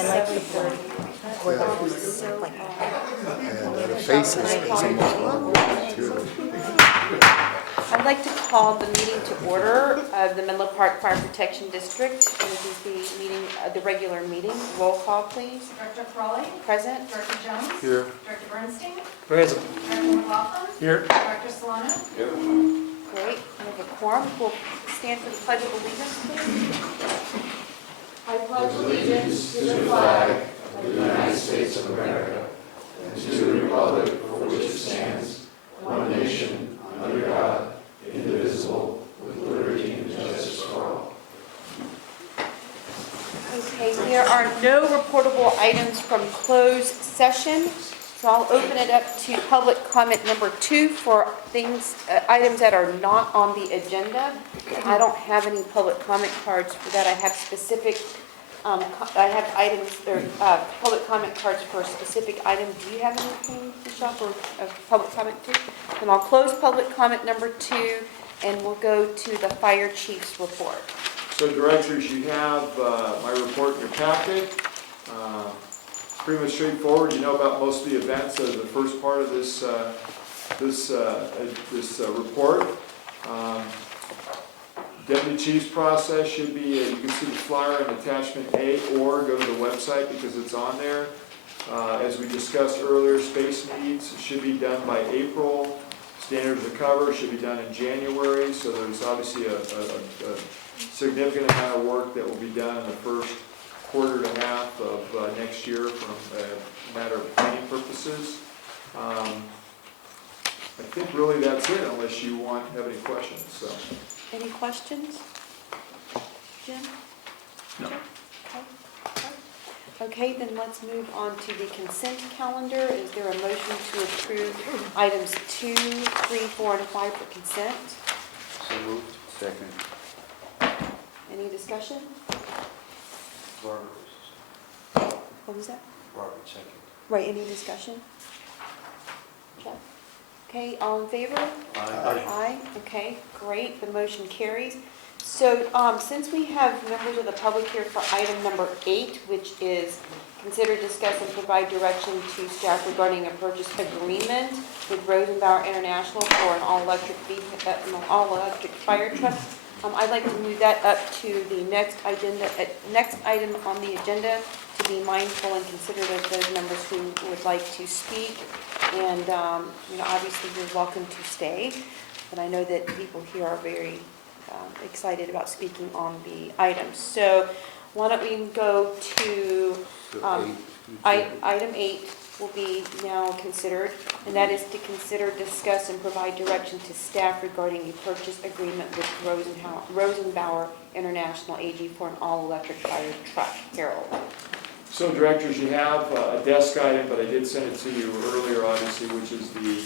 I like the board. Like, And the faces is almost one too. I'd like to call the meeting to order of the Menlo Park Fire Protection District. And this is the meeting, the regular meeting. Roll call, please. Director Crawley. Present. Director Jones. Here. Director Bernstein. Present. Director McLaughlin. Here. Director Solano. Great. We have a quorum. We'll stand for the Pledge of Allegiance, please. I pledge allegiance to the flag of the United States of America, and to the republic for which it stands, one nation, under God, indivisible, with liberty and justice for all. Okay, there are no reportable items from closed session, so I'll open it up to public comment number 2 for items that are not on the agenda. I don't have any public comment cards for that. I have items or public comment cards for a specific item. Do you have anything, Michelle, for public comment 2? Then I'll close public comment number 2, and we'll go to the fire chief's report. So directors, you have my report in your packet. Pretty much straightforward. You know about most of the events of the first part of this report. Deputy Chief's process should be, you can see the flyer in attachment A, or go to the website because it's on there. As we discussed earlier, space needs should be done by April. Standards of cover should be done in January, so there's obviously a significant amount of work that will be done in the first quarter and a half of next year from a matter of planning purposes. I think really that's it, unless you have any questions. So. Any questions? Jim? No. Okay, then let's move on to the consent calendar. Is there a motion to approve items 2, 3, 4, and 5 for consent? So moved. Second. Any discussion? Robert. What was that? Robert, second. Right, any discussion? Jeff? Okay, all in favor? Aye. Okay, great, the motion carries. So since we have members of the public here for item number 8, which is consider, discuss, and provide direction to staff regarding a purchase agreement with Rosenbauer International for an all-electric fire truck, I'd like to move that up to the next item on the agenda, to be mindful and considerate of those members who would like to speak. And obviously you're welcome to stay, but I know that people here are very excited about speaking on the items. So why don't we go to item 8 will be now considered, and that is to consider, discuss, and provide direction to staff regarding a purchase agreement with Rosenbauer International AG for an all-electric fire truck. Harold. So directors, you have a desk item, but I did send it to you earlier, obviously, which is the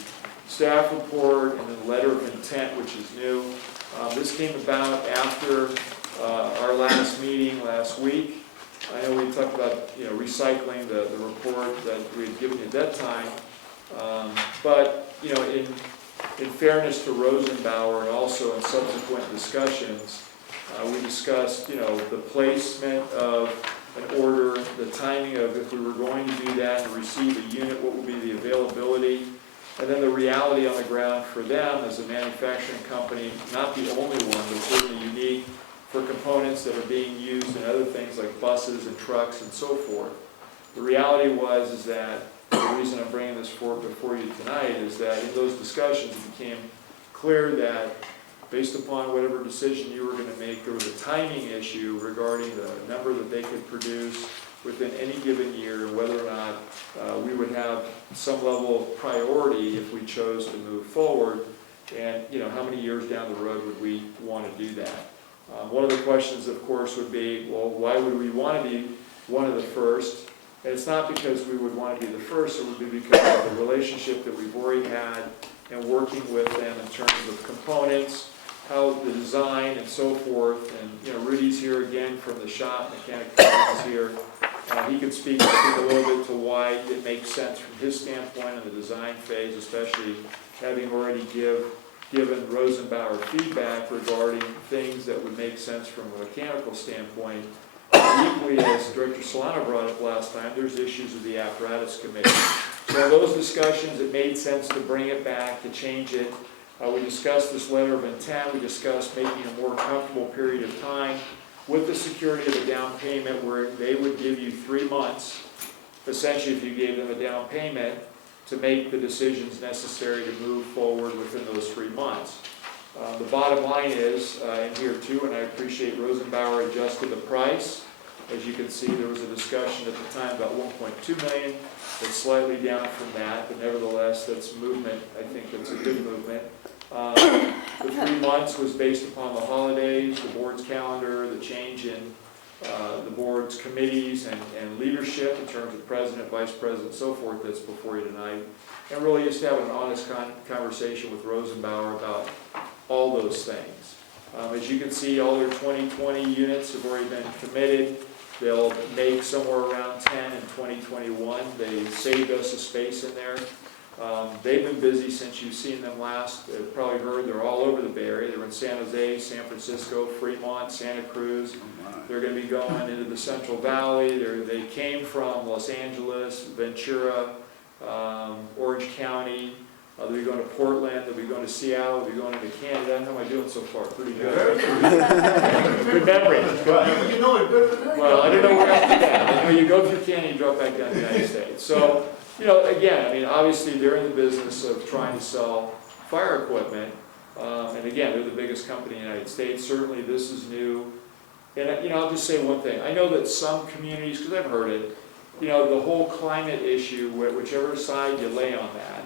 staff report and the letter of intent, which is new. This came about after our last meeting last week. I know we talked about recycling the report that we had given you at that time, but in fairness to Rosenbauer and also in subsequent discussions, we discussed the placement of an order, the timing of if we were going to do that and receive a unit, what would be the availability, and then the reality on the ground for them as a manufacturing company, not the only one, but certainly unique for components that are being used in other things like buses and trucks and so forth. The reality is that the reason I'm bringing this forward before you tonight is that in those discussions it became clear that based upon whatever decision you were going to make, there was a timing issue regarding the number that they could produce within any given year, and whether or not we would have some level of priority if we chose to move forward, and how many years down the road would we want to do that. One of the questions, of course, would be, well, why would we want to be one of the first? And it's not because we would want to be the first, it would be because of the relationship that we've already had and working with them in terms of components, how the design and so forth. And Rudy's here again from the shop, mechanic is here. He could speak a little bit to why it makes sense from his standpoint in the design phase, especially having already given Rosenbauer feedback regarding things that would make sense from a mechanical standpoint equally, as Director Solano brought up last time, there's issues with the apparatus committee. So in those discussions, it made sense to bring it back, to change it. We discussed this letter of intent. We discussed making a more comfortable period of time with the security of a down payment where they would give you 3 months, essentially if you gave them a down payment, to make the decisions necessary to move forward within those 3 months. The bottom line is, in here too, and I appreciate Rosenbauer adjusted the price. As you can see, there was a discussion at the time about 1.2 million. It's slightly down from that, but nevertheless, that's movement. I think that's a good movement. The 3 months was based upon the holidays, the board's calendar, the change in the board's committees and leadership in terms of president, vice president, so forth, that's before you tonight. And really just have an honest conversation with Rosenbauer about all those things. As you can see, all their 2020 units have already been committed. They'll make somewhere around 10 in 2021. They saved us a space in there. They've been busy since you've seen them last. You've probably heard they're all over the Bay Area. They were in San Jose, San Francisco, Fremont, Santa Cruz. They're going to be going into the Central Valley. They came from Los Angeles, Ventura, Orange County. They'll be going to Portland. They'll be going to Seattle. They'll be going into Canada. How am I doing so far? Pretty good. Good memory. You know it better than I do. Well, I don't know where after that. You go through Canada, you drop back down to the United States. So, again, I mean, obviously they're in the business of trying to sell fire equipment. And again, they're the biggest company in the United States. Certainly this is new. And, I'll just say one thing. I know that some communities, because I've heard it, the whole climate issue, whichever side you lay on that.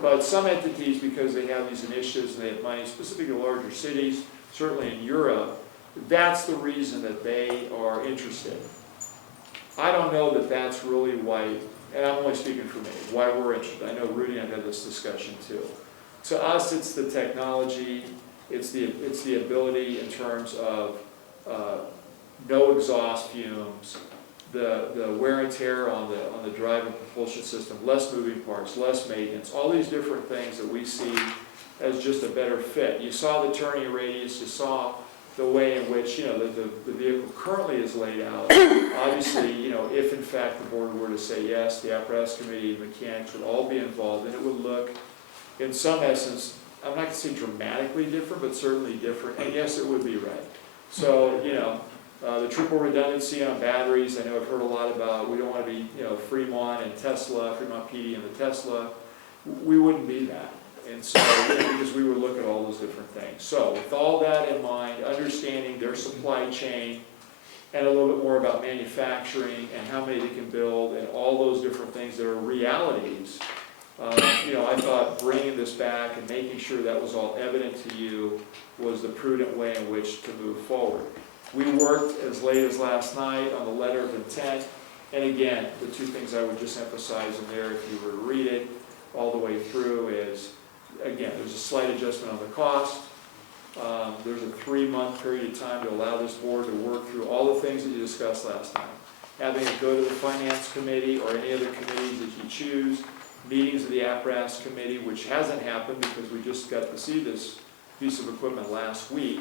But some entities, because they have these initiatives and they have money, specifically larger cities, certainly in Europe, that's the reason that they are interested. I don't know that that's really why, and I'm only speaking for me, why we're interested. I know Rudy and I had this discussion too. To us, it's the technology, it's the ability in terms of no exhaust fumes, the wear and tear on the drive and propulsion system, less moving parts, less maintenance, all these different things that we see as just a better fit. You saw the turning radius, you saw the way in which the vehicle currently is laid out. Obviously, if in fact the board were to say yes, the apparatus committee, mechanics would all be involved, and it would look, in some essence, I'm not going to say dramatically different, but certainly different. And yes, it would be right. So, the triple redundancy on batteries, I know I've heard a lot about, we don't want to be, Fremont and Tesla, Fremont PD and the Tesla. We wouldn't be that. And so, because we would look at all those different things. So, with all that in mind, understanding their supply chain and a little bit more about manufacturing and how many they can build and all those different things that are realities, I thought bringing this back and making sure that was all evident to you was the prudent way in which to move forward. We worked as late as last night on the letter of intent, and again, the two things I would just emphasize in there, if you were to read it all the way through, is, again, there's a slight adjustment on the cost. There's a 3-month period of time to allow this board to work through all the things that you discussed last time. Having it go to the finance committee or any other committees that you choose, meetings of the apparatus committee, which hasn't happened because we just got to see this piece of equipment last week.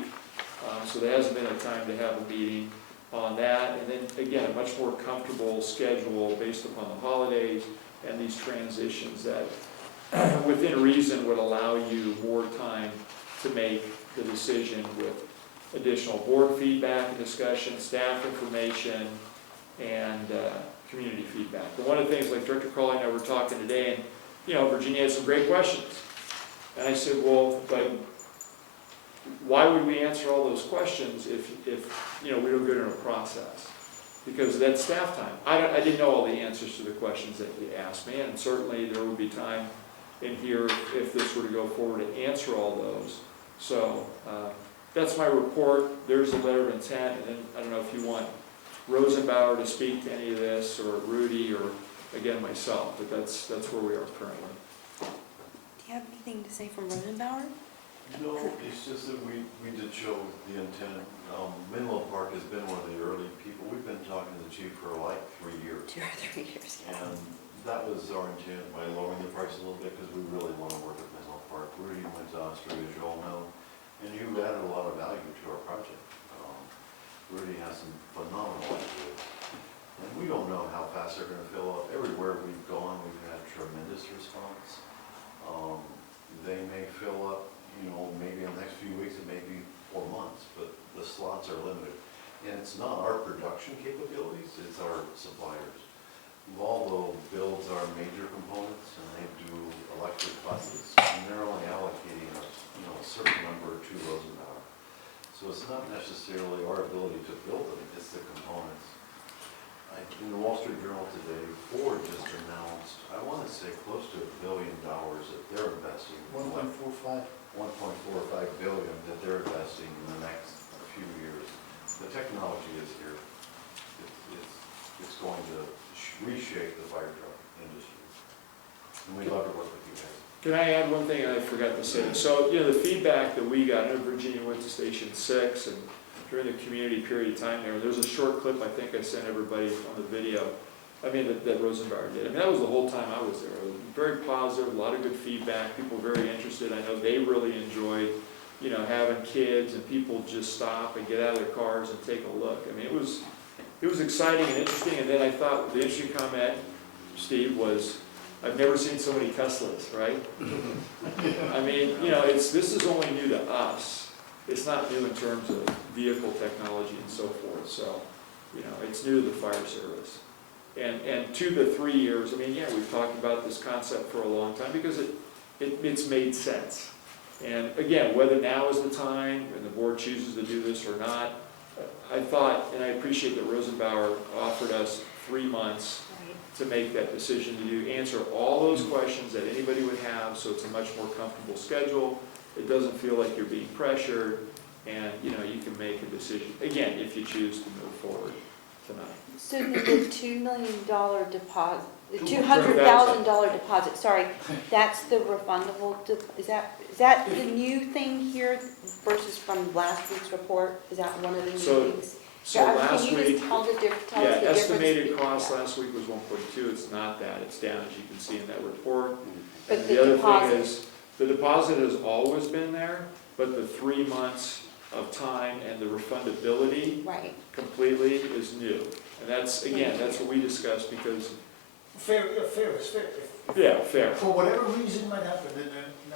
So there hasn't been a time to have a meeting on that. And then, again, a much more comfortable schedule based upon the holidays and these transitions that, within reason, would allow you more time to make the decision with additional board feedback and discussion, staff information, and community feedback. But one of the things, like Director Crowley and I were talking today, and Virginia had some great questions. And I said, well, but why would we answer all those questions if we don't go through a process? Because that's staff time. I didn't know all the answers to the questions that you asked me, and certainly there would be time in here if this were to go forward to answer all those. So that's my report. There's a letter of intent, and then I don't know if you want Rosenbauer to speak to any of this, or Rudy, or again myself, but that's where we are currently. Do you have anything to say from Rosenbauer? No, it's just that we did show the intent. Menlo Park has been one of the early people. We've been talking to the chief for like 3 years. 2 or 3 years, yeah. And that was our intent by lowering the price a little bit because we really want to work at Menlo Park. Rudy went to Austria, as you all know, and you added a lot of value to our project. Rudy has some phenomenal ideas. And we don't know how fast they're gonna fill up. Everywhere we've gone, we've had tremendous response. They may fill up, you know, maybe in the next few weeks, it may be 4 months, but the slots are limited. And it's not our production capabilities, it's our suppliers. Volvo builds our major components, and they do electric buses, and they're only allocating a, you know, a certain number to Rosenbauer. So it's not necessarily our ability to build them, it's the components. In the Wall Street Journal today, Ford just announced, I want to say close to $1 billion that they're investing. 1.45. 1.45 billion that they're investing in the next few years. The technology is here. It's going to reshape the fire truck industry. And we'd love to work with you guys. Can I add one thing I forgot to say? So, you know, the feedback that we got, I know Virginia went to Station 6, and during the community period of time there's a short clip I think I sent everybody on the video, that Rosenbauer did. I mean, that was the whole time I was there. It was very positive, a lot of good feedback, people very interested. I know they really enjoyed, you know, having kids and people just stop and get out of their cars and take a look. I mean, it was exciting and interesting. And then I thought the interesting comment, Steve, was I've never seen so many Teslas, right? I mean, you know, this is only new to us. It's not new in terms of vehicle technology and so forth. So, you know, it's new to the fire service. And to the 3 years, I mean, yeah, we've talked about this concept for a long time because it's made sense. And again, whether now is the time and the board chooses to do this or not, I thought, and I appreciate that Rosenbauer offered us 3 months to make that decision to answer all those questions that anybody would have, so it's a much more comfortable schedule. It doesn't feel like you're being pressured, and you know, you can make a decision, again, if you choose to move forward tonight. So the $2 million deposit, the $200,000 deposit, sorry, that's the refundable, is that the new thing here versus from last week's report? Is that one of the new things? So Yeah, last can you week, just tell us the yeah, difference? estimated cost last week was 1.2, it's not that, it's down as you can see in that report. But And the the other deposit- thing is, the deposit has always been there, but the 3 months of time and the refundability Right. completely is new. And that's, again, that's what we discussed because, Fair is fair. yeah, fair. For whatever reason might happen, and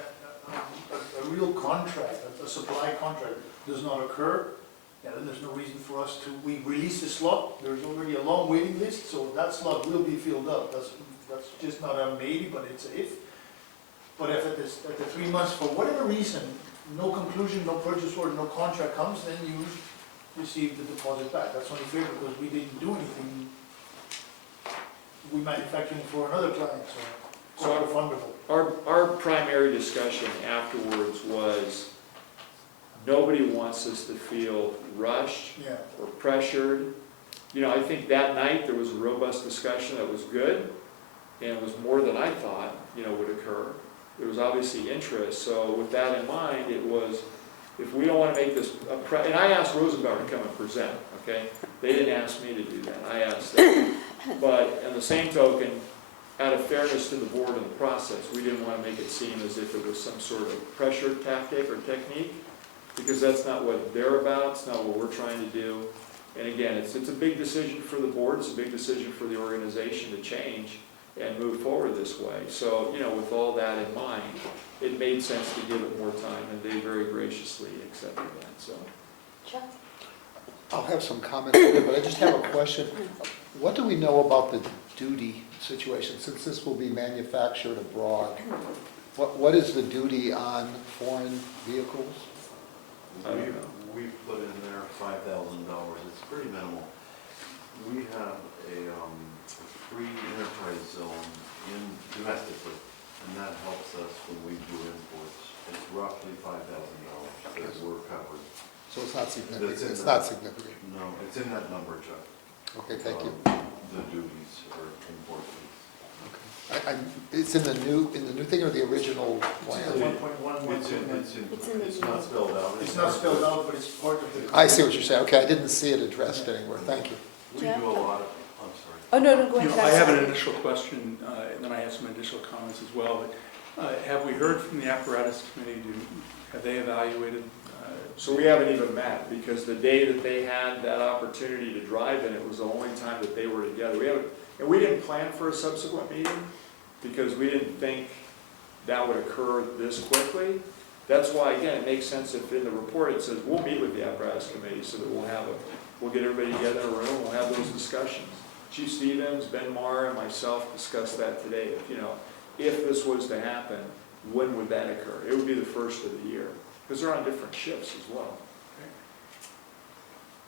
a real contract, a supply contract does not occur, yeah, then there's no reason for us to, we release the slot, there's already a long waiting list, so that slot will be filled up. That's just not a maybe, but it's a if. But if at the 3 months, for whatever reason, no conclusion, no purchase order, no contract comes, then you receive the deposit back. That's only fair because we didn't do anything. We manufacturing for another client, so it's refundable. Our primary discussion afterwards was, nobody wants us to feel rushed Yeah. or pressured. You know, I think that night there was a robust discussion that was good, and it was more than I thought, you know, would occur. There was obviously interest, so with that in mind, it was, if we don't want to make this, and I asked Rosenbauer to come and present, okay? They didn't ask me to do that, I asked them. But on the same token, out of fairness to the board in the process, we didn't want to make it seem as if it was some sort of pressure tactic or technique, because that's not what they're about, it's not what we're trying to do. And again, it's a big decision for the board, it's a big decision for the organization to change and move forward this way. So, you know, with all that in mind, it made sense to give it more time, and they very graciously accepted that, so. Chuck? I'll have some comments later, but I just have a question. What do we know about the duty situation, since this will be manufactured abroad? What is the duty on foreign vehicles? I don't know. We've put in there $5,000, it's pretty minimal. We have a free enterprise zone domestically, and that helps us when we do imports. It's roughly $5,000 that we're covered. So it's not significant? That's in It's that. not significant. No, it's in that number, Chuck. Okay, thank you. The duties or import fees. Okay. It's in the new thing or the original It's plan? in the 1.1, It's not spelled out. It's not spelled out, but it's part of the. I see what you're saying. Okay, I didn't see it addressed anywhere. Thank you. We do a lot of, I'm sorry. Oh, no, go You ahead. know, I have an initial question, and then I have some additional comments as well. But have we heard from the apparatus committee? Have they evaluated So we haven't even met, because the day that they had that opportunity to drive in, it was the only time that they were together. And we didn't plan for a subsequent meeting, because we didn't think that would occur this quickly. That's why, again, it makes sense if in the report it says, we'll meet with the apparatus committee, so that we'll get everybody together in a room, we'll have those discussions. Chief Stevens, Ben Marr, and myself discussed that today. If this was to happen, when would that occur? It would be the first of the year, because they're on different shifts as well.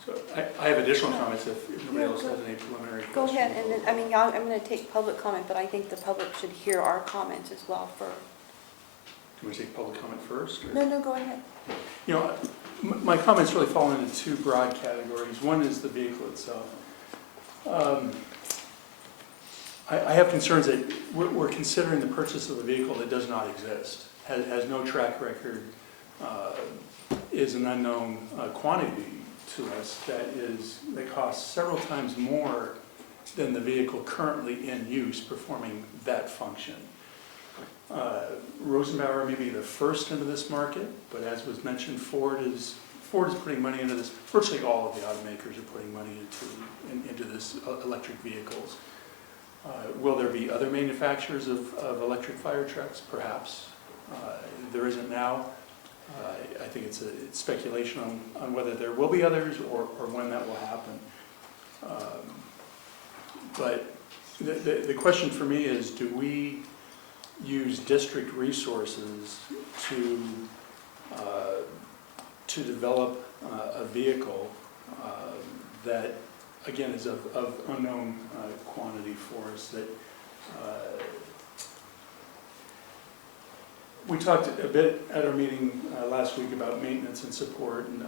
So I have additional comments if nobody else has any preliminary Go questions. ahead, and then, I mean, I'm going to take public comment, but I think the public should hear our comments as well for, Do we take public comment first? Or? no, go ahead. My comments really fall into two broad categories. One is the vehicle itself. I have concerns that we're considering the purchase of a vehicle that does not exist, has no track record, is an unknown quantity to us that costs several times more than the vehicle currently in use performing that function. Rosenbauer may be the first into this market, but as was mentioned, Ford is putting money into this. Virtually all of the automakers are putting money into this electric vehicles. Will there be other manufacturers of electric fire trucks? Perhaps. There isn't now. I think it's speculation on whether there will be others or when that will happen. But the question for me is, do we use district resources to develop a vehicle that, again, is of unknown quantity for us? That we talked a bit at our meeting last week about maintenance and support, and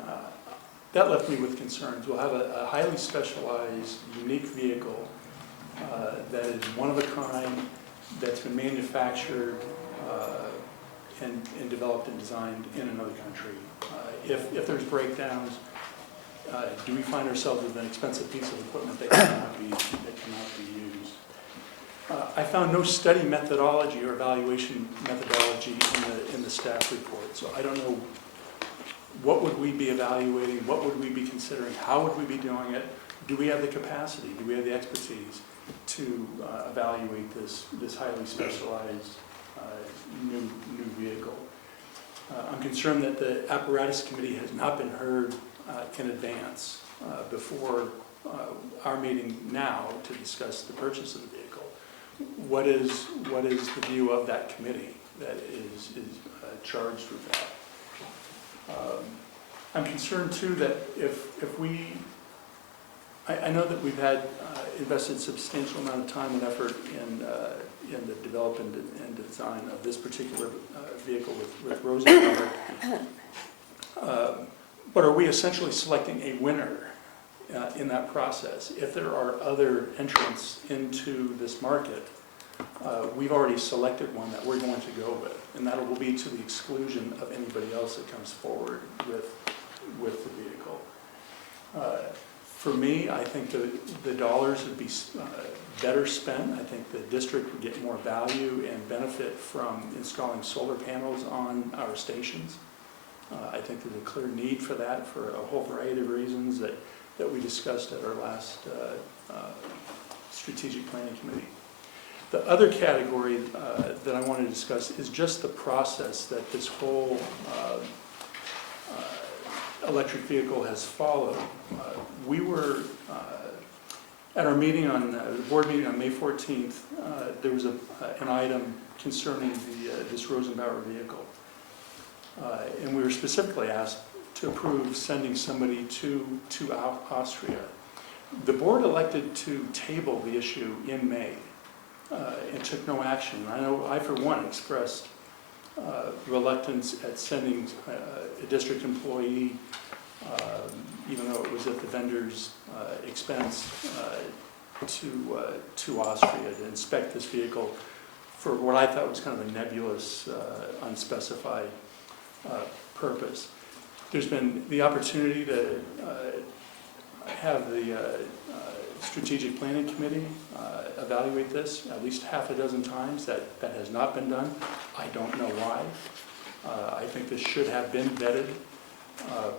that left me with concerns. We'll have a highly specialized, unique vehicle that is one of a kind, that's been manufactured and developed and designed in another country. If there's breakdowns, do we find ourselves with an expensive piece of equipment that cannot be used? I found no study methodology or evaluation methodology in the staff report, so I don't know what would we be evaluating, what would we be considering, how would we be doing it? Do we have the capacity, do we have the expertise to evaluate this highly specialized new vehicle? I'm concerned that the apparatus committee has not been heard in advance before our meeting now to discuss the purchase of the vehicle. What is the view of that committee that is charged with that? I'm concerned too that if we, I know that we've had invested substantial amount of time and effort in the development and design of this particular vehicle with Rosenbauer. But are we essentially selecting a winner in that process? If there are other entrants into this market, we've already selected one that we're going to go with, and that will be to the exclusion of anybody else that comes forward with the vehicle. For me, I think the dollars would be better spent. I think the district would get more value and benefit from installing solar panels on our stations. I think there's a clear need for that for a whole variety of reasons that we discussed at our last strategic planning committee. The other category that I want to discuss is just the process that this whole electric vehicle has followed. We were at our meeting the board meeting on May 14th. There was an item concerning this Rosenbauer vehicle, and we were specifically asked to approve sending somebody to Austria. The board elected to table the issue in May and took no action. I know I, for one, expressed reluctance at sending a district employee, even though it was at the vendor's expense, to Austria to inspect this vehicle for what I thought was kind of a nebulous, unspecified purpose. There's been the opportunity to have the strategic planning committee evaluate this at least half a dozen times. That has not been done. I don't know why. I think this should have been vetted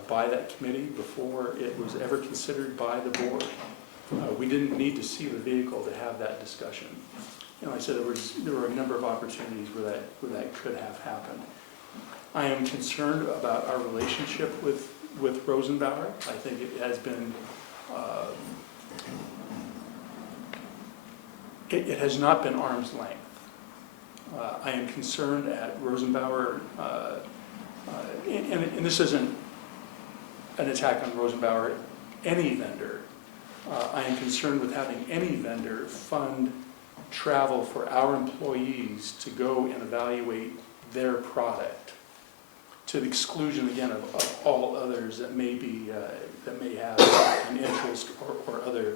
by that committee before it was ever considered by the board. We didn't need to see the vehicle to have that discussion. You know, I said there were a number of opportunities where that could have happened. I am concerned about our relationship with Rosenbauer. I think it has been, it has not been arm's length. I am concerned at Rosenbauer, and this isn't an attack on Rosenbauer, any vendor. I am concerned with having any vendor fund travel for our employees to go and evaluate their product, to the exclusion again of all others that may be that may have an interest or other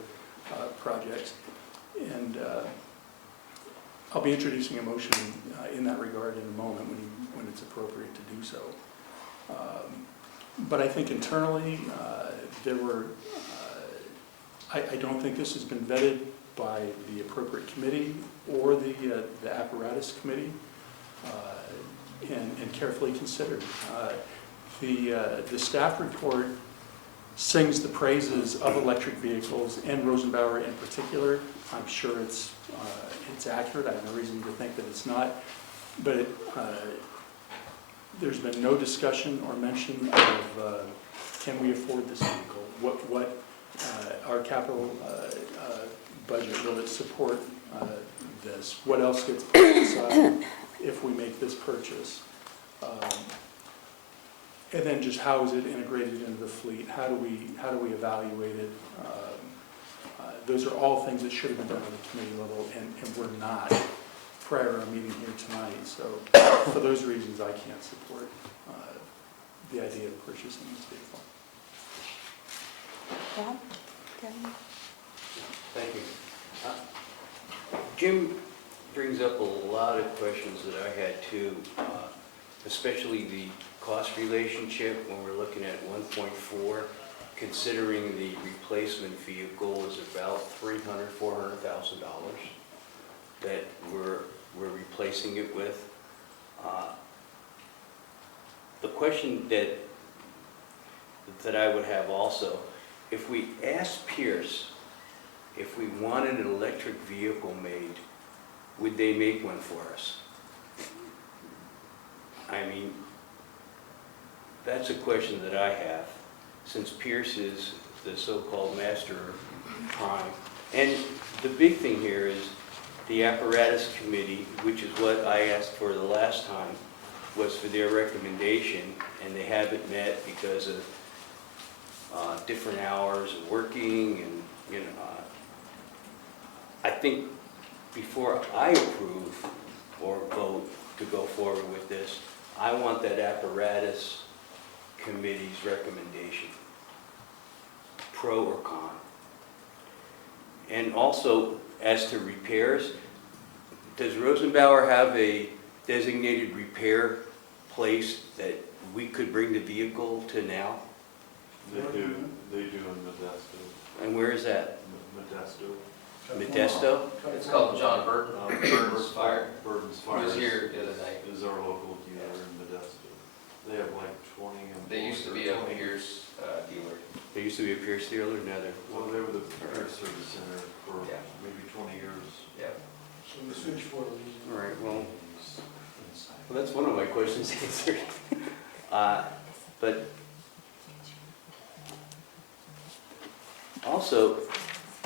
projects. And I'll be introducing a motion in that regard in a moment when it's appropriate to do so. But I think internally there were. I don't think this has been vetted by the appropriate committee or the apparatus committee and carefully considered. The staff report sings the praises of electric vehicles and Rosenbauer in particular. I'm sure it's accurate. I have no reason to think that it's not. But there's been no discussion or mention of can we afford this vehicle? What our capital budget, will it support this? What else gets put aside if we make this purchase? And then just how is it integrated into the fleet? How do we evaluate it? Those are all things that should have been done at the committee level, and we're not prior to our meeting here tonight. So for those reasons, I can't support the idea of purchasing this vehicle. Rob? Kevin? Thank you. Jim brings up a lot of questions that I had too, especially the cost relationship when we're looking at 1.4, considering the replacement vehicle is about $300,000, $400,000 that we're replacing it with. The question that I would have also, if we asked Pierce if we wanted an electric vehicle made, would they make one for us? I mean, that's a question that I have, since Pierce is the so-called master prime. And the big thing here is the apparatus committee, which is what I asked for the last time, was for their recommendation, and they haven't met because of different hours of working, and you know, I think before I approve or vote to go forward with this, I want that apparatus committee's recommendation, pro or con. And also, as to repairs, does Rosenbauer have a designated repair place that we could bring the vehicle to now? They do in Modesto. And where is that? Modesto. Modesto? It's called John Burton, Burton's Fire. Burton's He Fire was here the other night. is our local dealer in Modesto. They have like 20 employees. They used to be a Pierce dealer. There used to be a Pierce dealer, now they're... Well, they were the Pierce Service Center for Yeah. maybe 20 years. Yeah. So we switch for a reason. All right, well, that's one of my questions answered. But also,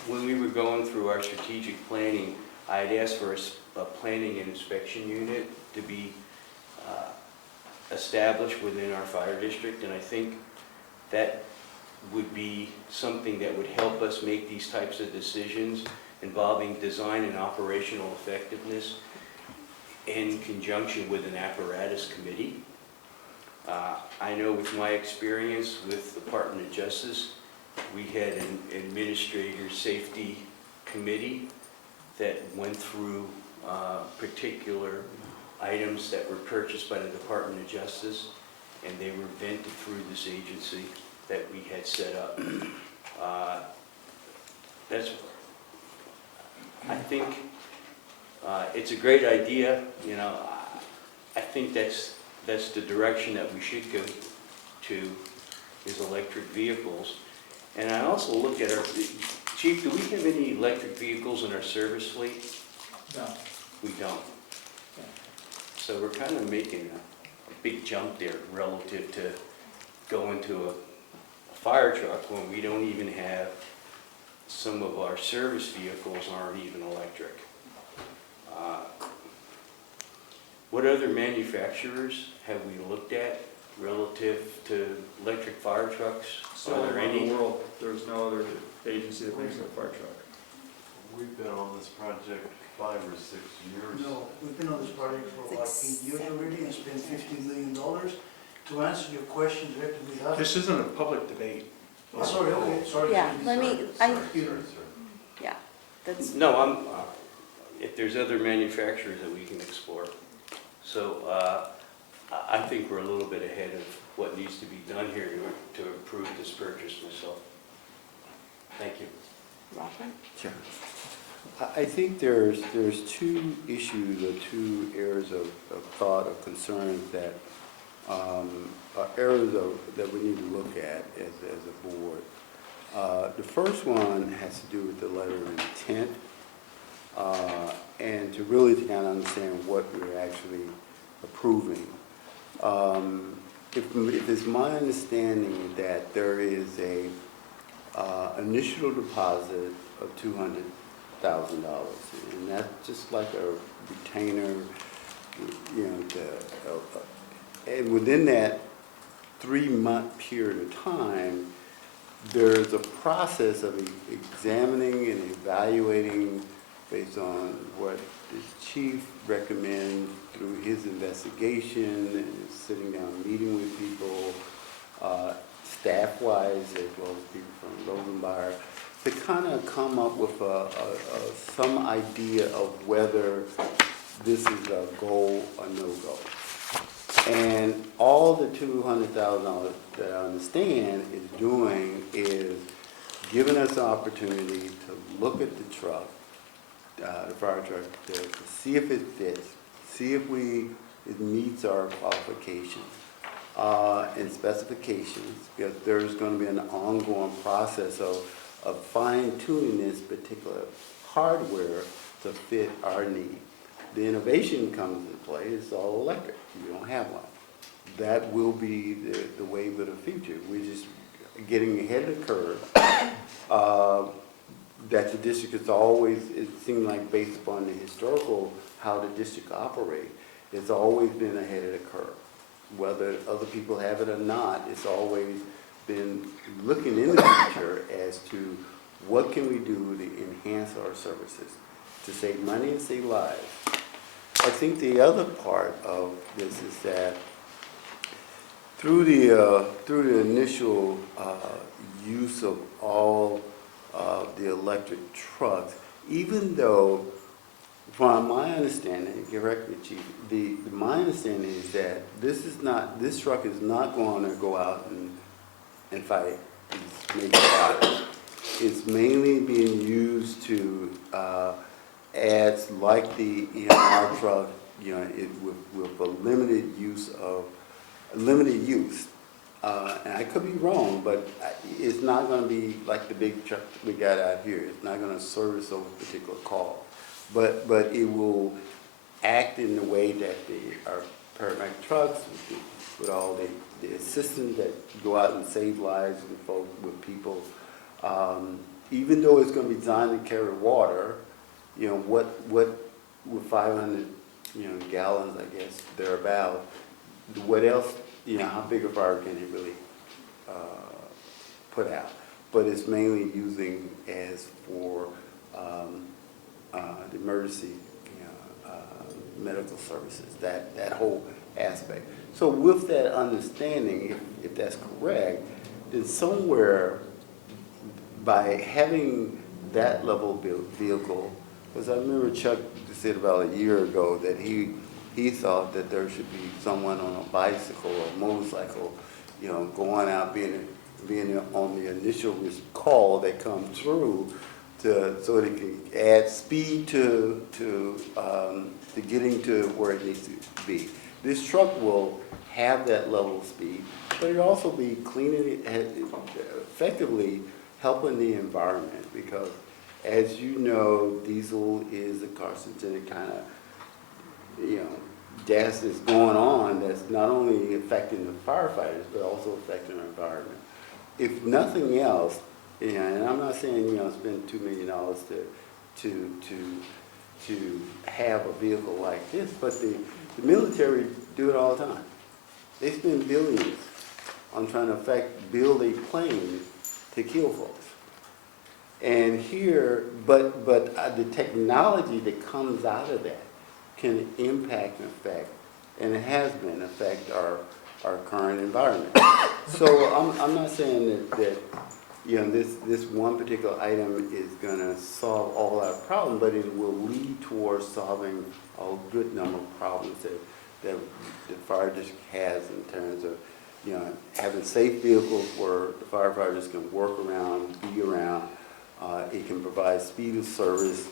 when we were going through our strategic planning, I had asked for a planning and inspection unit to be established within our fire district, and I think that would be something that would help us make these types of decisions involving design and operational effectiveness in conjunction with an apparatus committee. I know with my experience with the Department of Justice, we had an administrator safety committee that went through particular items that were purchased by the Department of Justice, and they were vented through this agency that we had set up. I think it's a great idea. You know, I think that's the direction that we should go to. is electric vehicles. And I also look at our, Chief, do we have any electric vehicles in our service fleet? No. We don't. So we're kind of making a big jump there relative to going to a fire truck when we don't even have, some of our service vehicles aren't even electric. What other manufacturers have we looked at relative to electric fire trucks? So Are there around any? the world, there's no other agency that makes a fire truck. We've been on this project 5 or 6 years. No, we've been on this project for It's like like 8 years already and spent $15 million. To answer your question directly, we have. This isn't a public debate. Oh, sorry, okay, sorry. Yeah, excuse let me. me, Sorry, I, sorry, sir. yeah, that's, No, if there's other manufacturers that we can explore. So I think we're a little bit ahead of what needs to be done here to approve this purchase myself. Thank you. Robert? Sure. I think there's two issues or two areas of thought or concerns that areas that we need to look at as a board. The first one has to do with the letter of intent, and to really kind of understand what we're actually approving. If it's my understanding that there is a initial deposit of $200,000, and that's just like a retainer, you know, and within that 3-month period of time, there's a process of examining and evaluating based on what the chief recommends through his investigation and sitting down meeting with people, staff-wise as well as people from Rosenbauer, to kind of come up with some idea of whether this is a go or no-go. And all the $200,000 that I understand is doing is giving us an opportunity to look at the truck, the fire truck, to see if it fits, see if it meets our qualifications and specifications, because there's going to be an ongoing process of fine-tuning this particular hardware to fit our need. The innovation comes into play, it's all electric, you don't have one. That will be the wave of the future. We're just getting ahead of the curve. That the district has always, it seemed like based upon the historical, how the district operates, it's always been ahead of the curve. Whether other people have it or not, it's always been looking in the future as to what can we do to enhance our services, to save money and save lives. I think the other part of this is that through the initial use of all the electric trucks, even though, from my understanding, correct me, Chief, my understanding is that this truck is not going to go out and fight these major fires. It's mainly being used to add, like the EMR truck, you know, with a limited use. And I could be wrong, but it's not going to be like the big truck we got out here. It's not going to service those particular calls. But it will act in the way that our paramedic trucks, with all the assistants that go out and save lives and folks with people, even though it's going to be designed to carry water, you know, what with 500, gallons, I guess, thereabout, what else, how big a fire can it really put out? But it's mainly using as for the emergency, medical services, that whole aspect. So with that understanding, if that's correct, then somewhere by having that level of vehicle, because I remember Chuck said about a year ago that he thought that there should be someone on a bicycle or motorcycle, going out, being on the initial call that comes through, so they can add speed to getting to where it needs to be. this truck will have that level of speed, but it'll also be cleaning, effectively helping the environment, because as you know, diesel is a carcinogenic kind of, gas that's going on that's not only affecting the firefighters, but also affecting our environment. If nothing else, and I'm not saying, spend $2 million to have a vehicle like this, but the military do it all the time. They spend billions on trying to build a plane to kill folks. And here, but the technology that comes out of that can impact and affect, and it has been affect our current environment. So I'm not saying that this one particular item is going to solve all our problems, but it will lead towards solving a good number of problems that the fire district has in terms of having safe vehicles where the firefighters can work around, be around. It can provide speed of service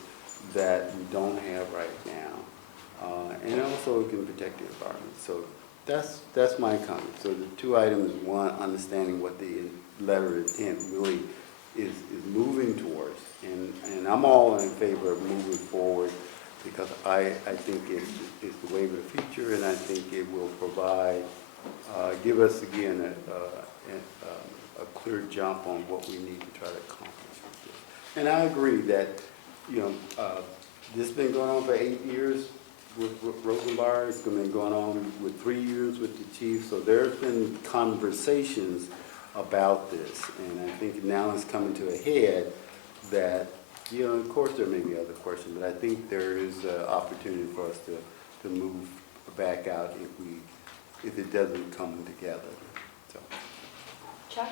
that we don't have right now. And also it can protect the environment. So that's my comment. So the two items, one, understanding what the letter of intent really is moving towards. And I'm all in favor of moving forward because I think it's the way of the future, and I think it will provide, give us again a clear jump on what we need to try to accomplish with this. And I agree that, this has been going on for 8 years with Rosenbauer. It's been going on with 3 years with the chief. So there's been conversations about this, and I think now it's coming to a head that, of course there may be other questions, but I think there is an opportunity for us to move back out if it doesn't come together. So. Chuck?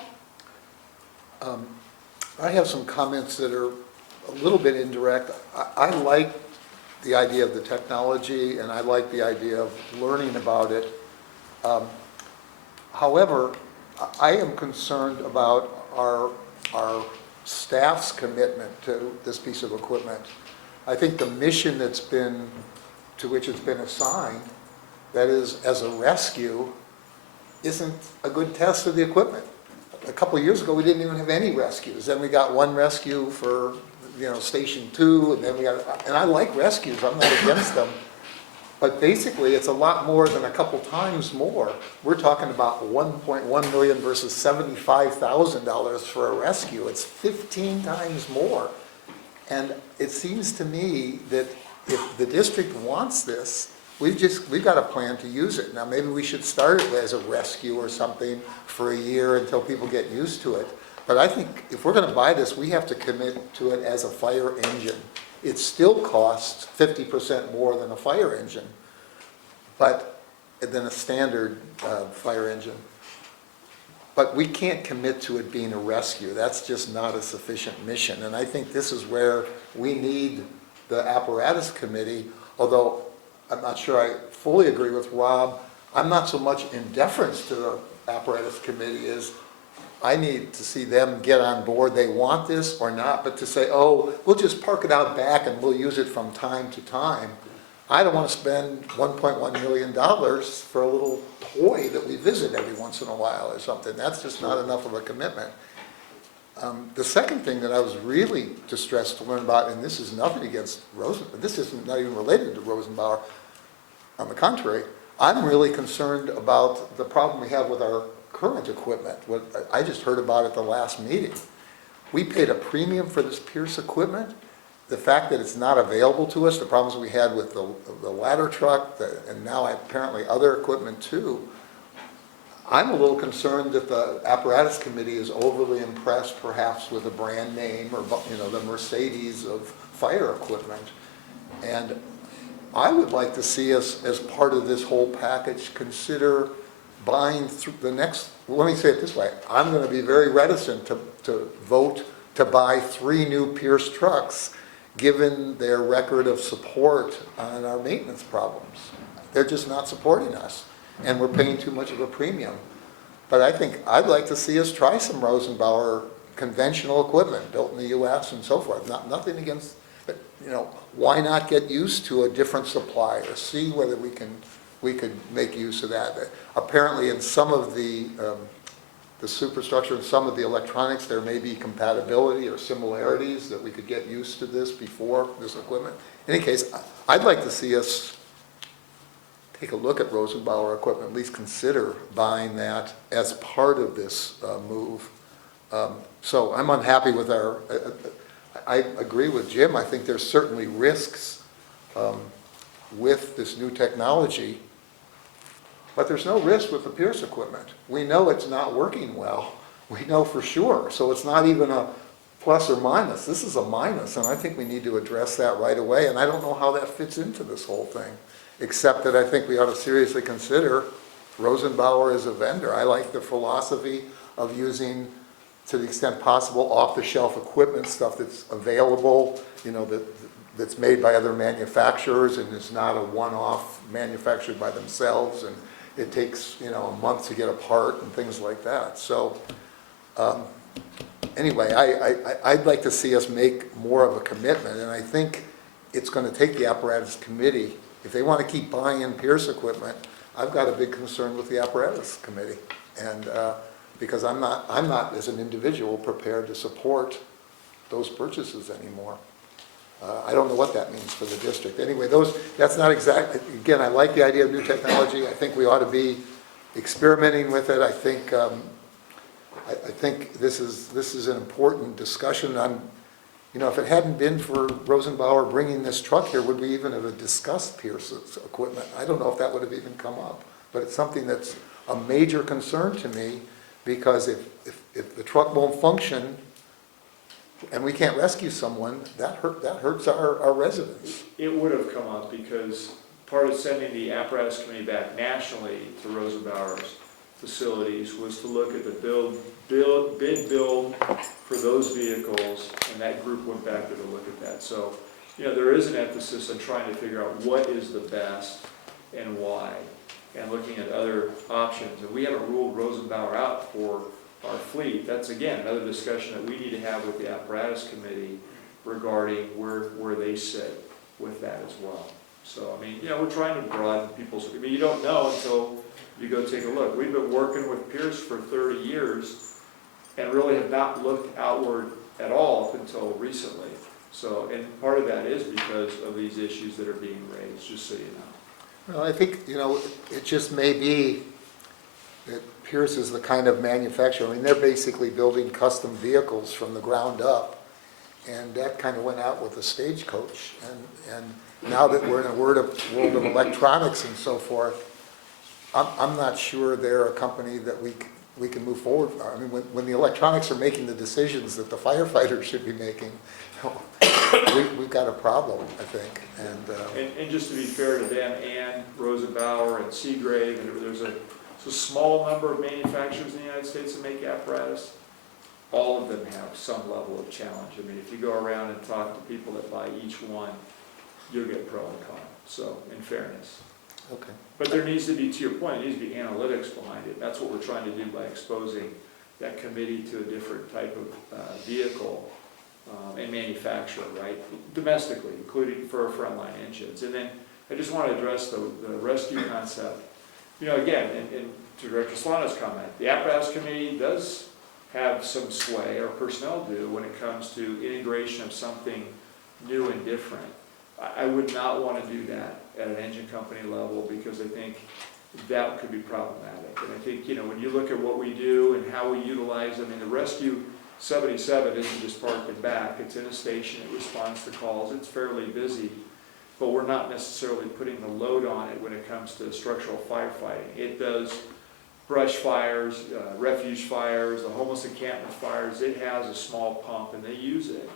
I have some comments that are a little bit indirect. I like the idea of the technology, and I like the idea of learning about it. However, I am concerned about our staff's commitment to this piece of equipment. I think the mission to which it's been assigned, that is as a rescue, isn't a good test of the equipment. A couple of years ago, we didn't even have any rescues. Then we got one rescue for, Station 2, and then and I like rescues, I'm not against them. But basically, it's a lot more than a couple times more. We're talking about $1.1 million versus $75,000 for a rescue. It's 15 times more. And it seems to me that if the district wants this, we've got a plan to use it. Now, maybe we should start it as a rescue or something for a year until people get used to it. But I think if we're going to buy this, we have to commit to it as a fire engine. It still costs 50% more than a fire engine, but than a standard fire engine. But we can't commit to it being a rescue. That's just not a sufficient mission. And I think this is where we need the apparatus committee, although I'm not sure I fully agree with Rob. I'm not so much in deference to the apparatus committee as I need to see them get on board. They want this or not, but to say, oh, we'll just park it out back and we'll use it from time to time. I don't want to spend $1.1 million for a little toy that we visit every once in a while or something. That's just not enough of a commitment. The second thing that I was really distressed to learn about, and this is nothing against Rosenbauer, this isn't not even related to Rosenbauer. On the contrary, I'm really concerned about the problem we have with our current equipment. What I just heard about at the last meeting. We paid a premium for this Pierce equipment. The fact that it's not available to us, the problems we had with the ladder truck, and now apparently other equipment too, I'm a little concerned that the apparatus committee is overly impressed perhaps with a brand name or the Mercedes of fire equipment. And I would like to see us, as part of this whole package, consider buying through the next, let me say it this way, I'm going to be very reticent to vote to buy 3 new Pierce trucks given their record of support on our maintenance problems. They're just not supporting us, and we're paying too much of a premium. But I think I'd like to see us try some Rosenbauer conventional equipment built in the U.S. and so forth. Nothing against, but why not get used to a different supplier, see whether we can we could make use of that. Apparently in some of the superstructure and some of the electronics, there may be compatibility or similarities that we could get used to this before this equipment. In any case, I'd like to see us take a look at Rosenbauer equipment, at least consider buying that as part of this move. So I'm unhappy with I agree with Jim. I think there's certainly risks with this new technology, but there's no risk with the Pierce equipment. We know it's not working well. We know for sure. So it's not even a plus or minus. This is a minus, and I think we need to address that right away. And I don't know how that fits into this whole thing, except that I think we ought to seriously consider Rosenbauer as a vendor. I like the philosophy of using, to the extent possible, off-the-shelf equipment, stuff that's available, you know, that's made by other manufacturers and is not a one-off manufactured by themselves, and it takes, you know, a month to get a part and things like that. So anyway, I'd like to see us make more of a commitment, and I think it's going to take the apparatus committee. If they want to keep buying in Pierce equipment, I've got a big concern with the apparatus committee, and because I'm not as an individual prepared to support those purchases anymore. I don't know what that means for the district. Anyway, that's not exactly, again, I like the idea of new technology. I think we ought to be experimenting with it. I think this is an important discussion. You know, if it hadn't been for Rosenbauer bringing this truck here, would we even have discussed Pierce's equipment? I don't know if that would have even come up, but it's something that's a major concern to me, because if the truck won't function and we can't rescue someone, that hurts our residents. It would have come up because part of sending the apparatus committee back nationally to Rosenbauer's facilities was to look at the bid build for those vehicles, and that group went back to look at that. So, you know, there is an emphasis on trying to figure out what is the best and why, and looking at other options. And we haven't ruled Rosenbauer out for our fleet. That's, again, another discussion that we need to have with the apparatus committee regarding where they sit with that as well. So, I mean, you know, we're trying to broaden people's, I mean, you don't know until you go take a look. We've been working with Pierce for 30 years and really have not looked outward at all up until recently. So, and part of that is because of these issues that are being raised, just so you know. Well, I think, you know, it just may be that Pierce is the kind of manufacturer, I mean, they're basically building custom vehicles from the ground up, and that kind of went out with the Stagecoach. And now that we're in a world of electronics and so forth, I'm not sure they're a company that we can move forward. I mean, when the electronics are making the decisions that the firefighters should be making, we've got a problem, I think. And just to be fair to them, and Rosenbauer and Seagrave, and there's a small number of manufacturers in the United States that make apparatus. All of them have some level of challenge. I mean, if you go around and talk to people that buy each one, you'll get pro and con. So, in fairness. Okay. But there needs to be, to your point, there needs to be analytics behind it. That's what we're trying to do by exposing that committee to a different type of vehicle and manufacturer, right? Domestically, including for frontline engines. And then I just want to address the rescue concept. You know, again, and to Director Solano's comment, the apparatus committee does have some sway, or personnel do, when it comes to integration of something new and different. I would not want to do that at an engine company level, because I think that could be problematic. And I think, you know, when you look at what we do and how we utilize, I mean, the Rescue 77 isn't just parked and back. It's in a station, it responds to calls, it's fairly busy, but we're not necessarily putting the load on it when it comes to structural firefighting. It does brush fires, refuge fires, the homeless encampment fires. It has a small pump and they use it.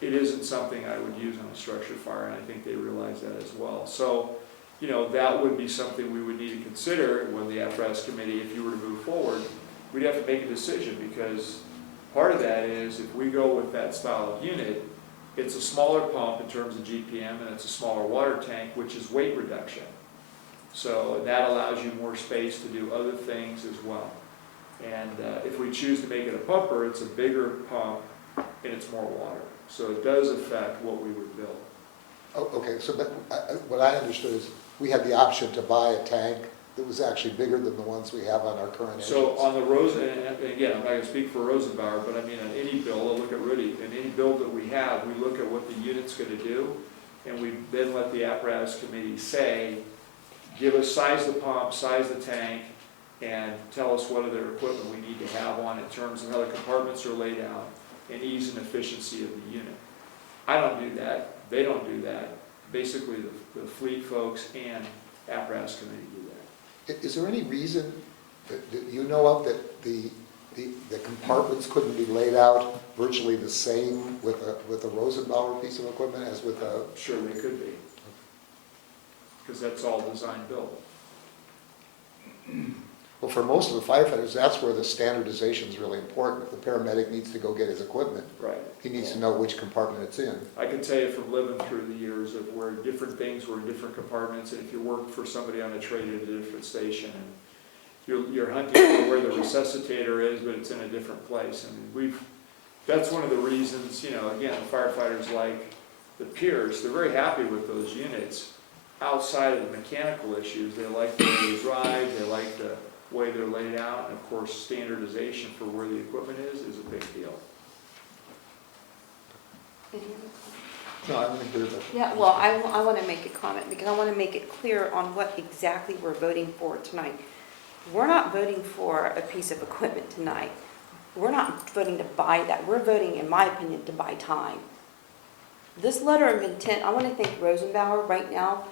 It isn't something I would use on a structure fire, and I think they realize that as well. So, you know, that would be something we would need to consider when the apparatus committee, if you were to move forward, we'd have to make a decision, because part of that is if we go with that style of unit, it's a smaller pump in terms of GPM, and it's a smaller water tank, which is weight reduction. So that allows you more space to do other things as well. And if we choose to make it a pumper, it's a bigger pump and it's more water. So it does affect what we would build. Oh, okay, so but what I understood is we had the option to buy a tank that was actually bigger than the ones we have on our current engines. So on the and again, I'm not gonna speak for Rosenbauer, but I mean, on any build, I'll look at Rudy, in any build that we have, we look at what the unit's gonna do, and we then let the apparatus committee say, give us size the pump, size the tank, and tell us what other equipment we need to have on in terms of how the compartments are laid out, and ease and efficiency of the unit. I don't do that, they don't do that, basically the fleet folks and apparatus committee do that. Is there any reason that you know of that the compartments couldn't be laid out virtually the same with a Rosenbauer piece of equipment as with a? Sure, they could be, because that's all design built. Well, for most of the firefighters, that's where the standardization is really important. If the paramedic needs to go get his equipment, Right. he needs to know which compartment it's in. I can tell you from living through the years of where different things were in different compartments, and if you worked for somebody on a trade at a different station, and you're hunting for where the resuscitator is, but it's in a different place. And that's one of the reasons, again, firefighters like the Pierce, they're very happy with those units. Outside of the mechanical issues, they like the way they drive, they like the way they're laid out, and of course, standardization for where the equipment is a big deal. No, I don't think there's a. Yeah, well, I want to make a comment because I want to make it clear on what exactly we're voting for tonight. We're not voting for a piece of equipment tonight. We're not voting to buy that. We're voting, in my opinion, to buy time. This letter of intent, I want to thank Rosenbauer right now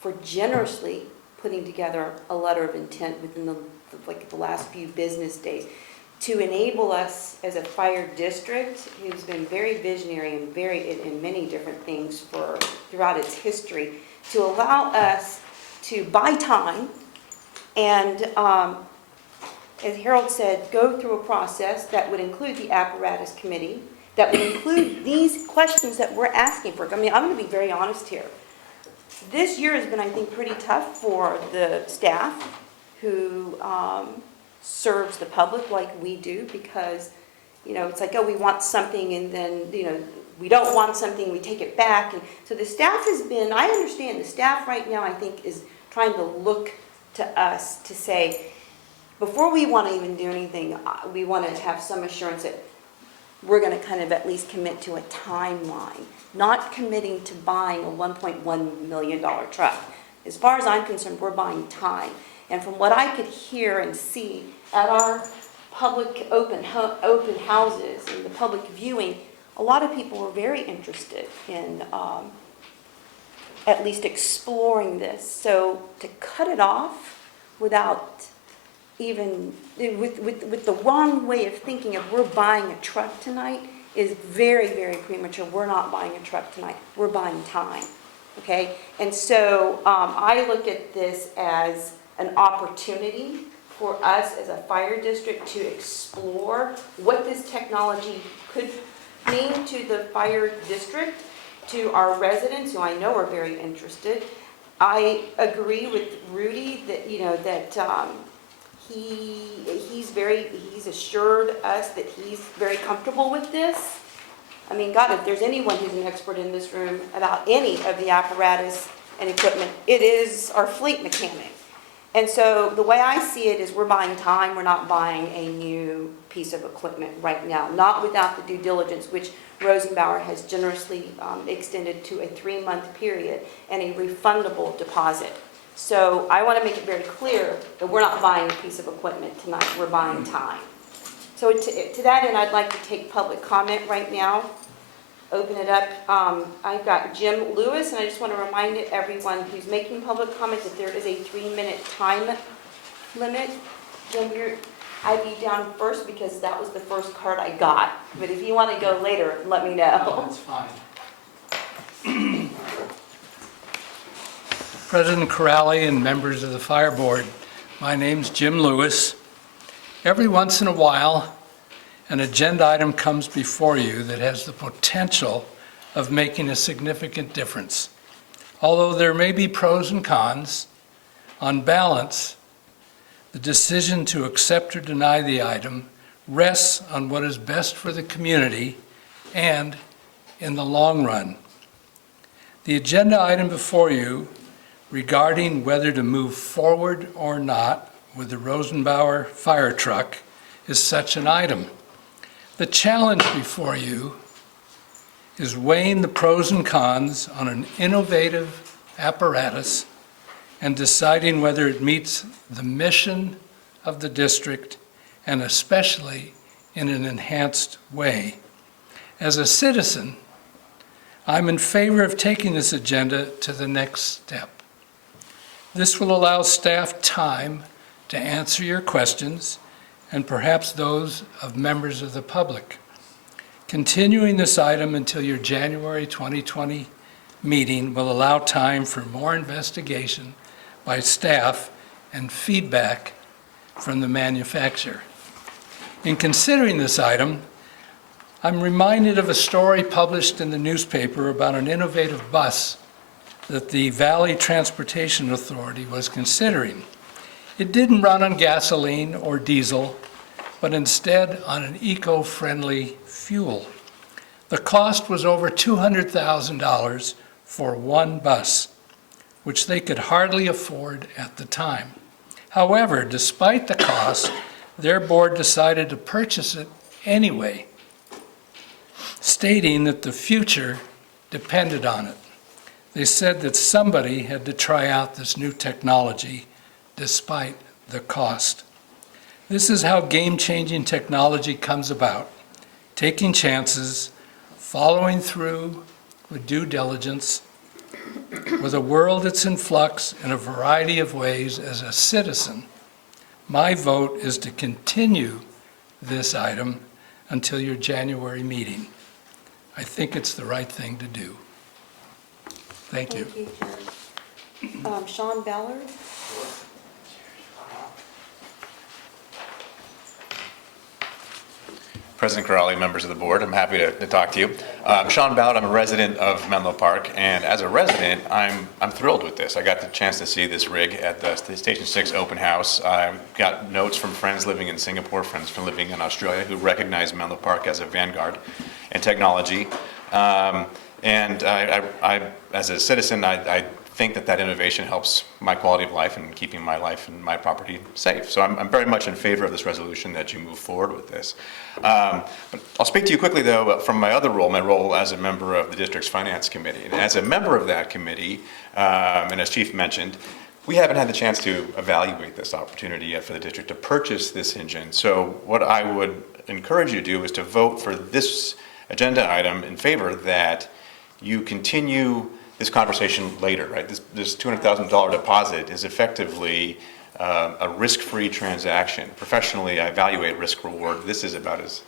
for generously putting together a letter of intent within the last few business days to enable us as a fire district, who's been very visionary and in many different things throughout its history, to allow us to buy time and, as Harold said, go through a process that would include the apparatus committee, that would include these questions that we're asking for. I mean, I'm going to be very honest here. This year has been, I think, pretty tough for the staff who serves the public like we do, because, it's like, oh, we want something, and then, we don't want something, we take it back. And so the staff has been, I understand, the staff right now, I think, is trying to look to us to say, before we want to even do anything, we want to have some assurance that we're going to kind of at least commit to a timeline, not committing to buying a $1.1 million truck. As far as I'm concerned, we're buying time. And from what I could hear and see at our public open houses and the public viewing, a lot of people were very interested in at least exploring this. So to cut it off without even, with the wrong way of thinking of we're buying a truck tonight is very, very premature. We're not buying a truck tonight. We're buying time, okay? And so I look at this as an opportunity for us as a fire district to explore what this technology could mean to the fire district, to our residents, who I know are very interested. I agree with Rudy that, he's assured us that he's very comfortable with this. I mean, God, if there's anyone who's an expert in this room about any of the apparatus and equipment, it is our fleet mechanic. And so the way I see it is we're buying time, we're not buying a new piece of equipment right now, not without the due diligence, which Rosenbauer has generously extended to a 3-month period and a refundable deposit. So I want to make it very clear that we're not buying a piece of equipment tonight, we're buying time. So to that end, I'd like to take public comment right now, open it up. I've got Jim Lewis, and I just want to remind everyone who's making public comment that there is a 3-minute time limit. Jim, I have you down first because that was the first card I got. But if you want to go later, let me know. No, that's fine. President Corrali and members of the Fire Board, my name's Jim Lewis. Every once in a while, an agenda item comes before you that has the potential of making a significant difference. Although there may be pros and cons, on balance, the decision to accept or deny the item rests on what is best for the community and in the long run. The agenda item before you regarding whether to move forward or not with the Rosenbauer fire truck is such an item. The challenge before you is weighing the pros and cons on an innovative apparatus and deciding whether it meets the mission of the district and especially in an enhanced way. As a citizen, I'm in favor of taking this agenda to the next step. This will allow staff time to answer your questions and perhaps those of members of the public. Continuing this item until your January 2020 meeting will allow time for more investigation by staff and feedback from the manufacturer. In considering this item, I'm reminded of a story published in the newspaper about an innovative bus that the Valley Transportation Authority was considering. It didn't run on gasoline or diesel, but instead on an eco-friendly fuel. The cost was over $200,000 for one bus, which they could hardly afford at the time. However, despite the cost, their board decided to purchase it anyway, stating that the future depended on it. They said that somebody had to try out this new technology despite the cost. This is how game-changing technology comes about: taking chances, following through with due diligence. With a world that's in flux in a variety of ways, as a citizen, my vote is to continue this item until your January meeting. I think it's the right thing to do. Thank you. Thank you, John. Sean Ballard? President Corrali, members of the board, I'm happy to talk to you. Sean Ballard, I'm a resident of Menlo Park, and as a resident, I'm thrilled with this. I got the chance to see this rig at the Station 6 open house. I got notes from friends living in Singapore, friends from living in Australia, who recognize Menlo Park as a vanguard in technology. And I, as a citizen, I think that innovation helps my quality of life and keeping my life and my property safe. So I'm very much in favor of this resolution that you move forward with this. But I'll speak to you quickly, though, from my other role, my role as a member of the district's finance committee. And as a member of that committee, and as Chief mentioned, we haven't had the chance to evaluate this opportunity yet for the district to purchase this engine. So what I would encourage you to do is to vote for this agenda item in favor that you continue this conversation later, right? This $200,000 deposit is effectively a risk-free transaction. Professionally, I evaluate risk-reward. This is about as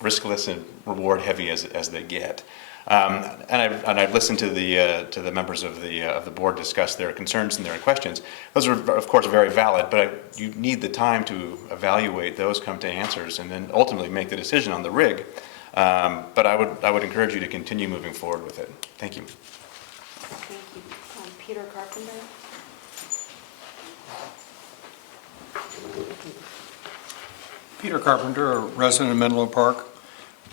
riskless and reward-heavy as they get. And I've listened to the members of the board discuss their concerns and their questions. Those are, of course, very valid, but you need the time to evaluate those, come to answers, and then ultimately make the decision on the rig. But I would encourage you to continue moving forward with it. Thank you. Thank you. Peter Carpenter? Peter Carpenter, a resident of Menlo Park.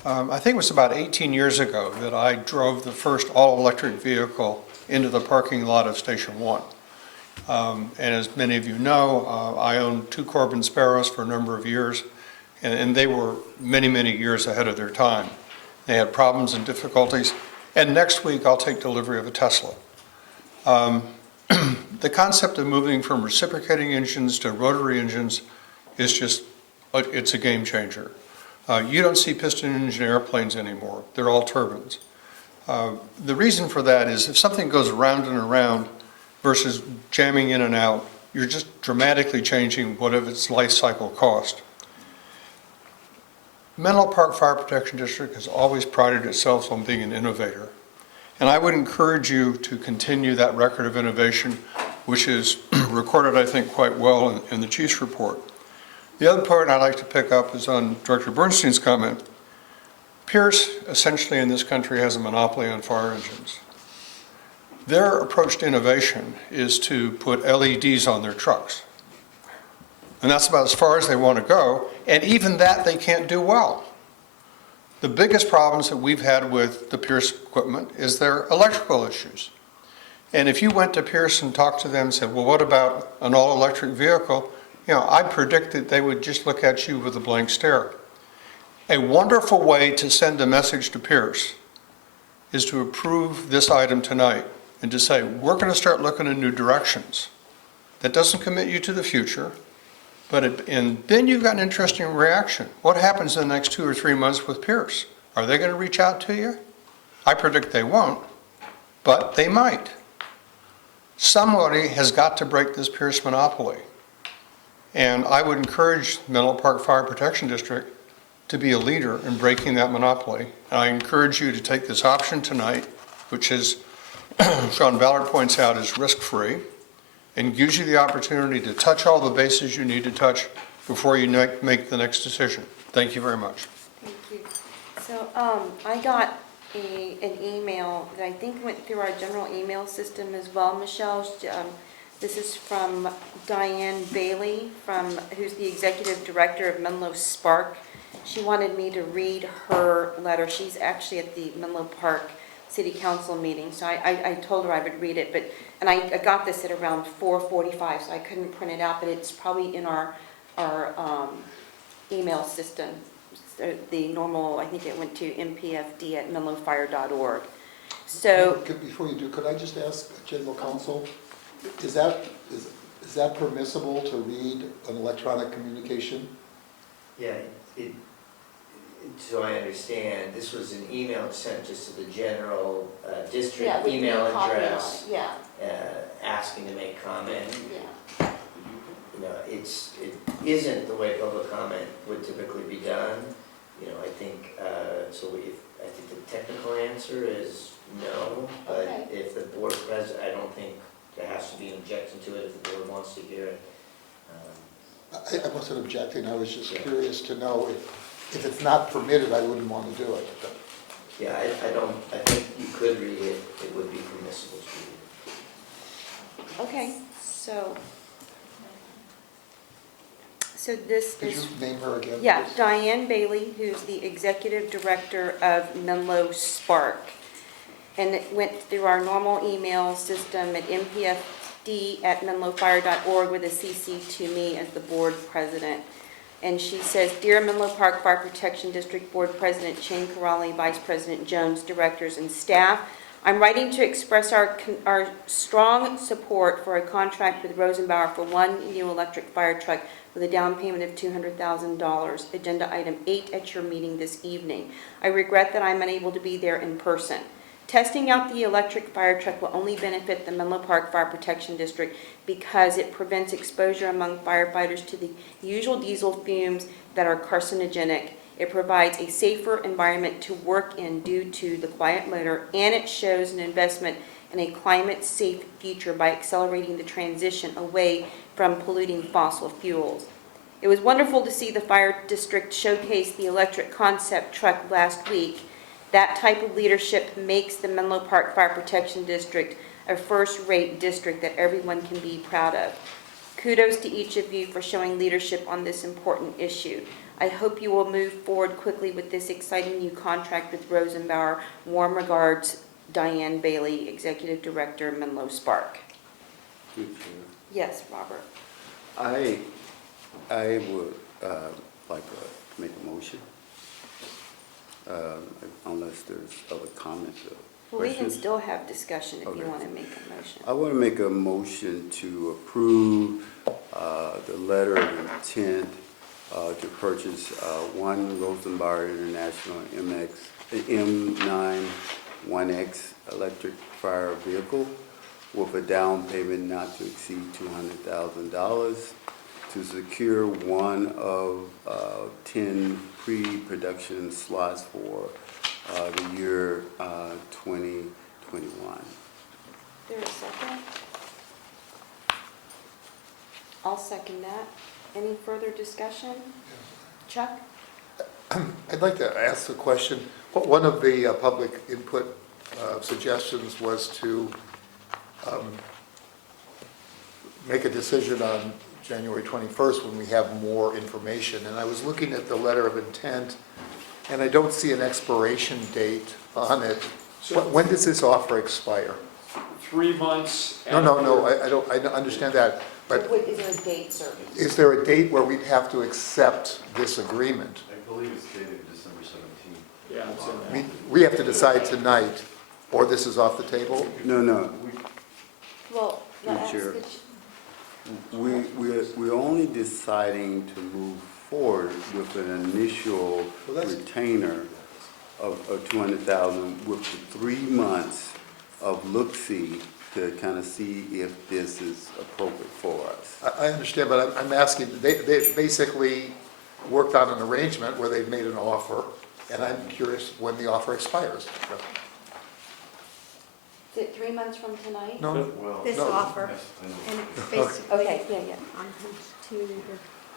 I think it was about 18 years ago that I drove the first all-electric vehicle into the parking lot of Station 1. And as many of you know, I owned 2 Corbin Sparrows for a number of years, and they were many, many years ahead of their time. They had problems and difficulties, and next week I'll take delivery of a Tesla. The concept of moving from reciprocating engines to rotary engines is just, it's a game changer. You don't see piston engine airplanes anymore. They're all turbines. The reason for that is if something goes around and around versus jamming in and out, you're just dramatically changing what of its life cycle cost. Menlo Park Fire Protection District has always prided itself on being an innovator. And I would encourage you to continue that record of innovation, which is recorded, I think, quite well in the Chief's report. The other part I'd like to pick up is on Director Bernstein's comment. Pierce, essentially in this country, has a monopoly on fire engines. Their approach to innovation is to put LEDs on their trucks. And that's about as far as they want to go, and even that they can't do well. The biggest problems that we've had with the Pierce equipment is their electrical issues. And if you went to Pierce and talked to them and said, well, what about an all-electric vehicle? I predict that they would just look at you with a blank stare. A wonderful way to send a message to Pierce is to approve this item tonight and to say, we're going to start looking in new directions. That doesn't commit you to the future, and then you've got an interesting reaction. What happens in the next 2 or 3 months with Pierce? Are they going to reach out to you? I predict they won't, but they might. Somebody has got to break this Pierce monopoly. And I would encourage Menlo Park Fire Protection District to be a leader in breaking that monopoly. And I encourage you to take this option tonight, which is, Sean Ballard points out, is risk-free, and gives you the opportunity to touch all the bases you need to touch before you make the next decision. Thank you very much. Thank you. So I got an email that I think went through our general email system as well, Michelle. This is from Diane Bailey, who's the executive director of Menlo Spark. She wanted me to read her letter. She's actually at the Menlo Park City Council meeting, so I told her I would read it. And I got this at around 4:45, so I couldn't print it out, but it's probably in our email system. The normal, I think it went to mpfd@menlofire.org. So, Before you do, could I just ask General Counsel, is that permissible to read an electronic communication? Yeah, so I understand, this was an email sent just to the general district email address, asking to make comment. It isn't the way public comment would typically be done. I think, I think the technical answer is no, but if the board president, I don't think there has to be an objection to it if the board wants to hear it. I wasn't objecting, I was just curious to know if it's not permitted, I wouldn't want to do it. Yeah, I think you could read it, it would be permissible to read it. okay, so this Could is... you name her again? Yeah, please? Diane Bailey, who's the executive director of Menlo Spark. And it went through our normal email system at mpfd@menlofire.org with a CC to me as the board president. And she says, Dear Menlo Park Fire Protection District Board President Shane Corrali, Vice President Jones, directors and staff, I'm writing to express our strong support for a contract with Rosenbauer for one new electric fire truck with a down payment of $200,000, agenda item 8 at your meeting this evening. I regret that I'm unable to be there in person. Testing out the electric fire truck will only benefit the Menlo Park Fire Protection District because it prevents exposure among firefighters to the usual diesel fumes that are carcinogenic. It provides a safer environment to work in due to the quiet motor, and it shows an investment in a climate-safe future by accelerating the transition away from polluting fossil fuels. It was wonderful to see the fire district showcase the electric concept truck last week. That type of leadership makes the Menlo Park Fire Protection District a first-rate district that everyone can be proud of. Kudos to each of you for showing leadership on this important issue. I hope you will move forward quickly with this exciting new contract with Rosenbauer. Warm regards, Diane Bailey, Executive Director, Menlo Spark. Good, Chair. Yes, Robert. I would like to make a motion, unless there's other comments or Well, we can questions. still have discussion if you Okay. want to make a motion. I want to make a motion to approve the letter of intent to purchase one Rosenbauer International M9 1X electric fire vehicle with a down payment not to exceed $200,000 to secure one of 10 pre-production slots for the year 2021. Is there a second? I'll second that. Any further discussion? Chuck? I'd like to ask a question. One of the public input suggestions was to make a decision on January 21st when we have more information. And I was looking at the letter of intent, and I don't see an expiration date on it. When does this offer expire? 3 months. No, I don't understand that, but Is there a date certain? is there a date where we'd have to accept this agreement? I believe it's dated December 17th. Yeah, it's in there. We have to decide tonight, or this is off the table? No, Well, that's Chair. the we're only deciding to move forward with an initial Well, that's- retainer of 200,000 with the 3 months of look-see to kind of see if this is appropriate for us. I understand, but I'm asking, they basically worked on an arrangement where they've made an offer, and I'm curious when the offer expires. Is it 3 months from tonight? No, Well, This No. offer, yes, I know. and it's basically Okay, yeah. on who's to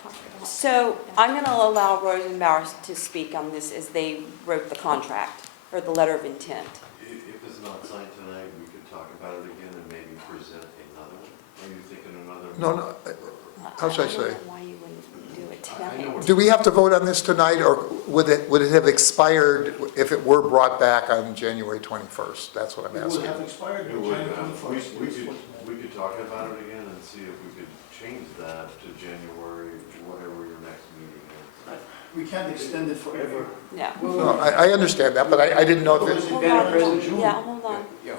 talk about. So I'm going to allow Rosenbauer to speak on this as they wrote the contract, or the letter of intent. If it's not signed tonight, we could talk about it again and maybe present another one. Are you thinking another? no, how should I say? don't know why you wouldn't do it I know tonight. Do we have to vote on this tonight, or would it have expired if it were brought back on January 21st? That's what I'm It would asking. have expired It on would, January 21st. we could talk about it again and see if we could change that to January, whatever your next meeting is. We can't extend it forever. Yeah. No, I understand that, but I didn't know if it, Hold on, yeah, hold on. Yeah.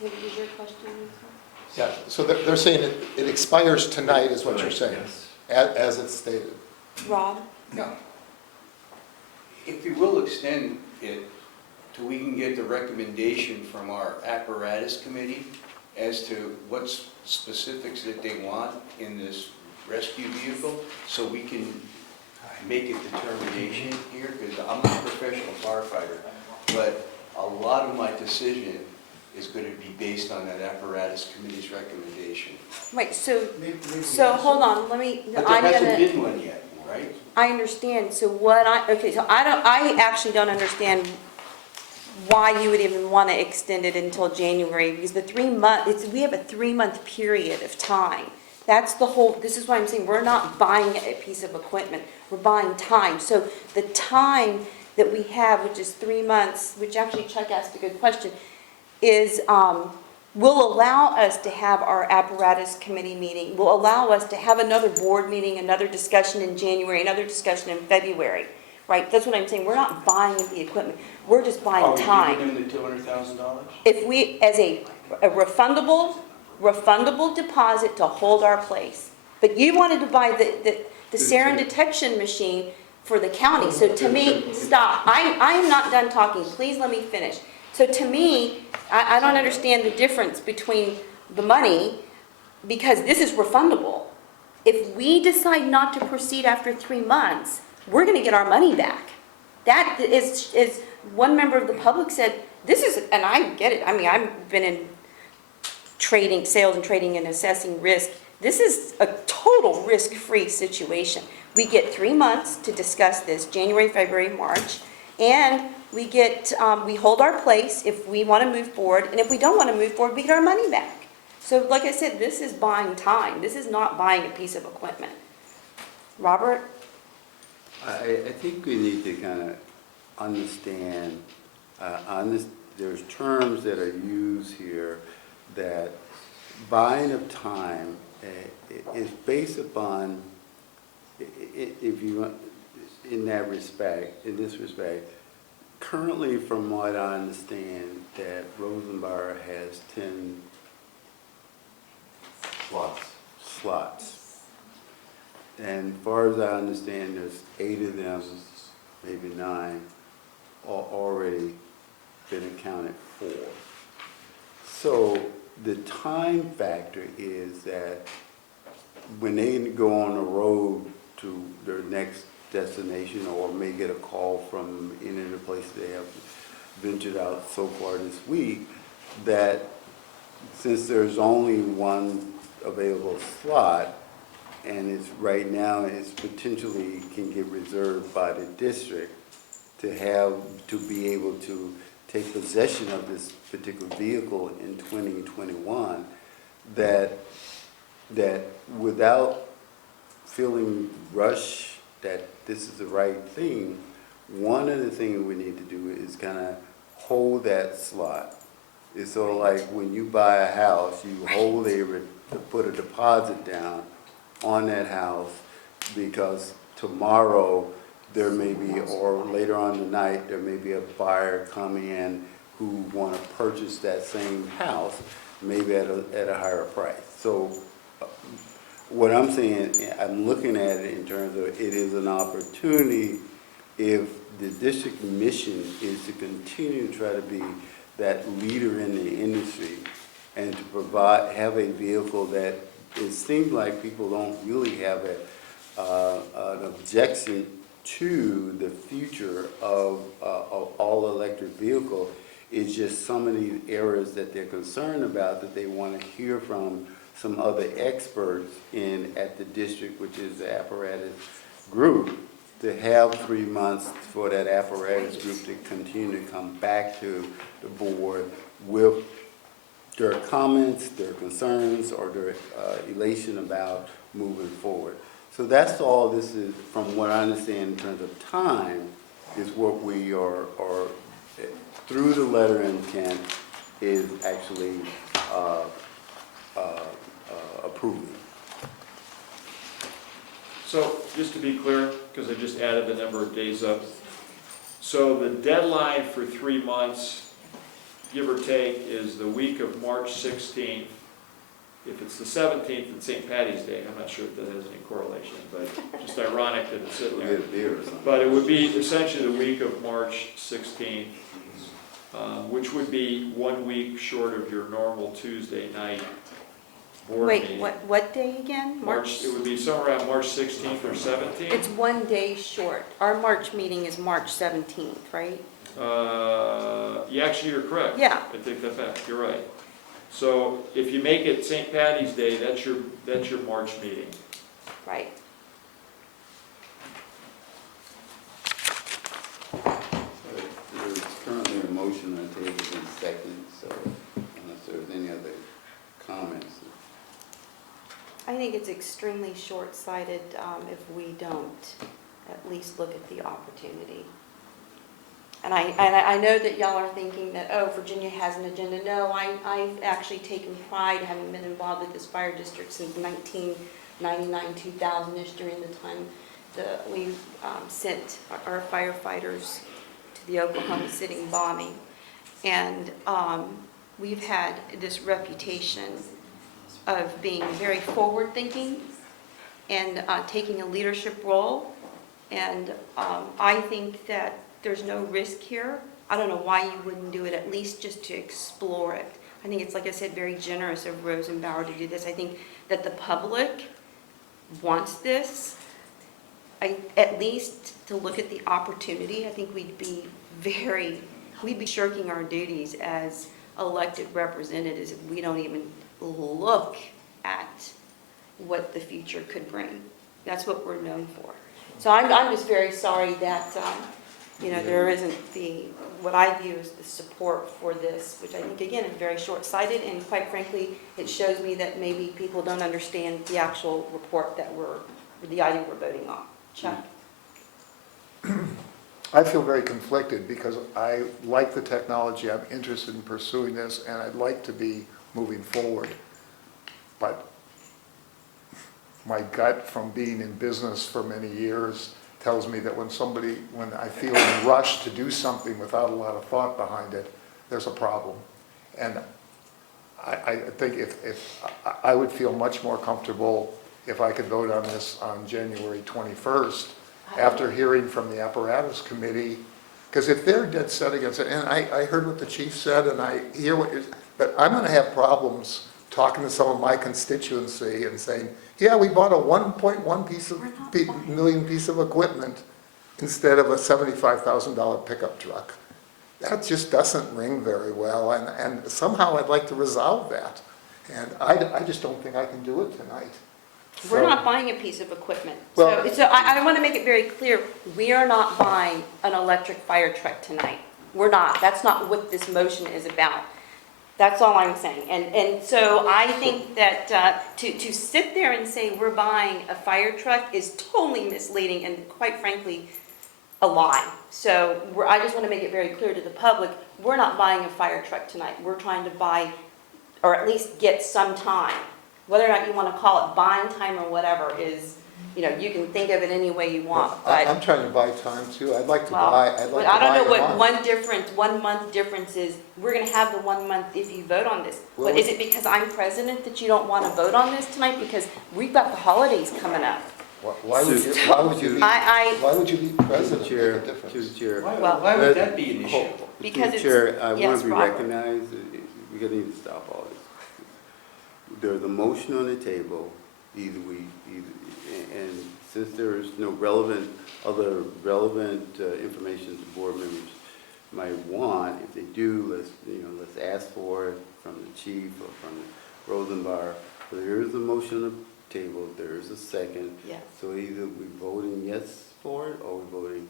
David, is your question? yeah, so they're saying it expires tonight, is what you're saying, Yes. as it's stated. Rob? If you will extend it till we can get the recommendation from our apparatus committee as to what specifics that they want in this rescue vehicle, so we can make a determination here, because I'm not a professional firefighter, but a lot of my decision is going to be based on that apparatus committee's recommendation. Wait, so, Maybe hold on, let me, But I'm there hasn't gonna, been one yet, right? I understand, so okay, so I actually don't understand why you would even want to extend it until January, because the 3 month, we have a 3-month period of time. That's the whole, this is why I'm saying, we're not buying a piece of equipment, we're buying time. So the time that we have, which is 3 months, which actually Chuck asked a good question, is, will allow us to have our apparatus committee meeting, will allow us to have another board meeting, another discussion in January, another discussion in February, right? That's what I'm saying, we're not buying the equipment, we're just buying time. Are we giving them the $200,000? If we, as a refundable deposit to hold our place. But you wanted to buy the sarin detection machine for the county, so to me, stop. I am not done talking, please let me finish. So to me, I don't understand the difference between the money, because this is refundable. If we decide not to proceed after 3 months, we're gonna get our money back. That is one member of the public said, this is, and I get it, I mean, I've been in trading, sales and trading and assessing risk. This is a total risk-free situation. We get 3 months to discuss this, January, February, March, and we get, we hold our place if we want to move forward, and if we don't want to move forward, we get our money back. So like I said, this is buying time. This is not buying a piece of equipment. Robert? I think we need to kind of understand, there's terms that are used here that buying of time is based upon, if you want, in this respect, currently from what I understand, that Rosenbauer has 10 slots. And as far as I understand, there's 8 of them, maybe 9, already been accounted for. So the time factor is that when they go on the road to their next destination, or may get a call from any of the places they have ventured out so far this week, that since there's only one available slot, and it's right now, it's potentially can get reserved by the district to be able to take possession of this particular vehicle in 2021, that without feeling rushed that this is the right thing, one of the things we need to do is kind of hold that slot It's sort of like when you buy a house, you put a deposit down on that house because tomorrow there may be, or later on tonight, there may be a buyer coming in who want to purchase that same house, maybe at a higher price. So what I'm saying, I'm looking at it in terms of it is an opportunity if the district mission is to continue to try to be that leader in the industry and to have a vehicle that it seems like people don't really have an objection to the future of all electric vehicle. It's just some of these areas that they're concerned about that they want to hear from some other experts at the district, which is the apparatus group, to have 3 months for that apparatus group to continue to come back to the board with their comments, their concerns, or their elation about moving forward. So that's all this is, from what I understand in terms of time, is what we are through the letter of intent, is actually approving. So, just to be clear, because I just added the number of days up, so the deadline for 3 months, give or take, is the week of March 16th. If it's the 17th, it's St. Patty's Day. I'm not sure if that has any correlation, but just ironic that it's sitting there. But it would be essentially the week of March 16th, which would be 1 week short of your normal Tuesday night board meeting. Wait, what day again? It would be somewhere around March 16th or 17th. It's 1 day short. Our March meeting is March 17th, right? Yeah, actually, you're correct. Yeah. I take that back. You're right. So if you make it St. Patty's Day, that's your March meeting. Right. There's currently a motion on the table in second, so unless there's any other comments. I think it's extremely short-sighted if we don't at least look at the opportunity. And I know that y'all are thinking that, oh, Virginia has an agenda. No, I've actually taken pride having been involved with this fire district since 1999, 2000-ish, during the time that we sent our firefighters to the Oklahoma City bombing. And we've had this reputation of being very forward-thinking and taking a leadership role. And I think that there's no risk here. I don't know why you wouldn't do it, at least just to explore it. I think it's, like I said, very generous of Rosenbauer to do this. I think that the public wants this. At least to look at the opportunity, I think we'd be shirking our duties as elected representatives if we don't even look at what the future could bring. That's what we're known for. So I'm just very sorry that there isn't what I view as the support for this, which I think, again, is very short-sighted, and quite frankly, it shows me that maybe people don't understand the actual report the item we're voting on. Chuck? I feel very conflicted because I like the technology, I'm interested in pursuing this, and I'd like to be moving forward. But my gut from being in business for many years tells me that when I feel rushed to do something without a lot of thought behind it, there's a problem. And I think if I would feel much more comfortable if I could vote on this on January 21st, after hearing from the apparatus committee, because if they're dead set against it, and I heard what the chief said, and I hear but I'm going to have problems talking to some of my constituency and saying, yeah, we bought a 1.1 million piece of equipment instead of a $75,000 pickup truck. That just doesn't ring very well, and somehow I'd like to resolve that. And I just don't think I can do it tonight. We're So- not buying a piece of equipment. Well- So I want to make it very clear, we are not buying an electric fire truck tonight. We're not. That's not what this motion is about. That's all I'm saying. And so I think that to sit there and say we're buying a fire truck is totally misleading and, quite frankly, a lie. So I just want to make it very clear to the public, we're not buying a fire truck tonight. We're trying to buy, or at least get some time. Whether or not you want to call it buying time or whatever is, you can think of it any way you want, but. I'm trying to buy time too. I'd like to Well, buy, I'd like to buy I don't know a what month. 1 month difference is. We're gonna have the 1 month if you vote on this. Well, But is it because I'm president that you don't wanna vote on this tonight? Because we've got the holidays coming up. Why would you, why would you be, I, why would you be president to Chair, make a to difference? the chair. Well- Why would that be an issue? Because To the it's- Chair, I want yes, to be Robert. recognized, we're going to need to stop all this. There's a motion on the table, and since there is no other relevant information the board members might want, if they do, let's ask for it from the chief or from Rosenbauer. So there is a motion on the table, there is a second. yes. So either we're voting yes for it, or we're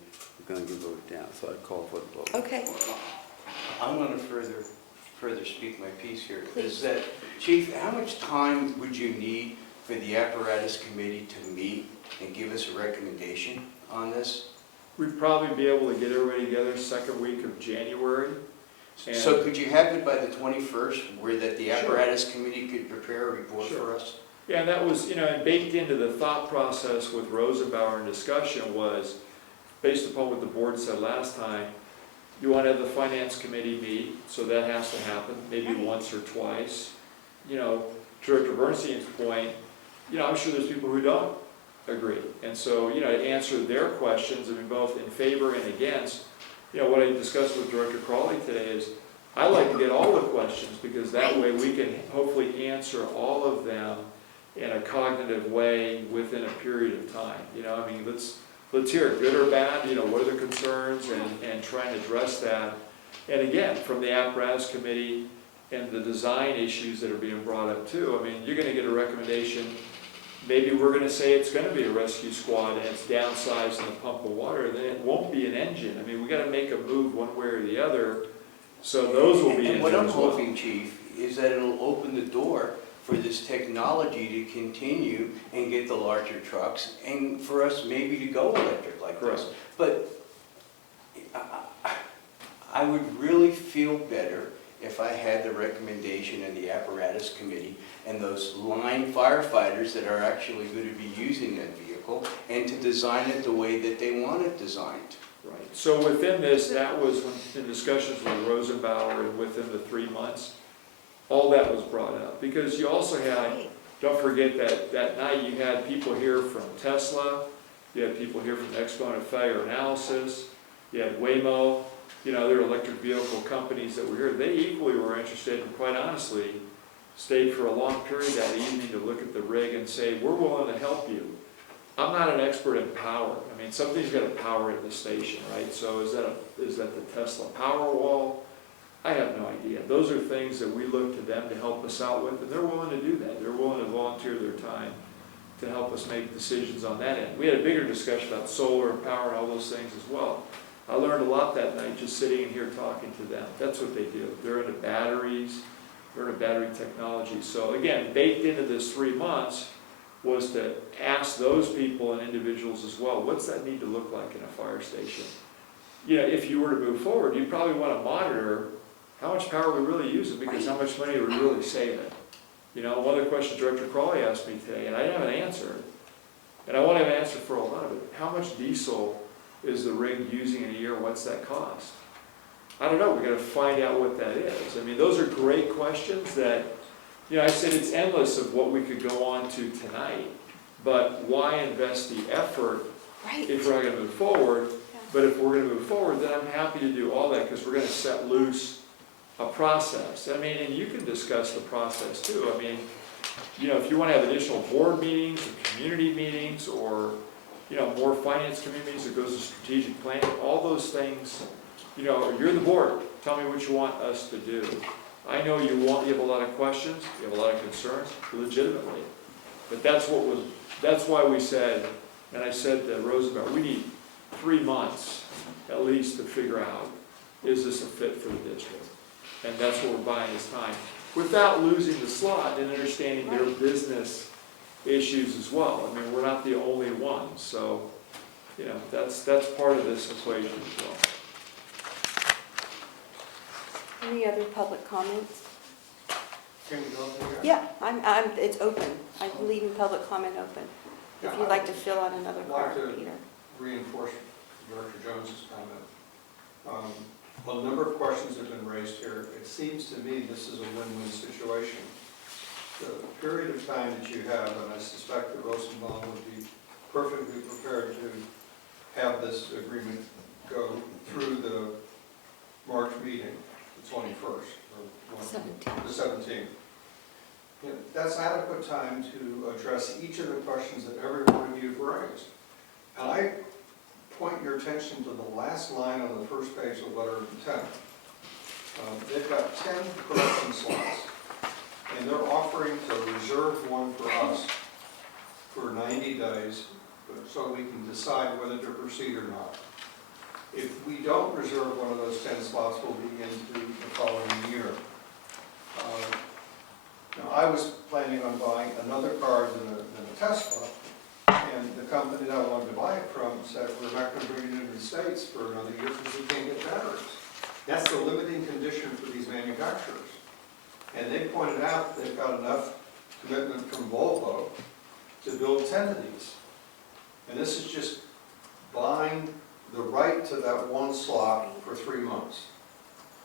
going to vote down. So I call for the vote. Okay, I'm going to further speak my piece here. Please. Is that, Chief, how much time would you need for the apparatus committee to meet and give us a recommendation on this? We'd probably be able to get everybody together second week of January. And- So could you have it by the 21st, where that the Sure. apparatus committee could prepare a report Sure. for us? Yeah, and that was, and baked into the thought process with Rosenbauer and discussion was, based upon what the board said last time, you want to have the finance committee meet, so that has to happen, maybe Right. once or twice. Director Bernstein's point, I'm sure there's people who don't agree. And so, to answer their questions, both in favor and against, what I discussed with Director Crawley today is, I like to get all the questions, because that way we can hopefully answer all of them in a cognitive way within a period of time. Let's hear it, good or bad, what are the concerns, and try and address that. And again, from the apparatus committee and the design issues that are being brought up too, you're gonna get a recommendation, maybe we're gonna say it's gonna be a rescue squad and it's downsized in the pump of water, then it won't be an engine. We gotta make a move one way or the other, so those will be in And what there I'm as well. hoping, Chief, is that it'll open the door for this technology to continue and get the larger trucks, and for us maybe to go electric like this. Correct. But I would really feel better if I had the recommendation in the apparatus committee and those line firefighters that are actually going to be using that vehicle, and to design it the way that they want it designed. Right, so within this, that was in discussions with Rosenbauer, and within the 3 months, all that was brought up. Because you also had, don't forget that night you had people here from Tesla, you had people here from Exponent Failure Analysis, you had Waymo, there were electric vehicle companies that were here. They equally were interested, and quite honestly, stayed for a long period that evening to look at the rig and say, we're willing to help you. I'm not an expert in power. Something's got to power at the station, right? So is that the Tesla Powerwall? I have no idea. Those are things that we look to them to help us out with, and they're willing to do that. They're willing to volunteer their time to help us make decisions on that end. We had a bigger discussion about solar and power and all those things as well. I learned a lot that night just sitting in here talking to them. That's what they do. They're into batteries, they're into battery technology. So again, baked into this 3 months was to ask those people and individuals as well, what's that need to look like in a fire station? If you were to move forward, you'd probably want to monitor how much power we're really using, because how much money are we really saving? One of the questions Director Crawley asked me today, and I didn't have an answer, and I want to have an answer for a lot of it. How much diesel is the rig using in a year? What's that cost? I don't know. We've got to find out what that is. Those are great questions that, I said it's endless of what we could go on to tonight, but why invest the effort right. if we're not going to move forward? But if we're going to move forward, then I'm happy to do all that, because we're going to set loose a process. And you can discuss the process too. If you want to have additional board meetings or community meetings, or more finance committee meetings that goes to strategic planning, all those things, you're the board. Tell me what you want us to do. I know you have a lot of questions, you have a lot of concerns, legitimately. But that's why we said, and I said to Rosenberg, we need 3 months at least to figure out, is this a fit for the district? And that's what we're buying is time, without losing the slot and understanding their business issues as well. We're not the only ones, so, that's part of this equation as well. Any other public comments? Can we go through here? Yeah, it's open. I'm leaving public comment open. If Yeah, you'd like to fill out another I'd like card, to- Peter. Reinforce Director Jones's comment. A number of questions have been raised here. It seems to me this is a win-win situation. The period of time that you have, and I suspect that Rosenbaum would be perfectly prepared to have this agreement go through the March meeting, the 21st, or 17th. the 17th. You know, that's adequate time to address each of the questions that every one of you have raised. And I point your attention to the last line on the first page of the letter of intent. They've got 10 production slots, and they're offering to reserve one for us for 90 days, so we can decide whether to proceed or not. If we don't reserve one of those 10 slots, we'll be into the following year. Now, I was planning on buying another car than a Tesla, and the company that I wanted to buy it from said, we're not going to bring it into the States for another year because we can't get batteries. That's the limiting condition for these manufacturers. And they pointed out they've got enough commitment from Volvo to build 10 of these. And this is just buying the right to that one slot for 3 months.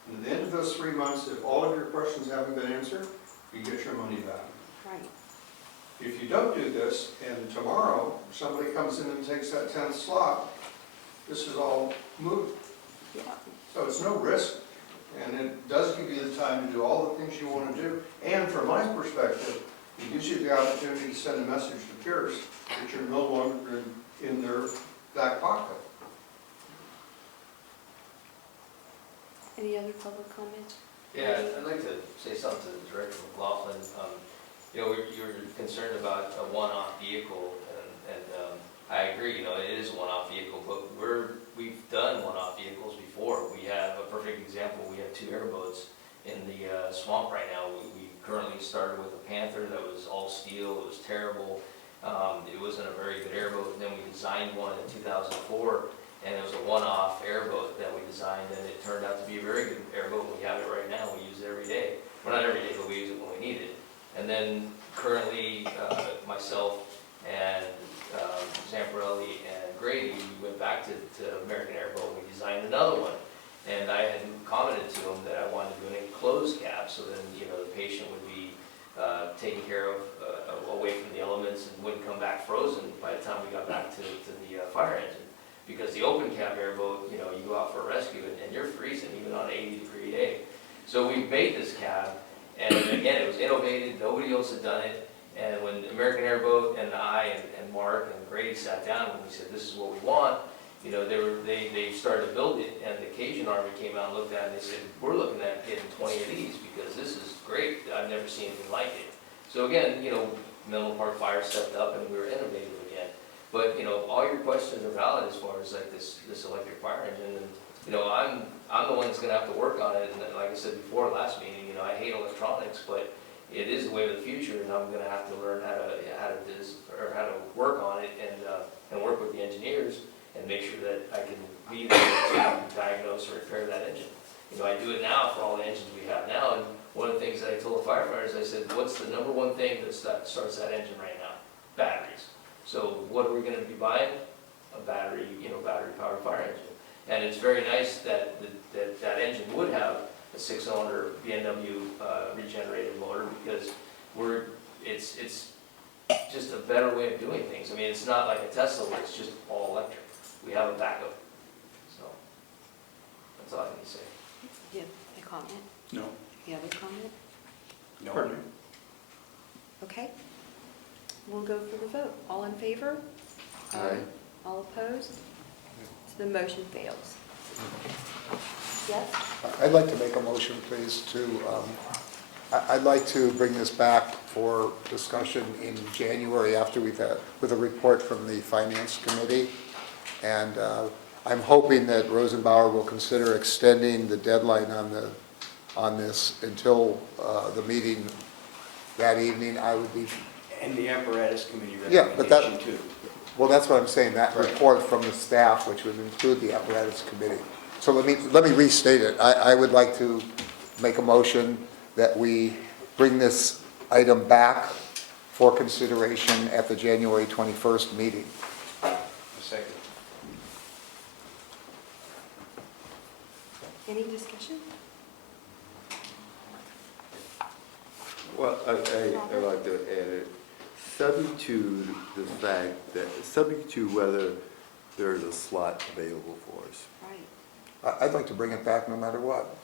And at the end of those 3 months, if all of your questions haven't been answered, you get your money back. Right. If you don't do this, and tomorrow somebody comes in and takes that 10th slot, this is all moot. Yeah. So it's no risk, and it does give you the time to do all the things you want to do. And from my perspective, it gives you the opportunity to send a message to Pierce that you're no longer in their back pocket. Any other public comments? Yeah, I'd like to say something to Director McLaughlin. You know, you're concerned about a one-off vehicle, and I agree, you know, it is a one-off vehicle, but we've done one-off vehicles before. We have a perfect example. We have 2 airboats in the swamp right now. We currently started with a Panther that was all steel. It was terrible. It wasn't a very good airboat. And then we designed one in 2004, and it was a one-off airboat that we designed, and it turned out to be a very good airboat. We have it right now. We use it every day. Well, not every day, but we use it when we need it. And then currently, myself and Zamparelli and Grady, we went back to American Airboat and we designed another one. And I had commented to them that I wanted to do an enclosed cab, so then, you know, the patient would be taken care of away from the elements and wouldn't come back frozen by the time we got back to the fire engine. Because the open cab airboat, you know, you go out for a rescue and you're freezing even on an 80-degree day. So we made this cab, and again, it was innovative. Nobody else had done it. And when American Airboat and I and Mark and Grady sat down and we said, this is what we want, you know, they started to build it, and the Cajun Army came out and looked at it and they said, we're looking at getting 20 of these because this is great. I've never seen anything like it. So again, you know, Menlo Park Fire stepped up and we were innovative again. But, you know, all your questions are valid as far as like this electric fire engine. And, you know, I'm the one that's going to have to work on it. And like I said before, last meeting, you know, I hate electronics, but it is the way of the future, and I'm going to have to learn how to work on it and work with the engineers and make sure that I can be there to diagnose or repair that engine. You know, I do it now for all the engines we have now, and one of the things that I told the firefighters, I said, what's the number one thing that starts that engine right now? Batteries. So what are we going to be buying? A battery, you know, battery-powered fire engine. And it's very nice that that engine would have a 6-cylinder BMW regenerated motor, because it's just a better way of doing things. I mean, it's not like a Tesla where it's just all electric. We have a backup. So that's all I need to say. Do you have a comment? No. You have a comment? No. Pardon me? Okay. We'll go for the vote. All in favor? Aye. All opposed? So the motion fails. Yes? I'd like to make a motion, please, I'd like to bring this back for discussion in January after we've had, with a report from the Finance Committee. And I'm hoping that Rosenbauer will consider extending the deadline on this until the meeting that evening. I would be, And the apparatus committee Yeah, but that- recommendation too. well, that's what I'm saying, that report from the staff, which would include the apparatus committee. So let me restate it. I would like to make a motion that we bring this item back for consideration at the January 21st meeting. A second. Any discussion? Well, I'd like to add it, subject to the fact that, subject to whether there's a slot available for us. Right. I'd like to bring it back no matter what.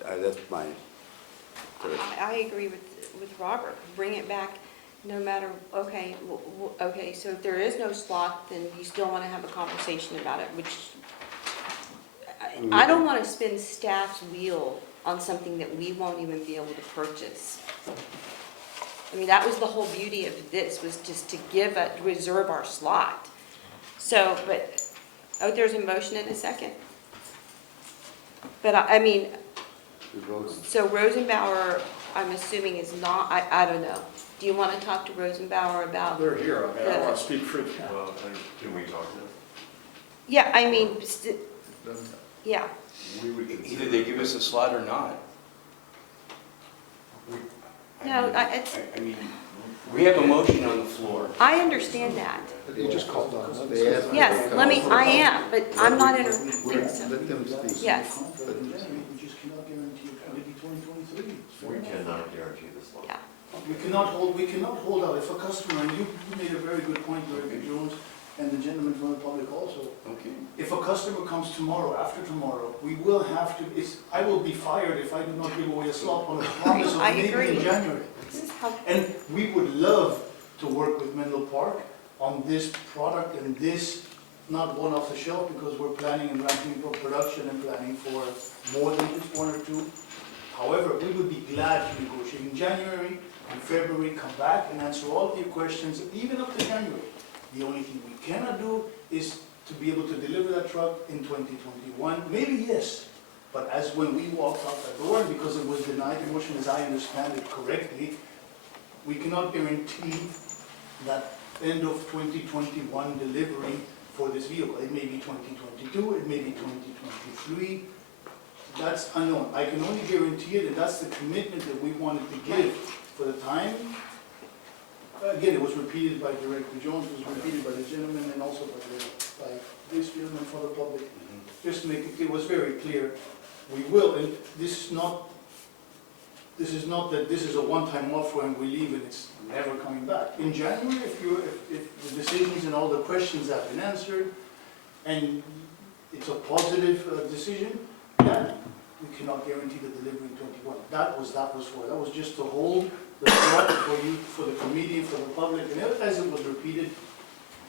That's my, I agree with Robert. Bring it back no matter, okay, okay, so if there is no slot, then you still want to have a conversation about it, which, I don't want to spin staff's wheel on something that we won't even be able to purchase. I mean, that was the whole beauty of this, was just to reserve our slot. So, but, oh, there's a motion in a second. But I mean, so Rosenbauer, I'm assuming is not, I don't know. Do you want to talk to Rosenbauer about? They're here, I mean, I don't want to speak for them. Well, can we talk to them? Yeah, I mean, yeah. We would consider. Either they give us a slot or not. No, I mean, we have a motion on the floor. I understand that. You just called on us. they asked. Yes, I am, but I'm not interrupting, so. Let them speak. Yes. We just cannot guarantee it, maybe 2023. We cannot guarantee this law. Yeah. We cannot hold out. If a customer, and you made a very good point, Director Jones, and the gentleman from the public also. Okay. If a customer comes tomorrow, after tomorrow, we will have to, I will be fired if I do not give away a slot on a promise of I maybe agree. in January. This is how, And we would love to work with Menlo Park on this product and this, not one off the shelf, because we're planning and ramping for production and planning for more than just one or two. However, we would be glad to negotiate in January and February, come back and answer all of your questions, even up to January. The only thing we cannot do is to be able to deliver that truck in 2021. Maybe yes, but as when we walked out the door, and because it was denied, the motion as I understand it correctly, we cannot guarantee that end of 2021 delivery for this vehicle. It may be 2022, it may be 2023. That's unknown. I can only guarantee it, and that's the commitment that we wanted to give for the time. Again, it was repeated by Director Jones, it was repeated by the gentleman, and also by this gentleman for the public. Just to make it clear, it was very clear, we will, and this is not that this is a one-time offer and we leave and it's never coming back. In January, if the decisions and all the questions have been answered, and it's a positive decision, then we cannot guarantee the delivery in 21. That was for. That was just to hold the slot for you, for the committee, for the public, and as it was repeated,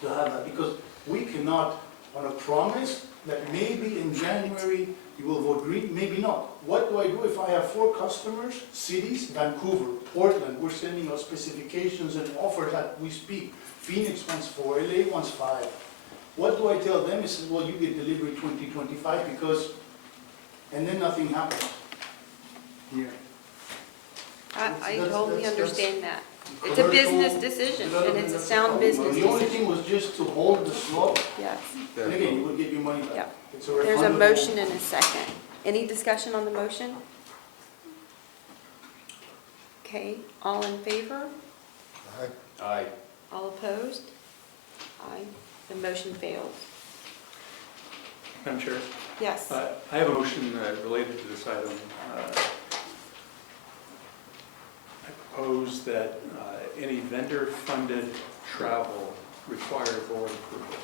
to have that. Because we cannot, on a promise that maybe in January you will vote green, maybe not. What do I do if I have 4 customers, cities, Vancouver, Portland, we're sending out specifications and offers that we speak. Phoenix wants 4, LA wants 5. What do I tell them? Is, well, you get delivery 2025 because, and then nothing happens here. I That's- totally that's- understand that. It's a business decision, and it's a sound business The only decision. thing was just to hold the slot, Yes. and again, you will get your money Yeah. back. It's a There's a refundable- motion and a second. Any discussion on the motion? Okay, all in favor? Aye. All opposed? Aye. The motion fails. Madam Chair, Yes. I have a motion related to this item. I propose that any vendor-funded travel require board approval.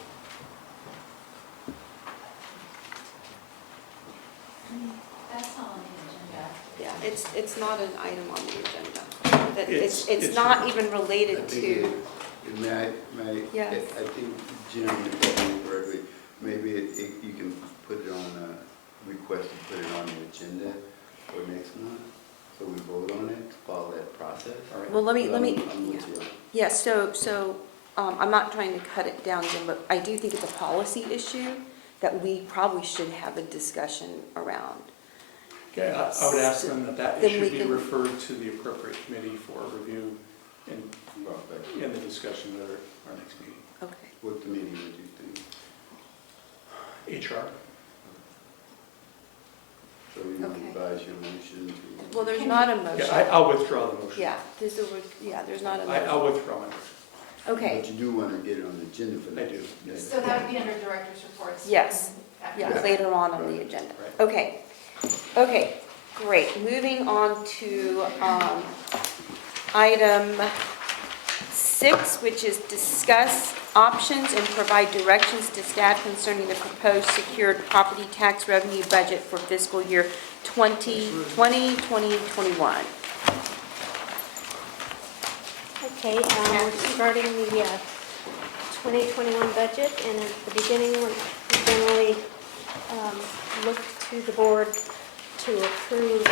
That's not on the agenda. Yeah, it's not an item on the agenda. That It's- It's it's- not even I related think to, May I, Yes. I think Jim told me correctly, maybe you can put it on, request to put it on the agenda for next month, so we vote on it, follow that process. well, let me, I'm with you. yeah, so, I'm not trying to cut it down, Jim, but I do think it's a policy issue that we probably should have a discussion around. Okay, I would ask them that Then should we be can- referred to the appropriate committee for review Okay. in the discussion at our next meeting. Okay. What committee would you think? HR. So you Okay. revise your motion to. Well, there's not a Yeah, motion. I'll withdraw the motion. Yeah, there's not a I'll motion. withdraw my motion. Okay, But you do want to get it on the agenda for I that. do. Yes. So that would be under director's reports? Yes. After yeah, that. later on the agenda. Right. Okay, okay, great. Moving on to item 6, which is discuss options and provide directions to staff concerning the proposed secured property tax revenue budget for fiscal year 2020-2021. Okay, we're starting the 2021 budget, and at the beginning, we generally look to the board to approve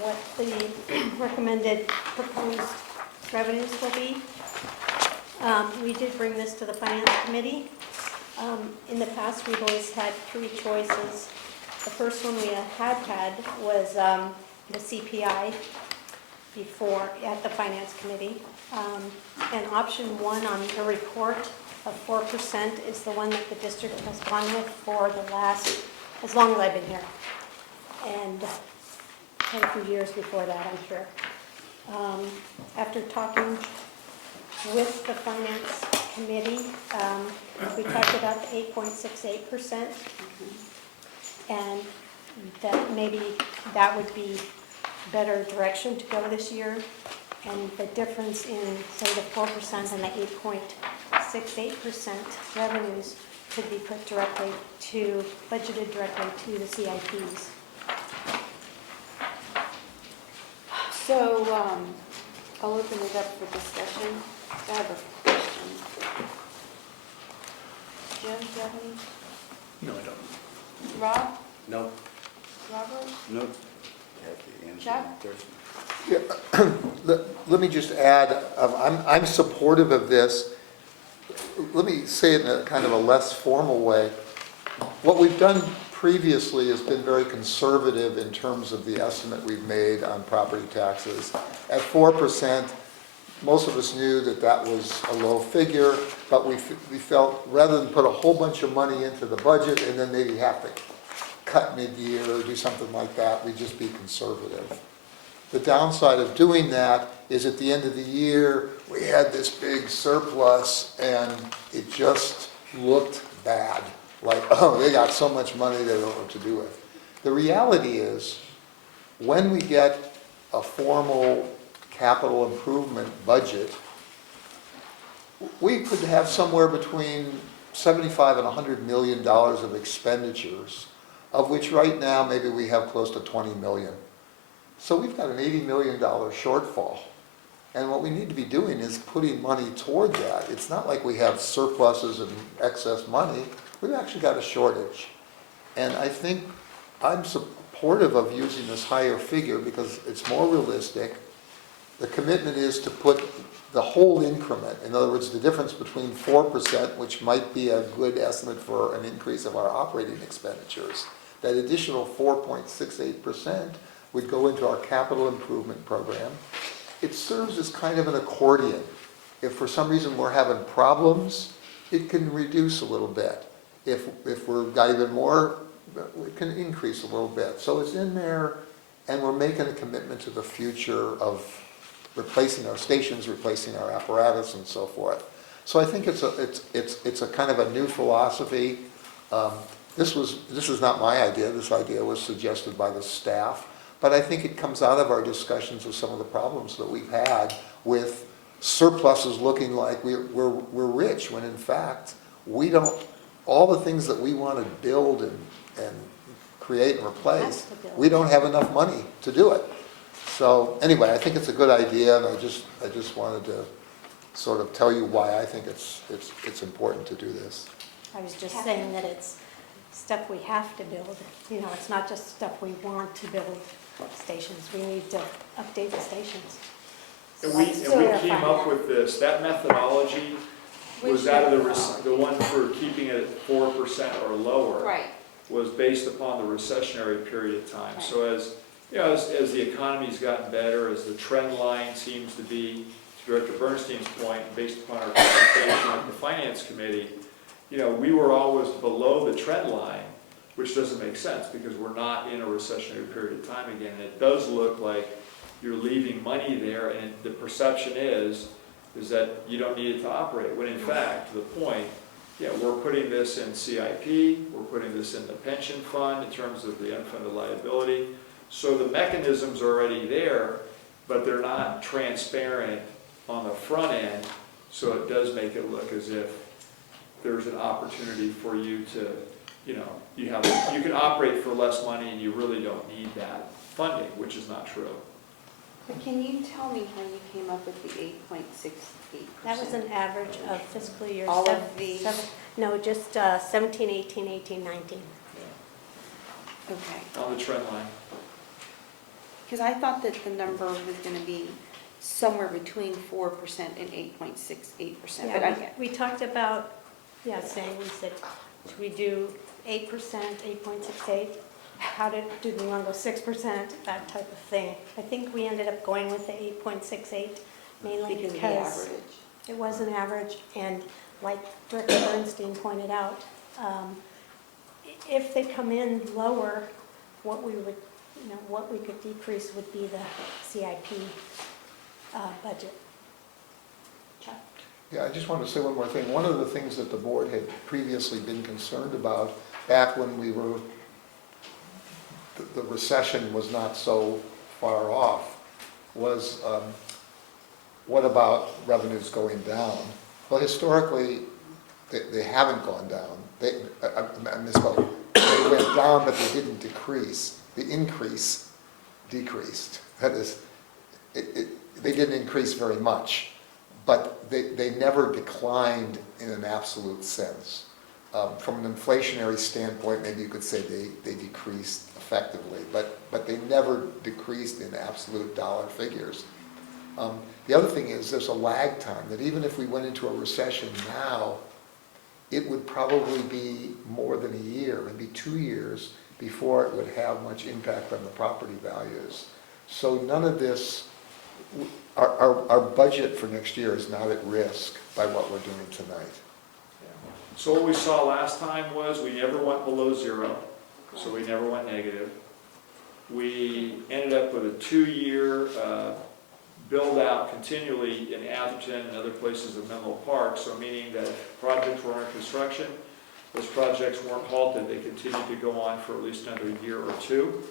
what the recommended proposed revenues will be. We did bring this to the Finance Committee. In the past, we've always had 3 choices. The first one we had was the CPI before at the Finance Committee. And option 1 on the report of 4% is the one that the district has gone with for the last, as long as I've been here. And quite a few years before that, I'm sure. After talking with the Finance Committee, we talked about the 8.68%. And that maybe that would be better direction to go this year. And the difference in, say, the 4% and the 8.68% revenues could be put directly to, budgeted directly to the CIPs. So, I'll open it up for discussion. I have a question. Jim, do you have any? No, I don't. Rob? No. Robert? No. Have to answer Chuck? that question. Yeah, let me just add, I'm supportive of this. Let me say it in a kind of a less formal way. What we've done previously has been very conservative in terms of the estimate we've made on property taxes. At 4%, most of us knew that that was a low figure, but we felt rather than put a whole bunch of money into the budget and then maybe have to cut mid-year or do something like that, we'd just be conservative. The downside of doing that is at the end of the year, we had this big surplus and it just looked bad. Like, oh, they got so much money, they don't know what to do with. The reality is, when we get a formal capital improvement budget, we could have somewhere between $75 and $100 million of expenditures, of which right now maybe we have close to 20 million. So we've got an $80 million shortfall. And what we need to be doing is putting money toward that. It's not like we have surpluses and excess money. We've actually got a shortage. And I think I'm supportive of using this higher figure because it's more realistic. The commitment is to put the whole increment, in other words, the difference between 4%, which might be a good estimate for an increase of our operating expenditures, that additional 4.68% would go into our capital improvement program. It serves as kind of an accordion. If for some reason we're having problems, it can reduce a little bit. If we've got even more, it can increase a little bit. So it's in there, and we're making a commitment to the future of replacing our stations, replacing our apparatus, and so forth. So I think it's a kind of a new philosophy. This is not my idea. This idea was suggested by the staff. But I think it comes out of our discussions of some of the problems that we've had with surpluses looking like we're rich, when in fact, we don't, all the things that we want to build and create and replace, we don't have enough money to do it. So anyway, I think it's a good idea, and I just wanted to sort of tell you why I think it's important to do this. I was just saying that it's stuff we have to build. You know, it's not just stuff we want to build stations. We need to update the stations. And we came up with this, that methodology was out of the one for keeping it at 4% or lower. Right. Was based upon the recessionary period of time. Right. So as the economy's gotten better, as the trend line seems to be, to Director Bernstein's point, based upon our conversation at the Finance Committee, we were always below the trend line, which doesn't make sense because we're not in a recessionary period of time again. And it does look like you're leaving money there, and the perception is that you don't need it to operate, when in fact, to the point, yeah, we're putting this in CIP, we're putting this in the pension fund in terms of the unfunded liability. So the mechanism's already there, but they're not transparent on the front end, so it does make it look as if there's an opportunity for you to, you know, you can operate for less money and you really don't need that funding, which is not true. But can you tell me how you came up with the 8.68%? That was an average of fiscal year All of these? no, just 17, 18, 18, 19. Okay, On the trend line. because I thought that the number was going to be somewhere between 4% and 8.68%. But Yeah, we talked about, saying, we said, should we do 8%, 8.68? do we want to go 6%, that type of thing. I think we ended up going with the 8.68 mainly because of the because average. it was an average, and like Director Bernstein pointed out, if they come in lower, what we could decrease would be the CIP budget. Yeah, I just want to say one more thing. One of the things that the board had previously been concerned about, back when we were, the recession was not so far off, was what about revenues going down? Well, historically, they haven't gone down. I misspoke. They went down, but they didn't decrease. The increase decreased. That is, they didn't increase very much, but they never declined in an absolute sense. From an inflationary standpoint, maybe you could say they decreased effectively, but they never decreased in absolute dollar figures. The other thing is there's a lag time, that even if we went into a recession now, it would probably be more than a year, maybe 2 years, before it would have much impact on the property values. So none of this, our budget for next year is not at risk by what we're doing tonight. So what we saw last time was we never went below 0, so we never went negative. We ended up with a 2-year build out continually in Atherton and other places in Menlo Park, so meaning that if projects were under construction, those projects weren't halted, they continued to go on for at least another year or two.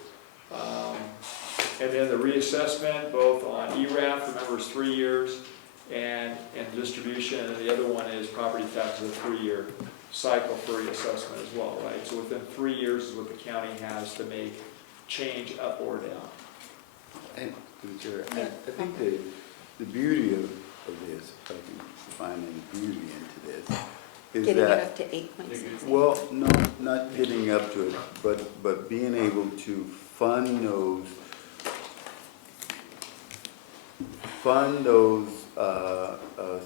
And then the reassessment, both on ERAF, remember, is 3 years, and distribution, and the other one is property taxes, a 3-year cycle for reassessment as well, right? So within 3 years is what the county has to make change up or down. And, Chair, I think the beauty of this, if I can find any beauty into this, is Getting it that, up to 8.68. well, no, not getting up to it, but being able to fund those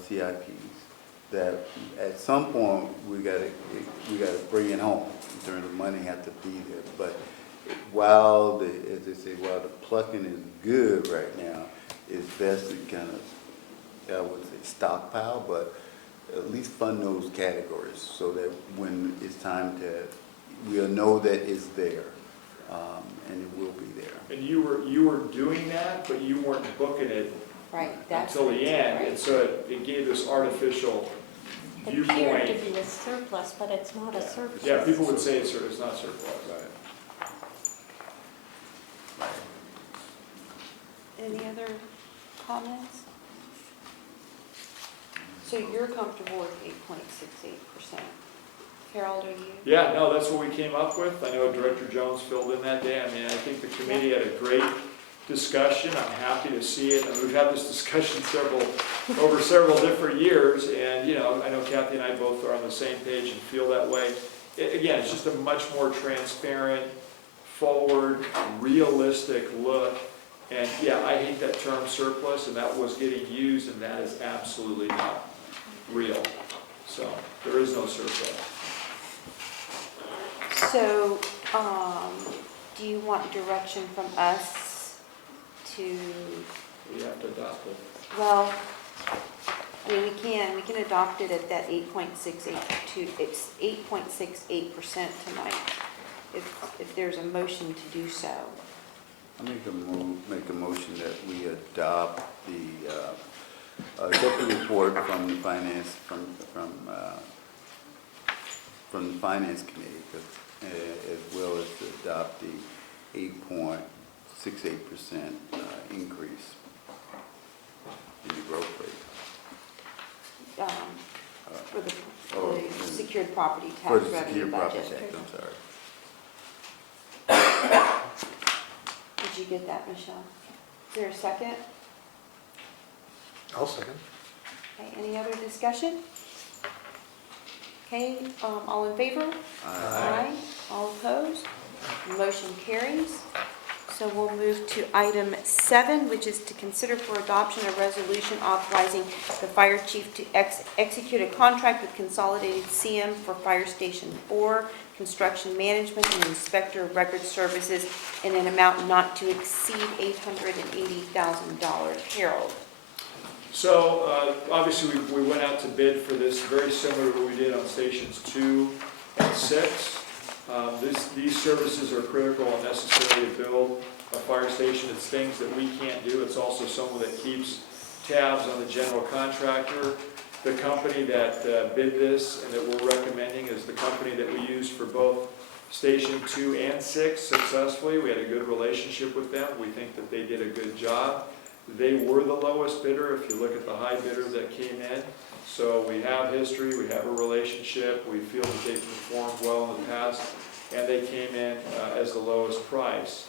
CIPs that at some point we gotta bring it home in terms of money have to be there. But while as they say, while the plucking is good right now, it's best to kind of, I wouldn't say stockpile, but at least fund those categories so that when it's time to, we'll know that it's there, and it will be there. And you were doing that, but you weren't booking it Right, that's until the right, end, right. and so it gave this artificial It appeared to viewpoint. be a surplus, but it's not a surplus. Yeah, people would say it's not surplus. Any other comments? So you're comfortable with 8.68%? Harold, are you? Yeah, no, that's what we came up with. I know Director Jones filled in that day. I mean, I think the committee had a great discussion. I'm happy to see it. And we've had this discussion over several different years. And, you know, I know Kathy and I both are on the same page and feel that way. Again, it's just a much more transparent, forward, realistic look. And yeah, I hate that term surplus, and that was getting used, and that is absolutely not real. So there is no surplus. So, do you want direction from us to, We have to adopt it. well, I mean, we can adopt it at that 8.68%, it's 8.68% tonight. if there's a motion to do so. I make a motion that we adopt the deputy report from the finance, from the finance committee, as well as to adopt the 8.68% increase in the growth rate. For the secured property For tax the revenue secured property budget. tax, I'm sorry. Did you get that, Michelle? Is there a second? I'll second. Okay, any other discussion? Okay, all in favor? Aye. All opposed? Motion carries. So we'll move to item 7, which is to consider for adoption a resolution authorizing the fire chief to execute a contract with Consolidated CM for Fire Station 4, construction management and inspector of record services in an amount not to exceed $880,000. Harold? So, obviously, we went out to bid for this, very similar to what we did on stations 2 and 6. These services are critical and necessary to build a fire station. It's things that we can't do. It's also someone that keeps tabs on the general contractor. The company that bid this and that we're recommending is the company that we used for both Station 2 and 6 successfully. We had a good relationship with them. We think that they did a good job. They were the lowest bidder if you look at the high bidder that came in. So we have history, we have a relationship, we feel that they've performed well in the past, and they came in as the lowest price.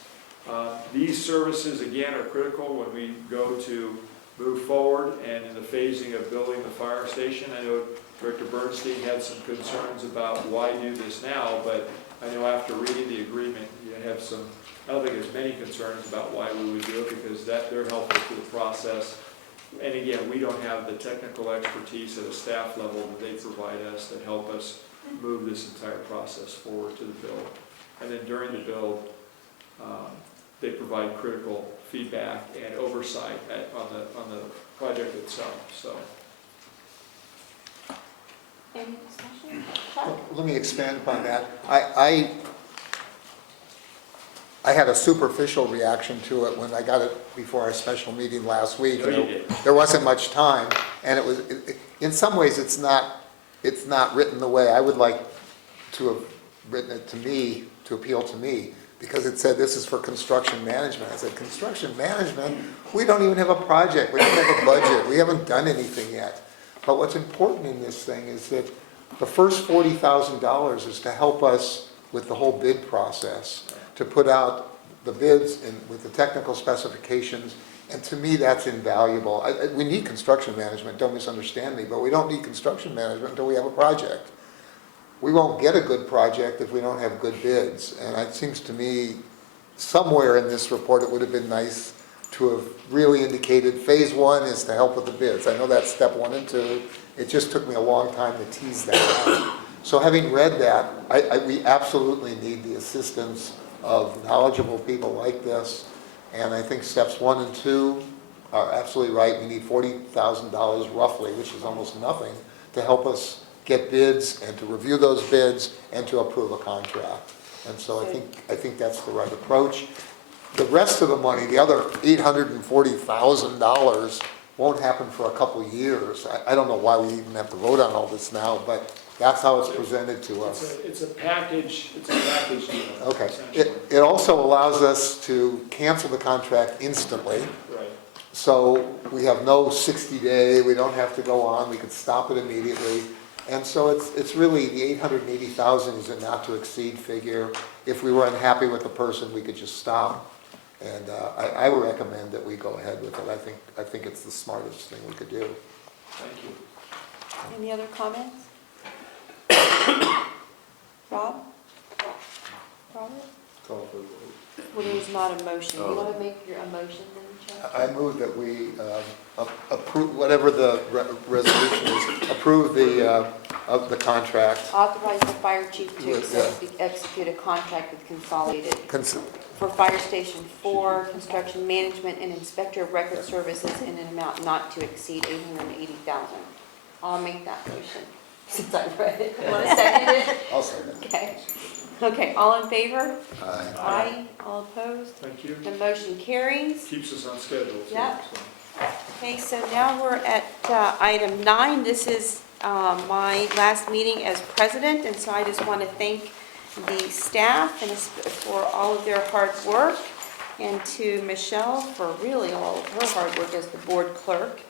These services, again, are critical when we go to move forward and in the phasing of building the fire station. I know Director Bernstein had some concerns about why do this now, but I know after reading the agreement, you have some, I don't think there's many concerns about why we would do it, because they're helpful to the process. And again, we don't have the technical expertise at a staff level that they provide us that help us move this entire process forward to the build. And then during the build, they provide critical feedback and oversight on the project itself. So. Any discussion? Chuck? Let me expand upon that. I had a superficial reaction to it when I got it before our special meeting last week. No, you did. There wasn't much time, and it was, in some ways, it's not written the way I would like to have written it to me, to appeal to me, because it said this is for construction management. I said, construction management? We don't even have a project, we don't have a budget, we haven't done anything yet. But what's important in this thing is that the first $40,000 is to help us with the whole bid process, to put out the bids and with the technical specifications, and to me that's invaluable. We need construction management, don't misunderstand me, but we don't need construction management until we have a project. We won't get a good project if we don't have good bids, and it seems to me somewhere in this report it would have been nice to have really indicated phase 1 is to help with the bids. I know that's step 1 and 2. It just took me a long time to tease that out. So having read that, we absolutely need the assistance of knowledgeable people like this, and I think steps 1 and 2 are absolutely right. We need $40,000 roughly, which is almost nothing, to help us get bids and to review those bids and to approve a contract. And so I think that's the right approach. The rest of the money, the other $840,000, won't happen for a couple of years. I don't know why we even have to vote on all this now, but that's how it's presented to us. It's a package deal. Okay. It also allows us to cancel the contract instantly. Right. So we have no 60-day, we don't have to go on, we can stop it immediately. And so it's really, the $880,000 is a not to exceed figure. If we were unhappy with the person, we could just stop. And I would recommend that we go ahead with it. I think it's the smartest thing we could do. Thank you. Any other comments? Rob? Robert? Call for the vote. Well, there's not a motion. You want to make your a motion then, Chuck? I move that we approve, whatever the resolution is, approve of the contract. Authorize the fire chief to execute a contract with Consolidated for Fire Station 4, construction management and inspector of record services in an amount not to exceed $880,000. I'll make that motion. since I read it. Want to second it? I'll second. Okay. Okay, all in favor? Aye. Aye. All opposed? Thank you. The motion carries. Keeps us on schedule. too, Yep. so. Okay, so now we're at item 9. This is my last meeting as president, and so I just want to thank the staff and for all of their hard work, and to Michelle for really all of her hard work as the board clerk,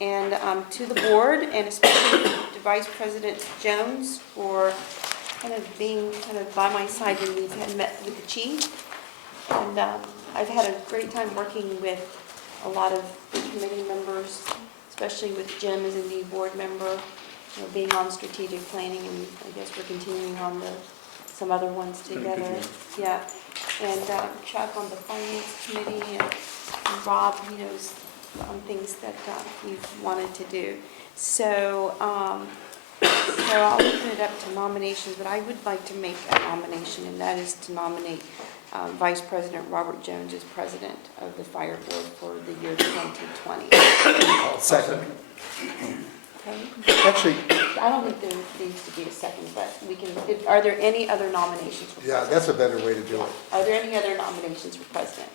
and to the board, and especially to Vice President Jones for kind of being kind of by my side when we've had met with the chief. And I've had a great time working with a lot of the committee members, especially with Jim as a new board member, you know, being on strategic planning, and I guess we're continuing on some other ones together. Yeah, and Chuck on the finance committee, and Rob, you know, on things that we've wanted to do. So, so I'll open it up to nominations, but I would like to make a nomination, and that is to nominate Vice President Robert Jones as president of the fire board for the year 2020. I'll second. Okay? Actually, I don't think there needs to be a second, but we can, are there any other nominations for yeah, president? that's a better way to do it. Are there any other nominations for president?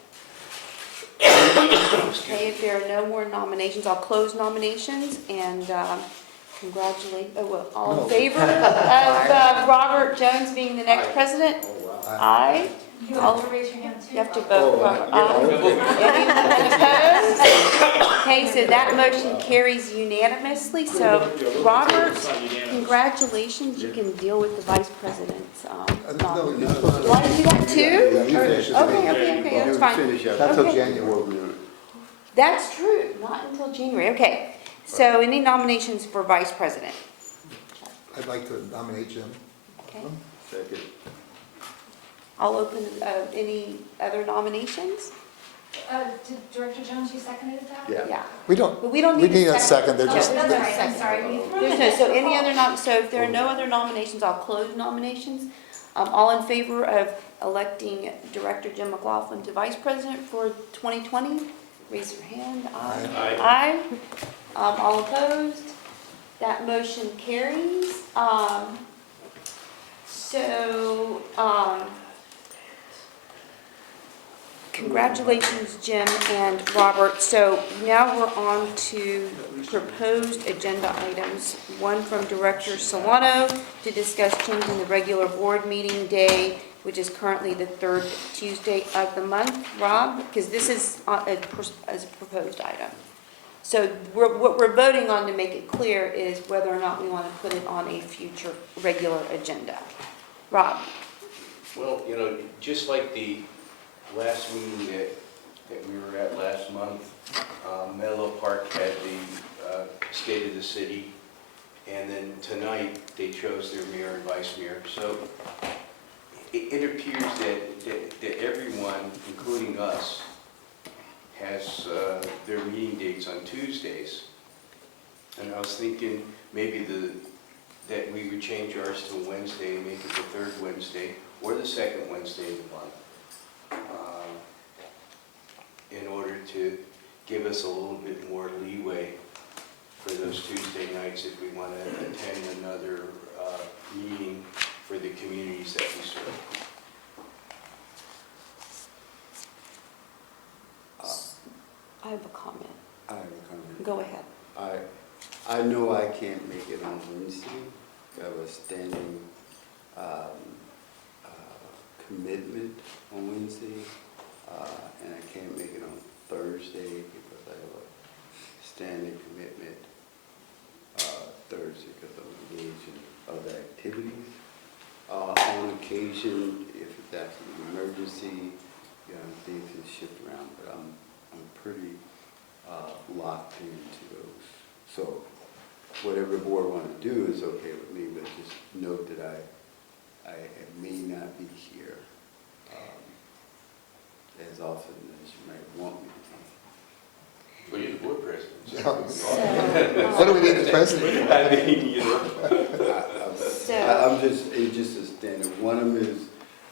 Okay, if there are no more nominations, I'll close nominations and congratulate, all in favor of Robert Jones being the next president? Aye. You have to raise your hand too. You have to vote. Anyone opposed? Okay, so that motion carries unanimously. So, Robert, It's not unanimous. congratulations, you can deal with the vice president's No, nomination. you're supposed to- Want to do that too? Yeah, you finish this Okay, meeting. okay, that's fine. That's till Okay. January. That's true, not until January, okay. So any nominations for vice president? I'd like to nominate Jim. Okay, Second. I'll open, any other nominations? Did Director Jones, you seconded that? Yeah. Yeah, We don't, but we don't we need need a a second, they're Oh, just, that's they're- right, I'm sorry. there's no, so any other so if there are no other nominations, I'll close nominations. All in favor of electing Director Jim McLaughlin to vice president for 2020? Raise your hand. Aye. Aye. All opposed? That motion carries. So, congratulations, Jim and Robert. So now we're on to proposed agenda items. One from Director Solano to discuss changing the regular board meeting day, which is currently the third Tuesday of the month. Rob, because this is as a proposed item. So what we're voting on, to make it clear, is whether or not we want to put it on a future regular agenda. Rob? Well, you know, just like the last meeting that we were at last month, Menlo Park had the State of the City, and then tonight they chose their mayor and vice mayor. So it appears that everyone, including us, has their meeting dates on Tuesdays. And I was thinking maybe that we would change ours to Wednesday, make it the third Wednesday, or the second Wednesday of the month, in order to give us a little bit more leeway for those Tuesday nights if we want to attend another meeting for the communities that we serve. I have a comment. I have a comment. Go ahead. I know I can't make it on Wednesday. I have a standing commitment on Wednesday, and I can't make it on Thursday because I have a standing commitment Thursday because I'm engaged in other activities. On occasion, if it's actually an emergency, you know, things can shift around, but I'm pretty locked into those. So whatever the board want to do is okay with me, but just note that I may not be here as often as you might want me to Well, you're the board president. Yeah. What do we need the president? I mean, you know. be. I'm just, it's just a standard. One of them is,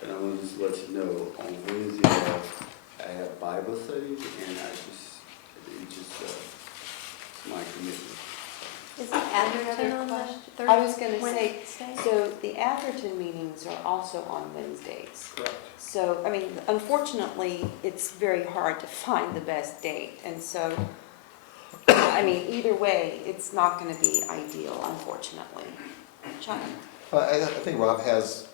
and I want to just let you know, on Wednesday, I have Bible studies, and it's just, it's my commitment. Is Another Atherton on the question? third I was gonna say, Wednesday? so the Atherton meetings are also on Wednesdays. Correct. So, I mean, unfortunately, it's very hard to find the best date, and so, I mean, either way, it's not gonna be ideal, unfortunately. Chuck? I think Rob has,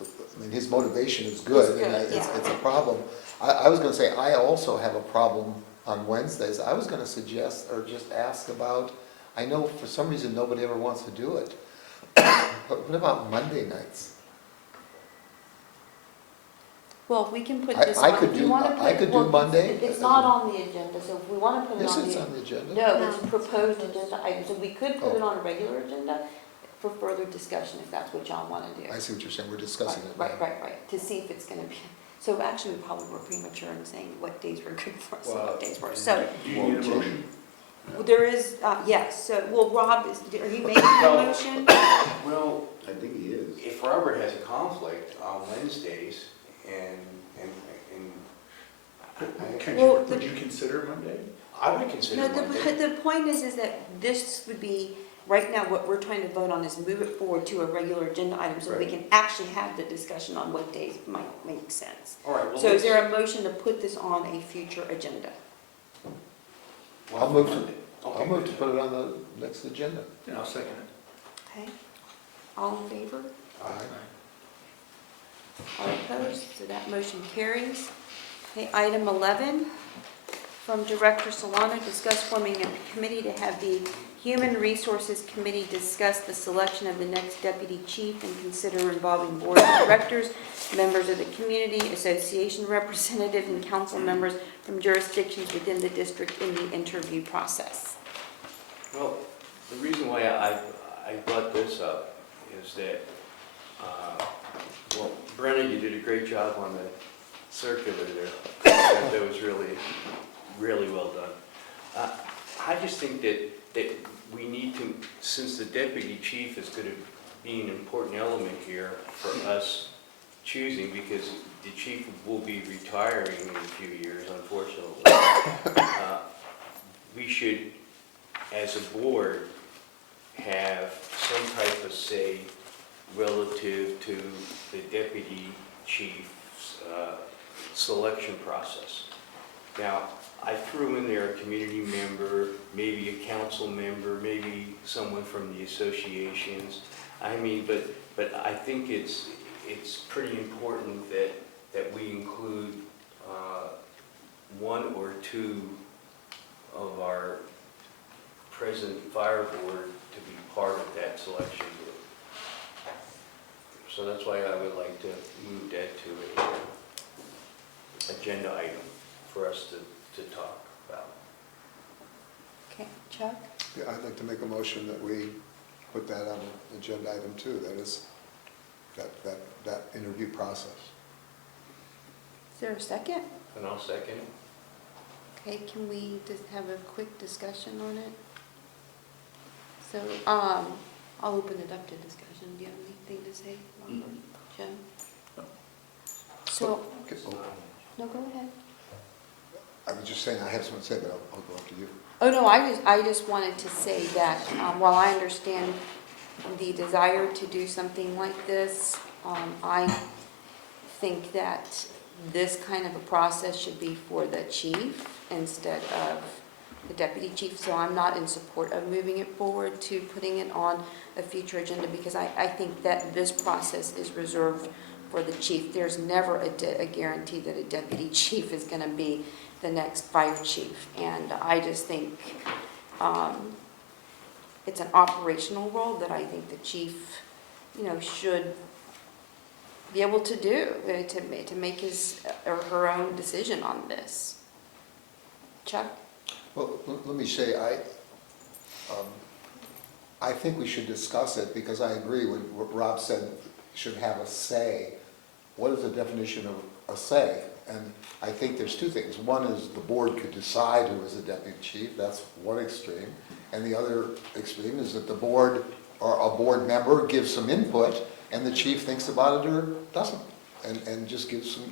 I mean, his motivation is good, It's good, and yeah. it's a problem. I was gonna say, I also have a problem on Wednesdays. I was gonna suggest, or just ask about, I know for some reason nobody ever wants to do it, but what about Monday nights? Well, we can put I- this I on, could if you do- wanna put. I could do well, Monday. It's not on the agenda, so if we wanna put it Yes, on it's the. on the agenda. No, No. it's a proposed agenda item, so we could put it Oh. on a regular agenda for further discussion, if that's what y'all wanna do. I see what you're saying, we're discussing it Right, now. right, to see if it's gonna be, so actually, we probably were premature in saying what days were good for us and what days were, so. Do you need a motion? There is, yes, so, well, Rob, are you making a Well- motion? Well, I think he is. if Robert has a conflict on Wednesdays and Well, Would you consider Monday? I would consider No, Monday. the point is that this would be, right now, what we're trying to vote on is move it forward to a regular agenda item, so we Right. can actually have the discussion on what days might make sense. All right, well, So is let's- there a motion to put this on a future agenda? well, I'll move to- Monday. Okay, I'll move to good. put it on the next agenda. Yeah, I'll second it. Okay, all in favor? Aye. All opposed? So that motion carries. Okay, item 11, from Director Solano, discuss forming a committee to have the Human Resources Committee discuss the selection of the next deputy chief and consider involving board of directors, members of the community, association representatives, and council members from jurisdictions within the district in the interview process. Well, the reason why I brought this up is that, well, Brenna, you did a great job on the circular there. That was really, really well done. I just think that we need to, since the deputy chief is going to be an important element here for us choosing, because the chief will be retiring in a few years, unfortunately, we should, as a board, have some type of say relative to the deputy chief's selection process. Now, I threw in there a community member, maybe a council member, maybe someone from the associations. I mean, but I think it's pretty important that we include one or two of our present fire board to be part of that selection group. So that's why I would like to move that to an agenda item for us to talk about. Okay, Chuck? Yeah, I'd like to make a motion that we put that on the agenda item too, that is, that interview process. Is there a second? And I'll second it. Okay, can we just have a quick discussion on it? So, I'll open it up to discussion. Do you have anything to say, Robert, Jim? So, Okay, oh, no, go ahead. I was just saying, I have something to say, but I'll go up to you. Oh, no, I just wanted to say that, while I understand the desire to do something like this, I think that this kind of a process should be for the chief instead of the deputy chief. So I'm not in support of moving it forward to putting it on a future agenda, because I think that this process is reserved for the chief. There's never a guarantee that a deputy chief is going to be the next fire chief. And I just think it's an operational role that I think the chief, should be able to do, to make his or her own decision on this. Chuck? Well, let me say, I think we should discuss it, because I agree with what Rob said, should have a say. What is the definition of a say? And I think there's two things. One is the board could decide who is the deputy chief, that's one extreme. And the other extreme is that the board, or a board member, gives some input, and the chief thinks about it or doesn't, and just gives some,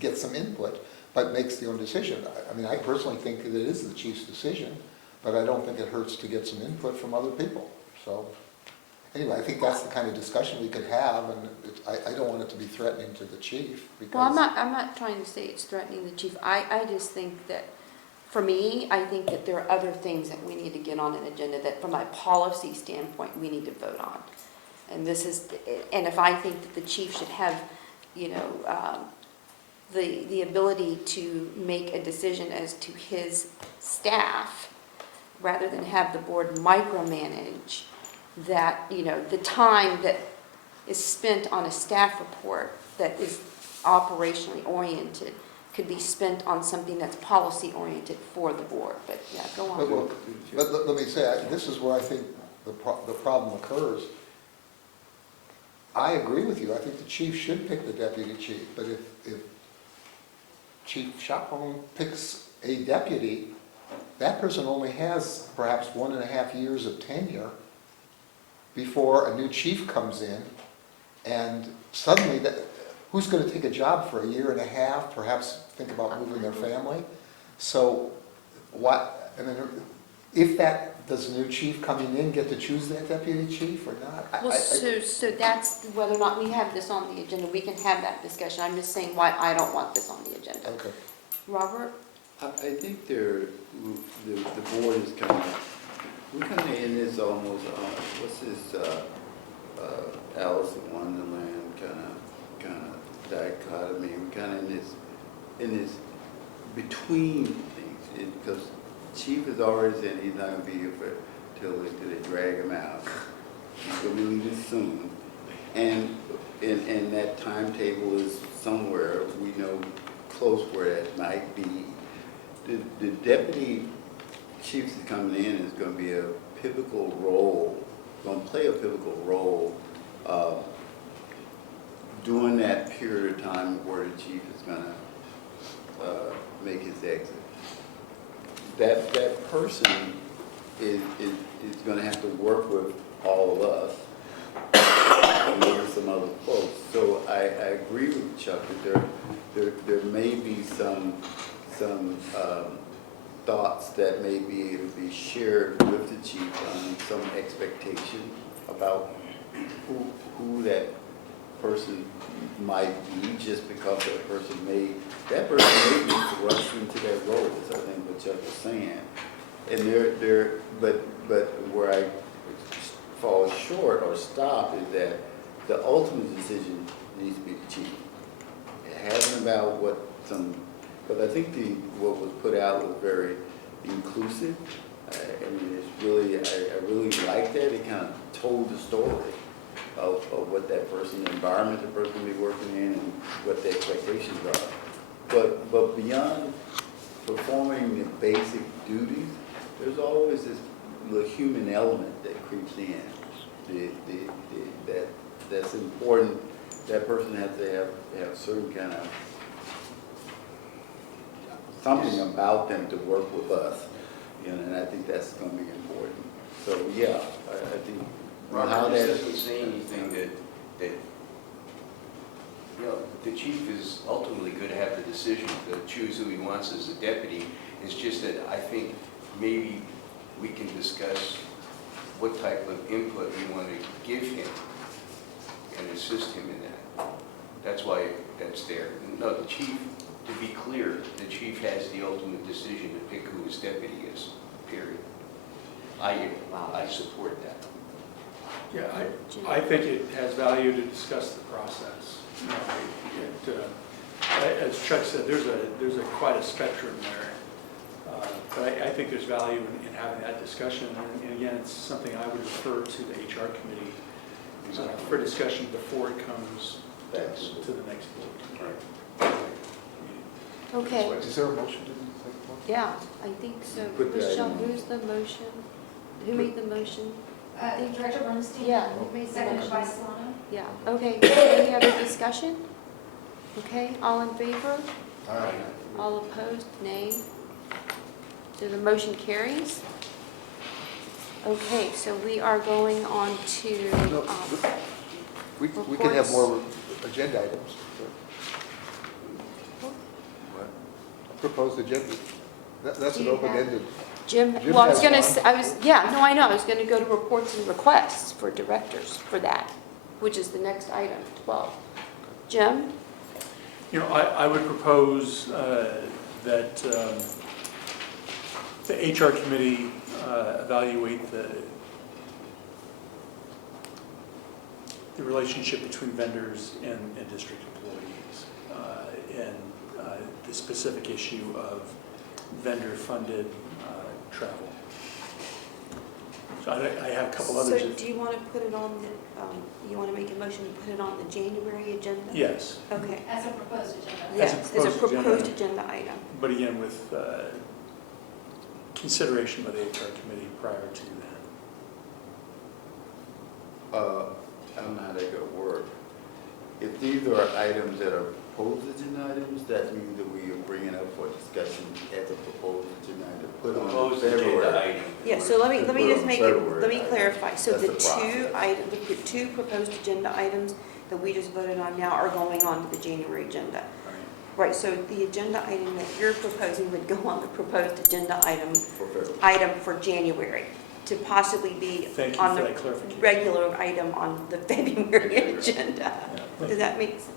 gets some input, but makes the own decision. I mean, I personally think that it is the chief's decision, but I don't think it hurts to get some input from other people. So, anyway, I think that's the kind of discussion we could have, and I don't want it to be threatening to the chief, because. Well, I'm not trying to say it's threatening the chief. I just think that, for me, I think that there are other things that we need to get on an agenda that, from a policy standpoint, we need to vote on. And this is, and if I think that the chief should have, you know, the ability to make a decision as to his staff, rather than have the board micromanage that, you know, the time that is spent on a staff report that is operationally oriented could be spent on something that's policy oriented for the board. But yeah, go on. Well, let me say, this is where I think the problem occurs. I agree with you. I think the chief should pick the deputy chief, but if Chief Chaperone picks a deputy, that person only has perhaps 1.5 years of tenure before a new chief comes in, and suddenly, who's going to take a job for 1.5 years, perhaps think about moving their family? So, if does the new chief coming in get to choose that deputy chief or not? Well, so that's whether or not we have this on the agenda. We can have that discussion. I'm just saying why I don't want this on the agenda. Okay. Robert? I think the board is kind of, we're kind of in this almost, what's this, Alice in Wonderland kind of dichotomy. We're kind of in this between things, because chief has already said he's not going to be here till they drag him out. He's going to be leaving soon, and that timetable is somewhere. We know close where that might be. The deputy chief that's coming in is going to be a pivotal role, going to play a pivotal role during that period of time where the chief is going to make his exit. That person is going to have to work with all of us and maybe some other folks. So I agree with Chuck that there may be some thoughts that may be able to be shared with the chief on some expectation about who that person might be, just because that person may be thrust into that role, is I think what Chuck was saying. And but where I fall short or stop is that the ultimate decision needs to be the chief. It hasn't about but I think what was put out was very inclusive. I mean, it's really, I really like that. It kind of told the story of what that person, the environment the person will be working in, and what the expectations are. But beyond performing the basic duties, there's always this little human element that creeps in. That's important. That person has to have certain kind of something about them to work with us, you know, and I think that's going to be important. So yeah, I think. Robert, this doesn't say anything that you know, the chief is ultimately going to have the decision to choose who he wants as a deputy. It's just that I think maybe we can discuss what type of input we want to give him and assist him in that. That's why that's there. No, the chief, to be clear, the chief has the ultimate decision to pick who his deputy is, period. I support that. Yeah, I think it has value to discuss the process. You know, as Chuck said, there's quite a spectrum there. But I think there's value in having that discussion. And again, it's something I would refer to the HR committee for discussion before it comes to the next board. Right. Okay, Is there a motion to take one? yeah, I think so. Put that Michelle, in. who's the motion? Who made the motion? Director Bernstein? Yeah, who made the Seconded by motion? Solano? Yeah, okay, any other discussion? Okay, all in favor? All opposed, nay? So the motion carries? Okay, so we are going on to, No, we can have more agenda items. Proposed agenda. That's Do an you have- open-ended. Jim, Jim well, I was has gonna, one. I know, I was gonna go to reports and requests for directors for that, which is the next item, 12. Jim? You know, I would propose that the HR committee evaluate the relationship between vendors and district employees, and the specific issue of vendor-funded travel. So I have a couple others. So do you want to put it on the, you want to make a motion to put it on the January agenda? Yes, Okay. As a proposed agenda. Yes, as a proposed agenda proposed agenda item. but again, with consideration by the HR committee prior to that. I don't know how that could work. If these are items that are proposed agenda items, that means that we are bringing up for discussion as a proposed agenda item, put on Proposed agenda February. item. Yeah, so let me Put just on make it, February let me item. clarify. So That's the the process. the two proposed agenda items that we just voted on now are going on to the January agenda. Right, so the agenda item that you're proposing would go on the proposed agenda For February. item for January, to possibly be Thank you on for the that clarification. regular item on the February agenda. Does that make sense?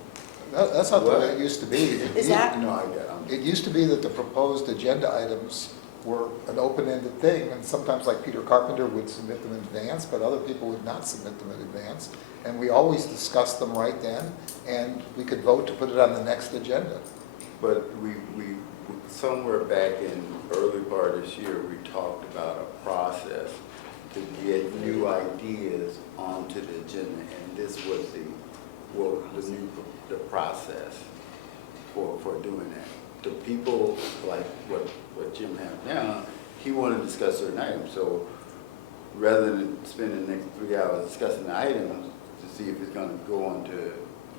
That's not the way it used to be. Is that- No, I got it. It used to be that the proposed agenda items were an open-ended thing, and sometimes like Peter Carpenter would submit them in advance, but other people would not submit them in advance. And we always discussed them right then, and we could vote to put it on the next agenda. But we, somewhere back in early part of this year, we talked about a process to get new ideas onto the agenda, and this was the process for doing that. The people, like what Jim has now, he wanted to discuss certain items, so rather than spend the next 3 hours discussing the items to see if it's gonna go on to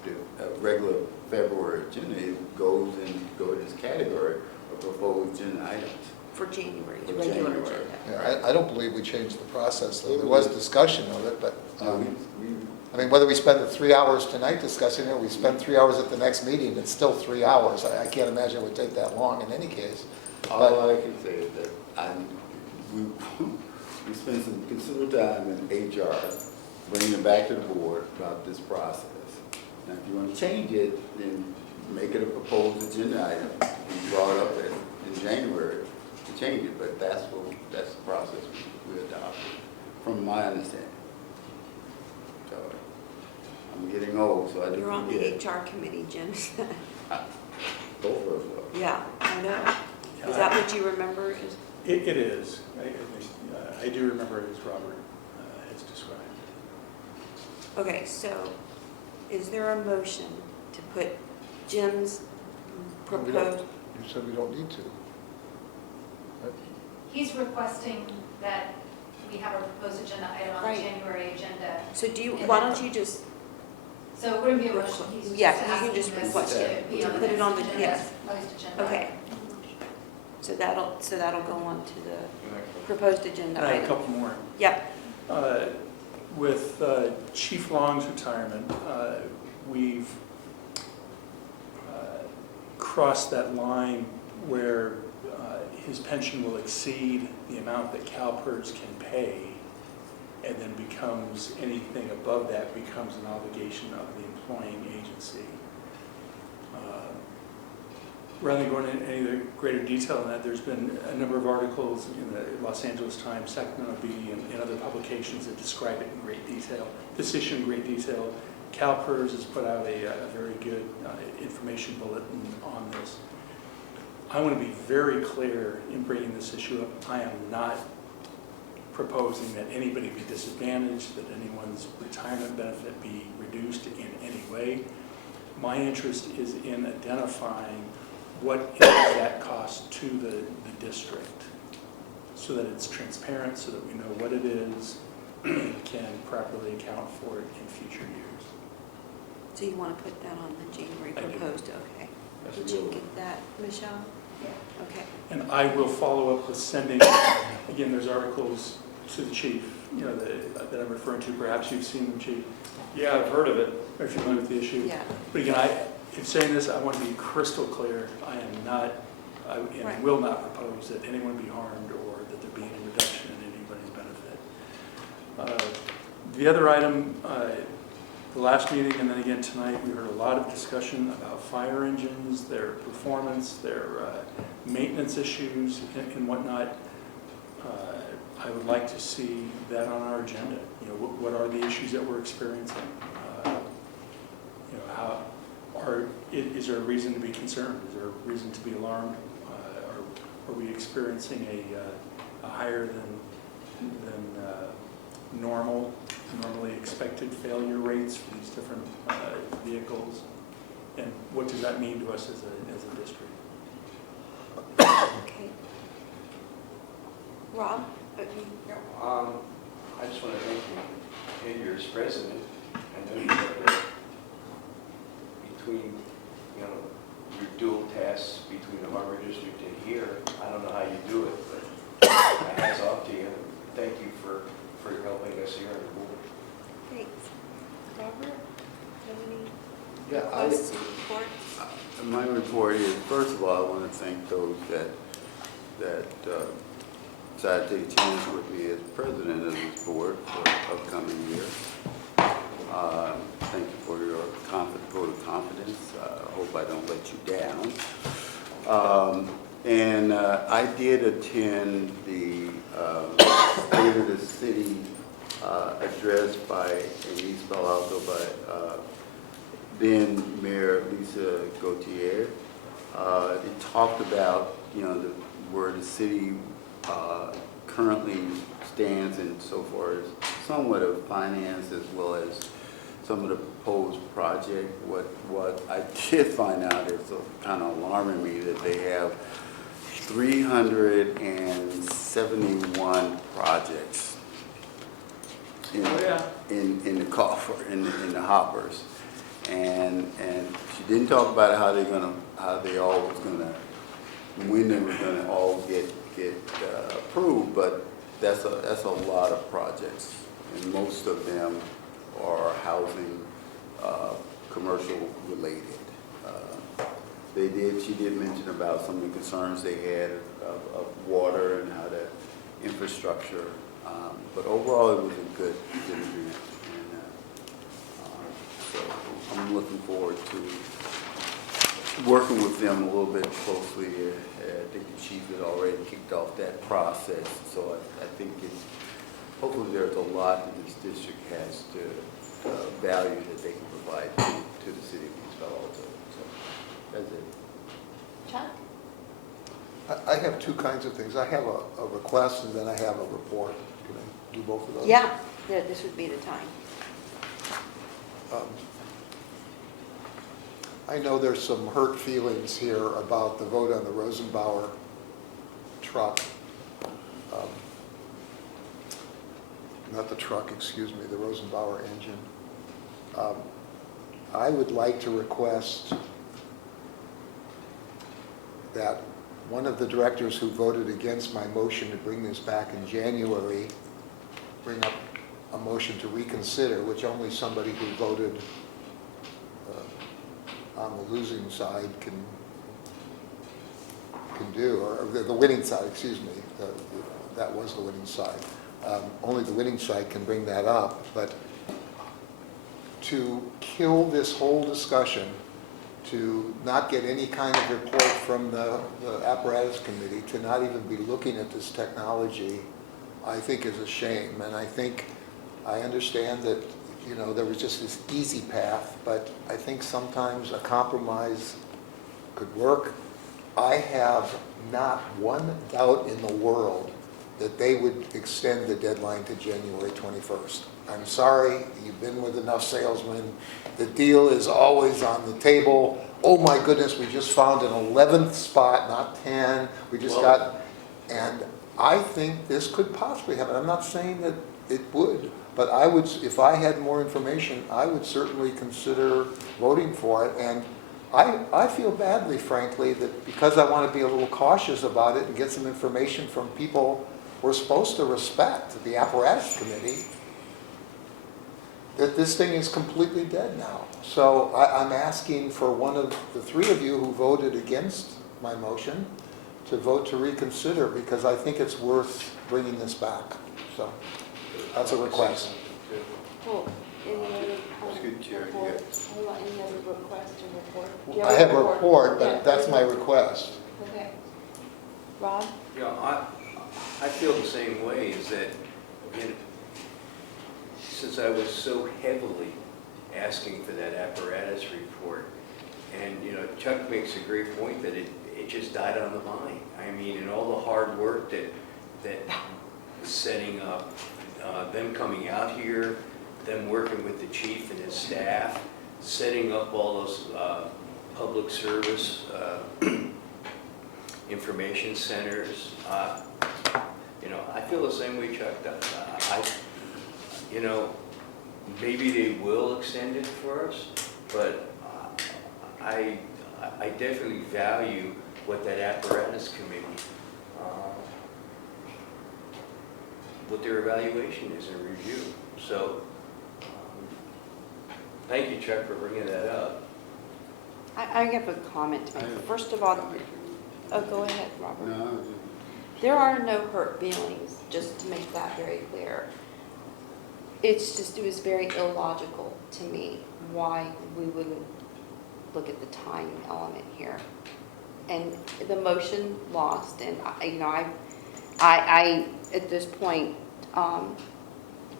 the regular February agenda, it goes to this category of proposed agenda items. For January, the For regular January. agenda. Yeah, I don't believe we changed the process, though. There was discussion of it, but, We- I mean, whether we spend the 3 hours tonight discussing it, or we spend 3 hours at the next meeting, it's still 3 hours. I can't imagine it would take that long in any case. All I can say is that we spent some considerable time in HR bringing it back to the board about this process. Now, if you want to change it, then make it a proposed agenda item, be brought up in January to change it, but that's the process we adopted, from my understanding. So, I'm getting old, so I You're on the didn't HR committee, Jim. both of us were. Yeah, I know. Is that what you remember? It is. I do remember it as Robert has described. Okay, so is there a motion to put Jim's We don't- proposed? You said we don't need to. He's requesting that we have a proposed agenda item on the Right. January agenda. So why don't you just, So it wouldn't be a motion, he's just Yeah, you can asking just this request to it, be to on the put it next on the- agenda, yes. as proposed agenda. okay. So that'll go on to the proposed agenda And I have a item. couple more. Yep, With Chief Long's retirement, we've crossed that line where his pension will exceed the amount that CalPERS can pay, and then becomes, anything above that becomes an obligation of the employing agency. Rather than going into any other greater detail on that, there's been a number of articles in the Los Angeles Times, Sacramento Bee, and other publications that describe it in great detail. This issue in great detail. CalPERS has put out a very good information bulletin on this. I want to be very clear in bringing this issue up. I am not proposing that anybody be disadvantaged, that anyone's retirement benefit be reduced in any way. My interest is in identifying what is that cost to the district, so that it's transparent, so that we know what it is and can properly account for it in future years. so you want to put that on the January I do. proposed, okay. Yes, Did you get that, Michelle? Yeah. Okay. And I will follow up with sending, again, there's articles to the chief, you know, that I'm referring to. Perhaps you've seen them, Chief, Yeah, I've heard of it. or if you're familiar with the issue. Yeah, But again, in saying this, I want to be crystal clear. I am not, Right. and will not propose that anyone be harmed or that there The other item, the last meeting and then again tonight, we heard a lot of discussion about fire engines, their performance, their maintenance issues and whatnot. I would like to see that on our agenda. You know, what are the issues that we're experiencing? You know, is there a reason to be concerned? Is there a reason to be alarmed? Are we experiencing a higher than normally expected failure rates for these different vehicles? And what does that mean to us as a district? Okay. Rob? I just want to thank you, and you as president. I know you have between, you know, your dual tasks between the Harbor District and here. I don't know how you do it, but hats off to you. Thank you for helping us here on the board. Great. Robert, have any Yeah, requests and reports? My report is, first of all, I want to thank those that decided to take a chance with me as president of this board for the upcoming year. Thank you for your vote of confidence. I hope I don't let you down. And I did attend the State of the City address in East Palo Alto by then Mayor Lisa Gautier. It talked about, you know, where the city currently stands and so far as somewhat of finance as well as some of the proposed project. What I did find out is kind of alarming me that they have 371 projects in the coffer, in the hoppers. And she didn't talk about how they all was gonna, when they were gonna all get approved, but that's a lot of projects, and most of them are housing, commercial related. She did mention about some of the concerns they had of water and how that infrastructure, but overall it was a good agreement. So I'm looking forward to working with them a little bit closely. I think the chief has already kicked off that process, so I think hopefully there's a lot that this district has to value that they can provide to the city of East Palo Alto. So that's it. Chuck? I have two kinds of things. I have a request and then I have a report. Can I do both of those? Yeah, this would be the time. I know there's some hurt feelings here about the vote on the Rosenbauer truck. Not the truck, excuse me, the Rosenbauer engine. I would like to request that one of the directors who voted against my motion to bring this back in January bring up a motion to reconsider, which only somebody who voted on the losing side can do, or the winning side, excuse me, that was the winning side. Only the winning side can bring that up, but to kill this whole discussion, to not get any kind of report from the apparatus committee, to not even be looking at this technology, I think is a shame. And I understand that, you know, there was just this easy path, but I think sometimes a compromise could work. I have not one doubt in the world that they would extend the deadline to January 21st. I'm sorry, you've been with enough salesmen. The deal is always on the table. Oh my goodness, we just found an 11th spot, not 10. We just and I think this could possibly happen. I'm not saying that it would, but I would, if I had more information, I would certainly consider voting for it. And I feel badly, frankly, that because I want to be a little cautious about it and get some information from people we're supposed to respect, the apparatus committee, that this thing is completely dead now. So I'm asking for one of the three of you who voted against my motion to vote to reconsider, because I think it's worth bringing this back. So that's a request. Well, any other, Excuse Chair, you report? got- Hold on, any other request or report? Do you I have a report, Yeah. but that's my request. Okay. Rob? Yeah, I feel the same way, is that, you know, since I was so heavily asking for that apparatus report, and, you know, Chuck makes a great point that it just died on the vine. I mean, and all the hard work that setting up, them coming out here, them working with the chief and his staff, setting up all those public service information centers. You know, I feel the same way Chuck does. You know, maybe they will extend it for us, but I definitely value what that apparatus committee, what their evaluation is and review. So, thank you, Chuck, for bringing that up. I have a comment to make. First of all, oh, go ahead, Robert. No, There are no hurt feelings, just to make that very clear. It's just, it was very illogical to me why we wouldn't look at the time element here. And the motion lost, and I at this point,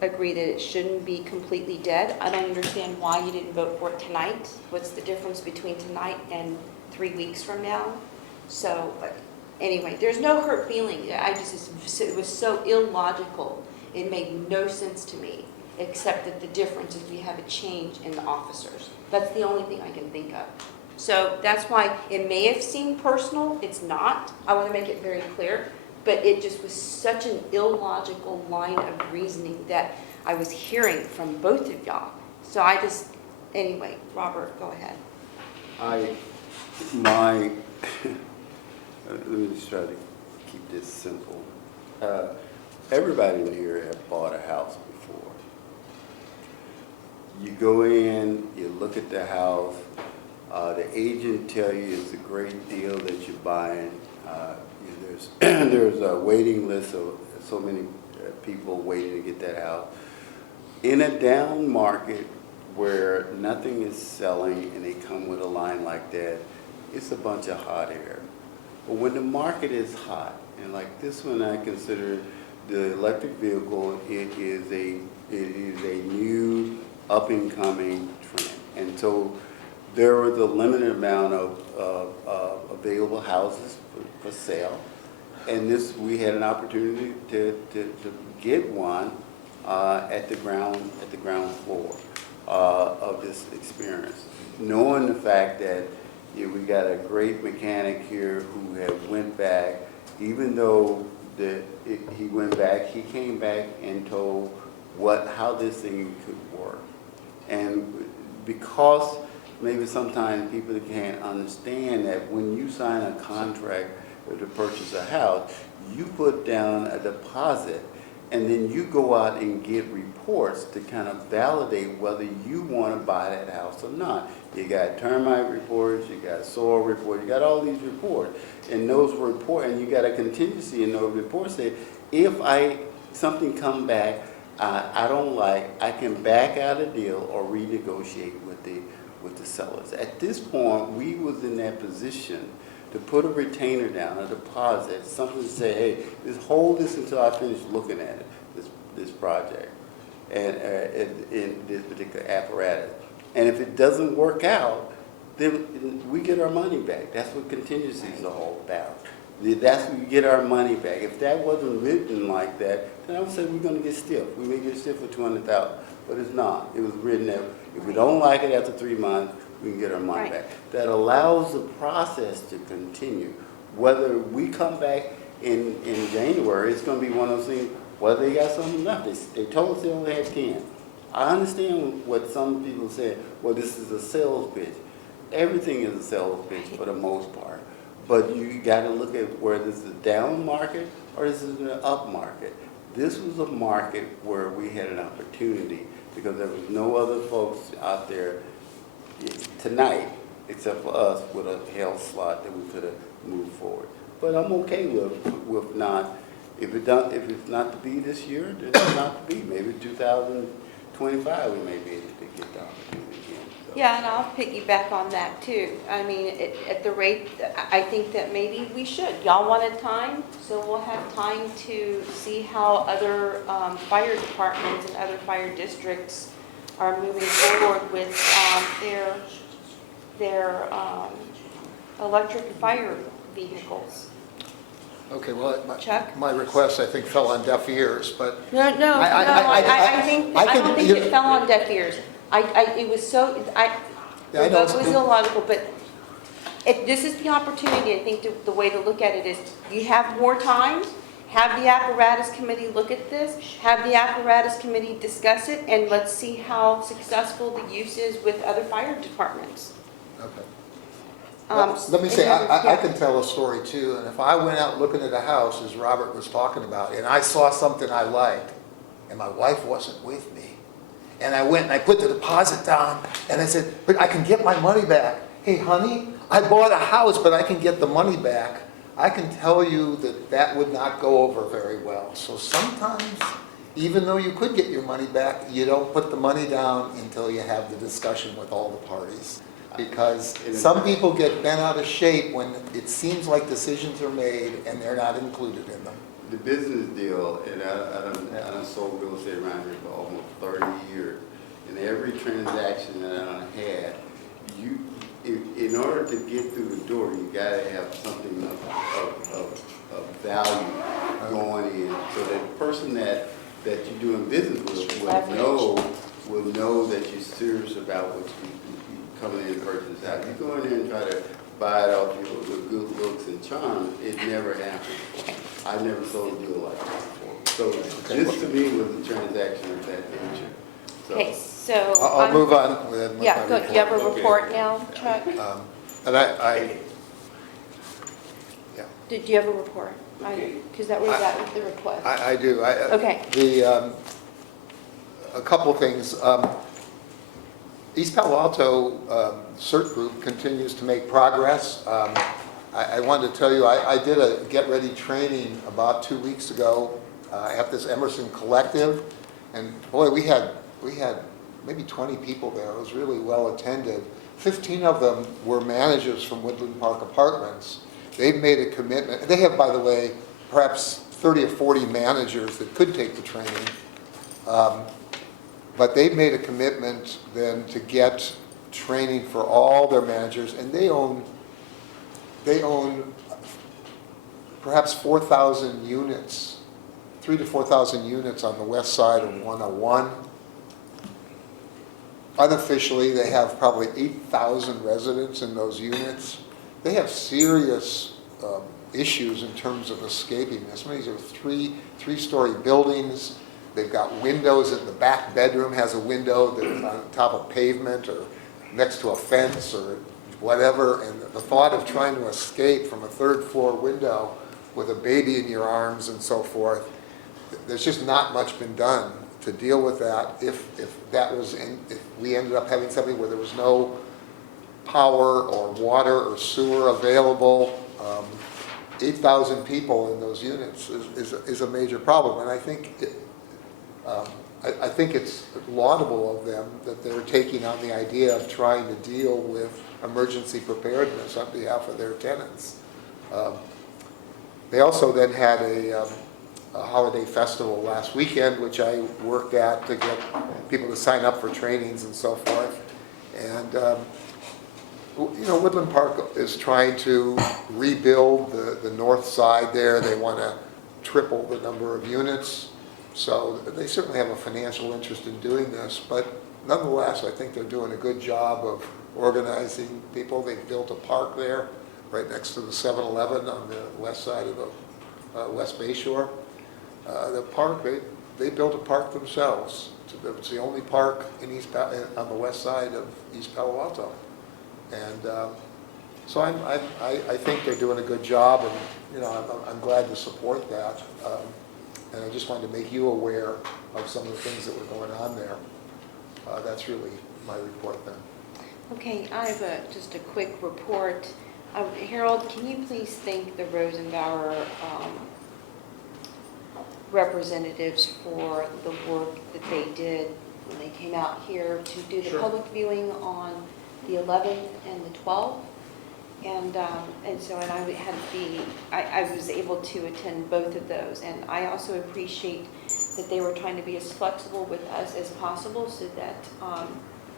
agree that it shouldn't be completely dead. I don't understand why you didn't vote for it tonight. What's the difference between tonight and 3 weeks from now? So, anyway, there's no hurt feeling. It was so illogical. It made no sense to me, except that the difference is we have a change in the officers. That's the only thing I can think of. So that's why it may have seemed personal. It's not. I want to make it very clear. But it just was such an illogical line of reasoning that I was hearing from both of y'all. So anyway, Robert, go ahead. let me just try to keep this simple. Everybody in here have bought a house before. You go in, you look at the house, the agent tell you it's a great deal that you're buying. There's a waiting list of so many people waiting to get that house. In a down market where nothing is selling and they come with a line like that, it's a bunch of hot air. But when the market is hot, and like this one I consider the electric vehicle, it is a new up-and-coming trend. And so there was a limited amount of available houses for sale. And we had an opportunity to get one at the ground floor of this experience, knowing the fact that we got a great mechanic here who had went back, even though he went back, he came back and told how this thing could work. And because maybe sometimes people can't understand that when you sign a contract to purchase a house, you put down a deposit and then you go out and get reports to kind of validate whether you want to buy that house or not. You got termite reports, you got soil reports, you got all these reports. And those reports, and you got a contingency in those reports that if something come back I don't like, I can back out a deal or renegotiate with the sellers. At this point, we was in that position to put a retainer down, a deposit, something to say, hey, just hold this until I finish looking at it, this project, and in this particular apparatus. And if it doesn't work out, then we get our money back. That's what contingencies are all about. That's when we get our money back. If that wasn't written like that, then I would say we're going to get stiff. We may get stiff for $200,000, but it's not. It was written that if we don't like it after 3 months, we can get our money back. That allows the process to continue. Whether we come back in January, it's going to be one of those things, whether they got something left. They told us they only had 10. I understand what some people say, well, this is a sales pitch. Everything is a sales pitch for the most part. But you got to look at whether this is a down market or this is an up market. This was a market where we had an opportunity because there was no other folks out there tonight, except for us, with a health slot that we could have moved forward. But I'm okay with not, if it's not to be this year, then it's not to be. Maybe 25, we may be able to get down to it again. So. Yeah, and I'll piggyback on that too. I mean, at the rate, I think that maybe we should. Y'all wanted time, so we'll have time to see how other fire departments and other fire districts are moving forward with their electric fire vehicles. Okay, well, Chuck? my request, I think, fell on deaf ears, but No, I think, I don't think it fell on deaf ears. It was so, Yeah, I the know vote was illogical, but this is the opportunity, I think, the way to look at it is, you have more time, have the apparatus committee look at this, have the apparatus committee discuss it, and let's see how successful the use is with other fire departments. Okay. Let me say, and I can tell a story too, and if I went out looking at a house, as Robert was talking about, and I saw something I liked, and my wife wasn't with me, and I went and I put the deposit down, and I said, but I can get my money back. Hey, honey, I bought a house, but I can get the money back. I can tell you that that would not go over very well. So sometimes, even though you could get your money back, you don't put the money down until you have the discussion with all the parties. Because some people get bent out of shape when it seems like decisions are made and they're not included in them. The business deal, and I done sold real estate around here for almost 30 years, and every transaction that I done had, in order to get through the door, you gotta have something of value going in, so that the person that you're doing business with will know that you're serious about what you coming in and purchase out. You go in there and try to buy it off you with good looks and charm, it never happens. I never sold a deal like that before. So this to me was a transaction of that nature. So, Okay, so. I'll move on with my Yeah, good. report. You have a report now, Chuck? And yeah, Did you have a report? Because that was the request. I do. Okay. A couple of things. East Palo Alto CERT group continues to make progress. I wanted to tell you, I did a get-ready training about 2 weeks ago at this Emerson Collective, and boy, we had maybe 20 people there. It was really well attended. 15 of them were managers from Woodland Park Apartments. They've made a commitment. They have, by the way, perhaps 30 or 40 managers that could take the training. But they've made a commitment then to get training for all their managers, and they own perhaps 4,000 units, 3,000 to 4,000 units on the west side of 101. Unofficially, they have probably 8,000 residents in those units. They have serious issues in terms of escaping this. These are three-story buildings. They've got windows in the back bedroom, has a window that's on top of pavement or next to a fence or whatever. And the thought of trying to escape from a third floor window with a baby in your arms and so forth, there's just not much been done to deal with that. If we ended up having something where there was no power or water or sewer available, 8,000 people in those units is a major problem. And I think it's laudable of them that they're taking on the idea of trying to deal with emergency preparedness on behalf of their tenants. They also then had a holiday festival last weekend, which I worked at to get people to sign up for trainings and so forth. And Woodland Park is trying to rebuild the north side there. They want to triple the number of units. So they certainly have a financial interest in doing this, but nonetheless, I think they're doing a good job of organizing people. They've built a park there right next to the 7-Eleven on the west side of the West Bay Shore. The park, they built a park themselves. It's the only park on the west side of East Palo Alto. And so I think they're doing a good job, and I'm glad to support that. And I just wanted to make you aware of some of the things that were going on there. That's really my report then. Okay, I have just a quick report. Harold, can you please thank the Rosenbauer representatives for the work that they did when they came out here to do the Sure. public viewing on the 11th and the 12th. And so, and I had I was able to attend both of those. And I also appreciate that they were trying to be as flexible with us as possible so that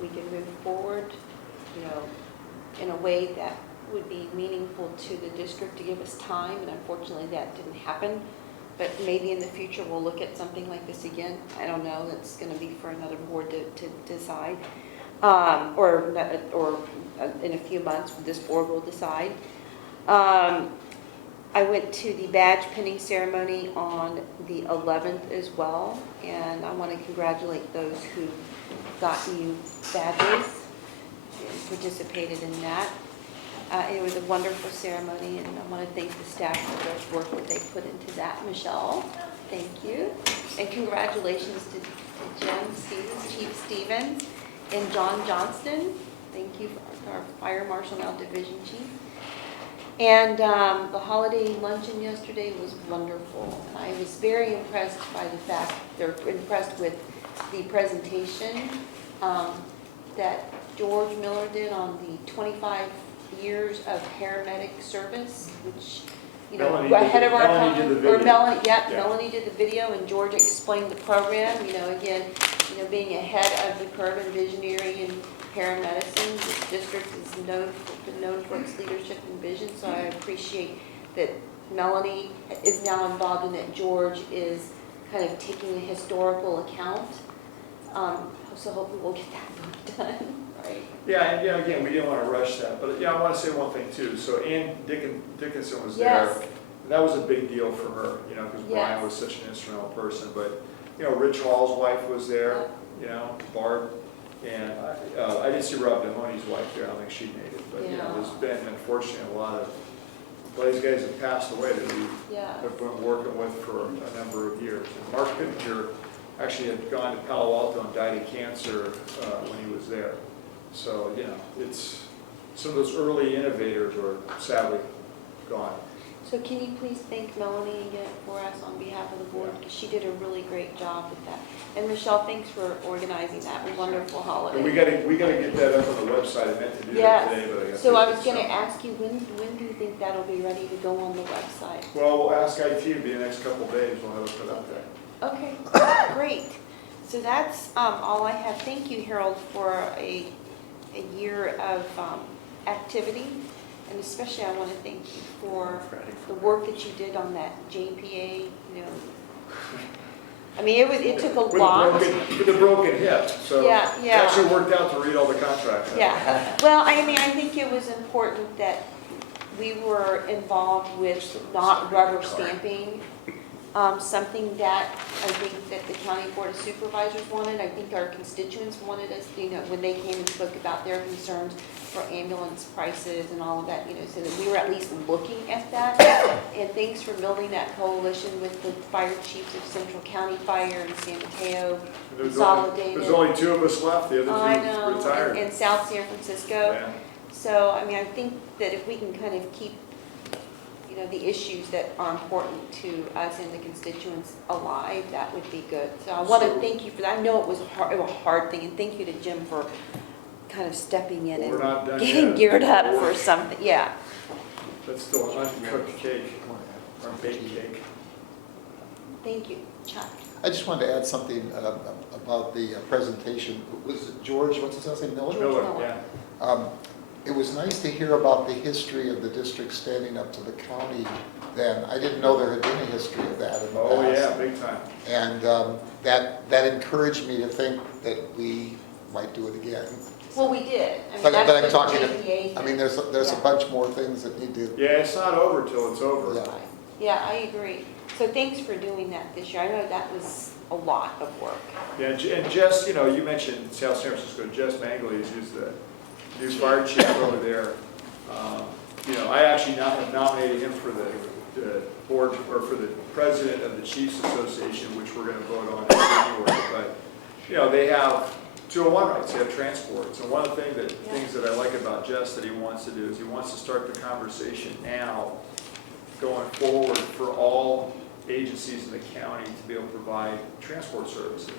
we can move forward, in a way that would be meaningful to the district to give us time. And unfortunately, that didn't happen. But maybe in the future, we'll look at something like this again. I don't know. That's going to be for another board to decide. Or in a few months, this board will decide. I went to the badge pinning ceremony on the 11th as well, and I want to congratulate those who got new badges and participated in that. It was a wonderful ceremony, and I want to thank the staff for the work that they put into that. Michelle, thank you. And congratulations to Jim Stevens, Chief Stevens, and John Johnston. Thank you for our Fire Marshal, now Division Chief. And the holiday luncheon yesterday was wonderful. And I was very impressed by the fact, they're impressed with the presentation that George Miller did on the 25 years of paramedic service, which, ahead of our time. Melanie did the video. Or Melanie, Yeah. Melanie did the video, and George explained the program, again, being ahead of the curve in visionary and paramedicine. This district is been known for its leadership and vision, so I appreciate that Melanie is now involved and that George is kind of taking a historical account. So hopefully we'll get that book done, right? Yeah, and again, we didn't want to rush that, but I want to say one thing too. So Ann Dickinson was there. Yes. And that was a big deal for her, because Brian Yes. was such an instrumental person. But, Rich Hall's wife was there, Barb. And I didn't see Rob Mahoney's wife there. I don't think she made it. But, Yeah. there's been, unfortunately, a lot of these guys have passed away that we Yeah. have been working with for a number of years. And Mark Pittenger actually had gone to Palo Alto and died of cancer when he was there. So, it's some of those early innovators are sadly gone. So can you please thank Melanie again for us on behalf of the board, because she did a really great job with that. And Michelle, thanks for organizing that wonderful holiday. And we gotta get that up on the website. I meant to do Yes. that today, but I got. So I busy, was going to ask you, when do you think that'll be ready to go on the website? Well, we'll ask IT, it'll be the next couple of days, we'll have it put up there. Okay, great. So that's all I have. Thank you, Harold, for a year of activity. And especially I want to thank you for the work that you did on that JPA, I mean, it took a lot. With a broken hip, so. Yeah, yeah. It actually worked out to read all the contracts. Yeah, well, I think it was important that we were involved with not rubber stamping, something that I think that the County Board of Supervisors wanted. I think our constituents wanted us, when they came and spoke about their concerns for ambulance prices and all of that, so that we were at least looking at that. And thanks for building that coalition with the fire chiefs of Central County Fire and San Mateo, Consolidated. There's only 2 of us left, the I other 2 know, retired. in South San Francisco. Yeah. So, I think that if we can kind of keep, the issues that are important to us and the constituents alive, that would be good. So I want to thank you for that. I know it was a hard thing, and thank you to Jim for kind of stepping in We're not and done getting yet. geared up for something, yeah. That's still an uncooked cake, or baked cake. Thank you, Chuck. I just wanted to add something about the presentation. Was it George, what's his last name, Miller? George Miller, Miller. yeah. It was nice to hear about the history of the district standing up to the county then. I didn't know there had been a history of that in the past. Oh, yeah, big time. And that encouraged me to think that we might do it again. Well, we did. But that's I'm what talking, the JPA there's a Yeah. bunch more things that need to, Yeah, it's not over till it's over. yeah. Yeah, I agree. So thanks for doing that this year. I know that was a lot of work. Yeah, and Jess, you mentioned South San Francisco, Jess Mangley, who's the new fire chief over there. I actually have nominated him for the board, or for the president of the Chiefs Association, which we're going to vote on in January. But, they have 201 rights, they have transports. And one of the things that I like about Jess that he wants to do is he wants to start the conversation now, going forward, for all agencies in the county to be able to provide transport services.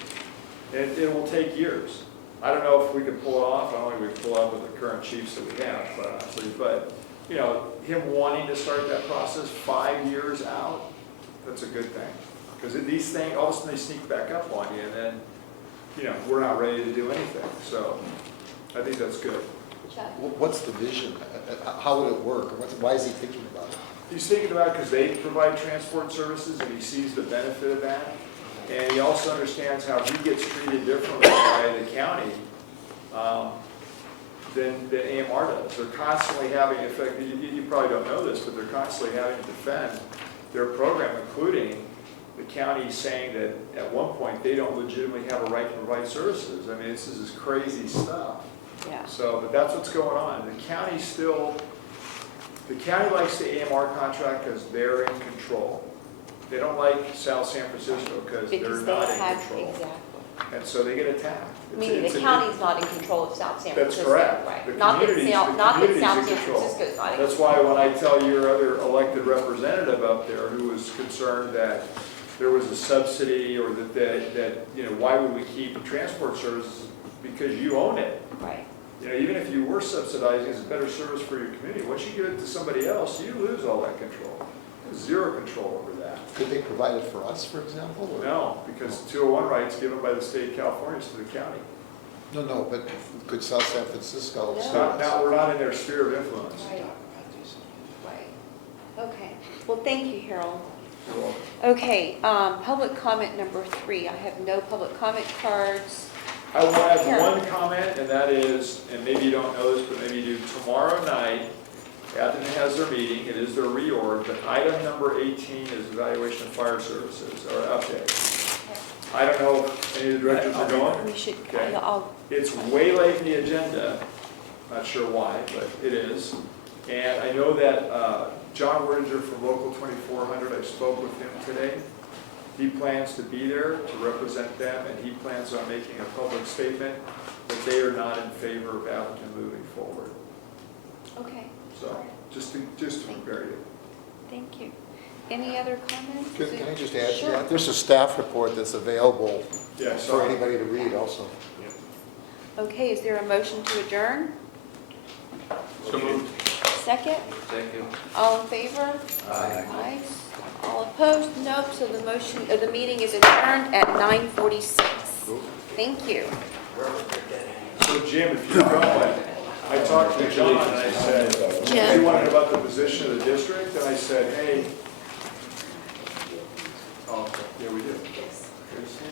And it will take years. I don't know if we can pull it off. I don't think we can pull it off with the current chiefs that we have, quite honestly. But, you know, him wanting to start that process 5 years out, that's a good thing. Because these things, all of a sudden they sneak back up on you, and then, you know, we're not ready to do anything. So I think that's good. What's the vision? How would it work? Why is he thinking about it? He's thinking about it because they provide transport services, and he sees the benefit of that. And he also understands how he gets treated differently by the county than AMR does. They're constantly having, in fact, you probably don't know this, but they're constantly having to defend their program, including the county saying that at one point they don't legitimately have a right to provide services. I mean, this is crazy stuff. Yeah. So, but that's what's going on. The county likes the AMR contract because they're in control. They don't like South San Francisco because they're not in control. Exactly. And so they get attacked. Meaning the county's not in control of South San That's Francisco. correct. Right. The Not that community's South in San control. Francisco's not in That's control. why when I tell your other elected representative up there who was concerned that there was a subsidy or that you know, why would we keep transport services? Because you own it. Right. You know, even if you were subsidizing, it's a better service for your community. Once you give it to somebody else, you lose all that control. Zero control over that. Could they provide it for us, for example? or- No, because 201 rights given by the state of California is to the county. No, but could South San Francisco? No. start- Now, we're not in their sphere of influence. Right. Right. Okay. Well, thank you, Harold. Well, Okay, public comment number 3. I have no public comment cards. I will have Harold. one comment, and that is, and maybe you don't know this, but maybe you do, tomorrow night, Athens has their meeting, it is their reorg, but item number 18 is evaluation of fire services, or update. I don't know if any of the directors are going. We should, Okay. I'll, It's way late in the agenda, not sure why, but it is. And I know that John Wordinger from Local 2400, I spoke with him today. He plans to be there to represent them, and he plans on making a public statement that they are not in favor of Atherton moving forward. okay, So, just to prepare you. thank you. Any other comments? Can I just add to Sure. that? There's a staff report that's available Yeah, for so, anybody to read also. Okay, is there a motion to adjourn? so moved. Second? Second. All in favor? Aye. All opposed? Nope, so the meeting is adjourned at 9:46. Thank you. So Jim, if you're going, I talked to John and I said, Jim. he wanted about the position of the district, and I said, hey,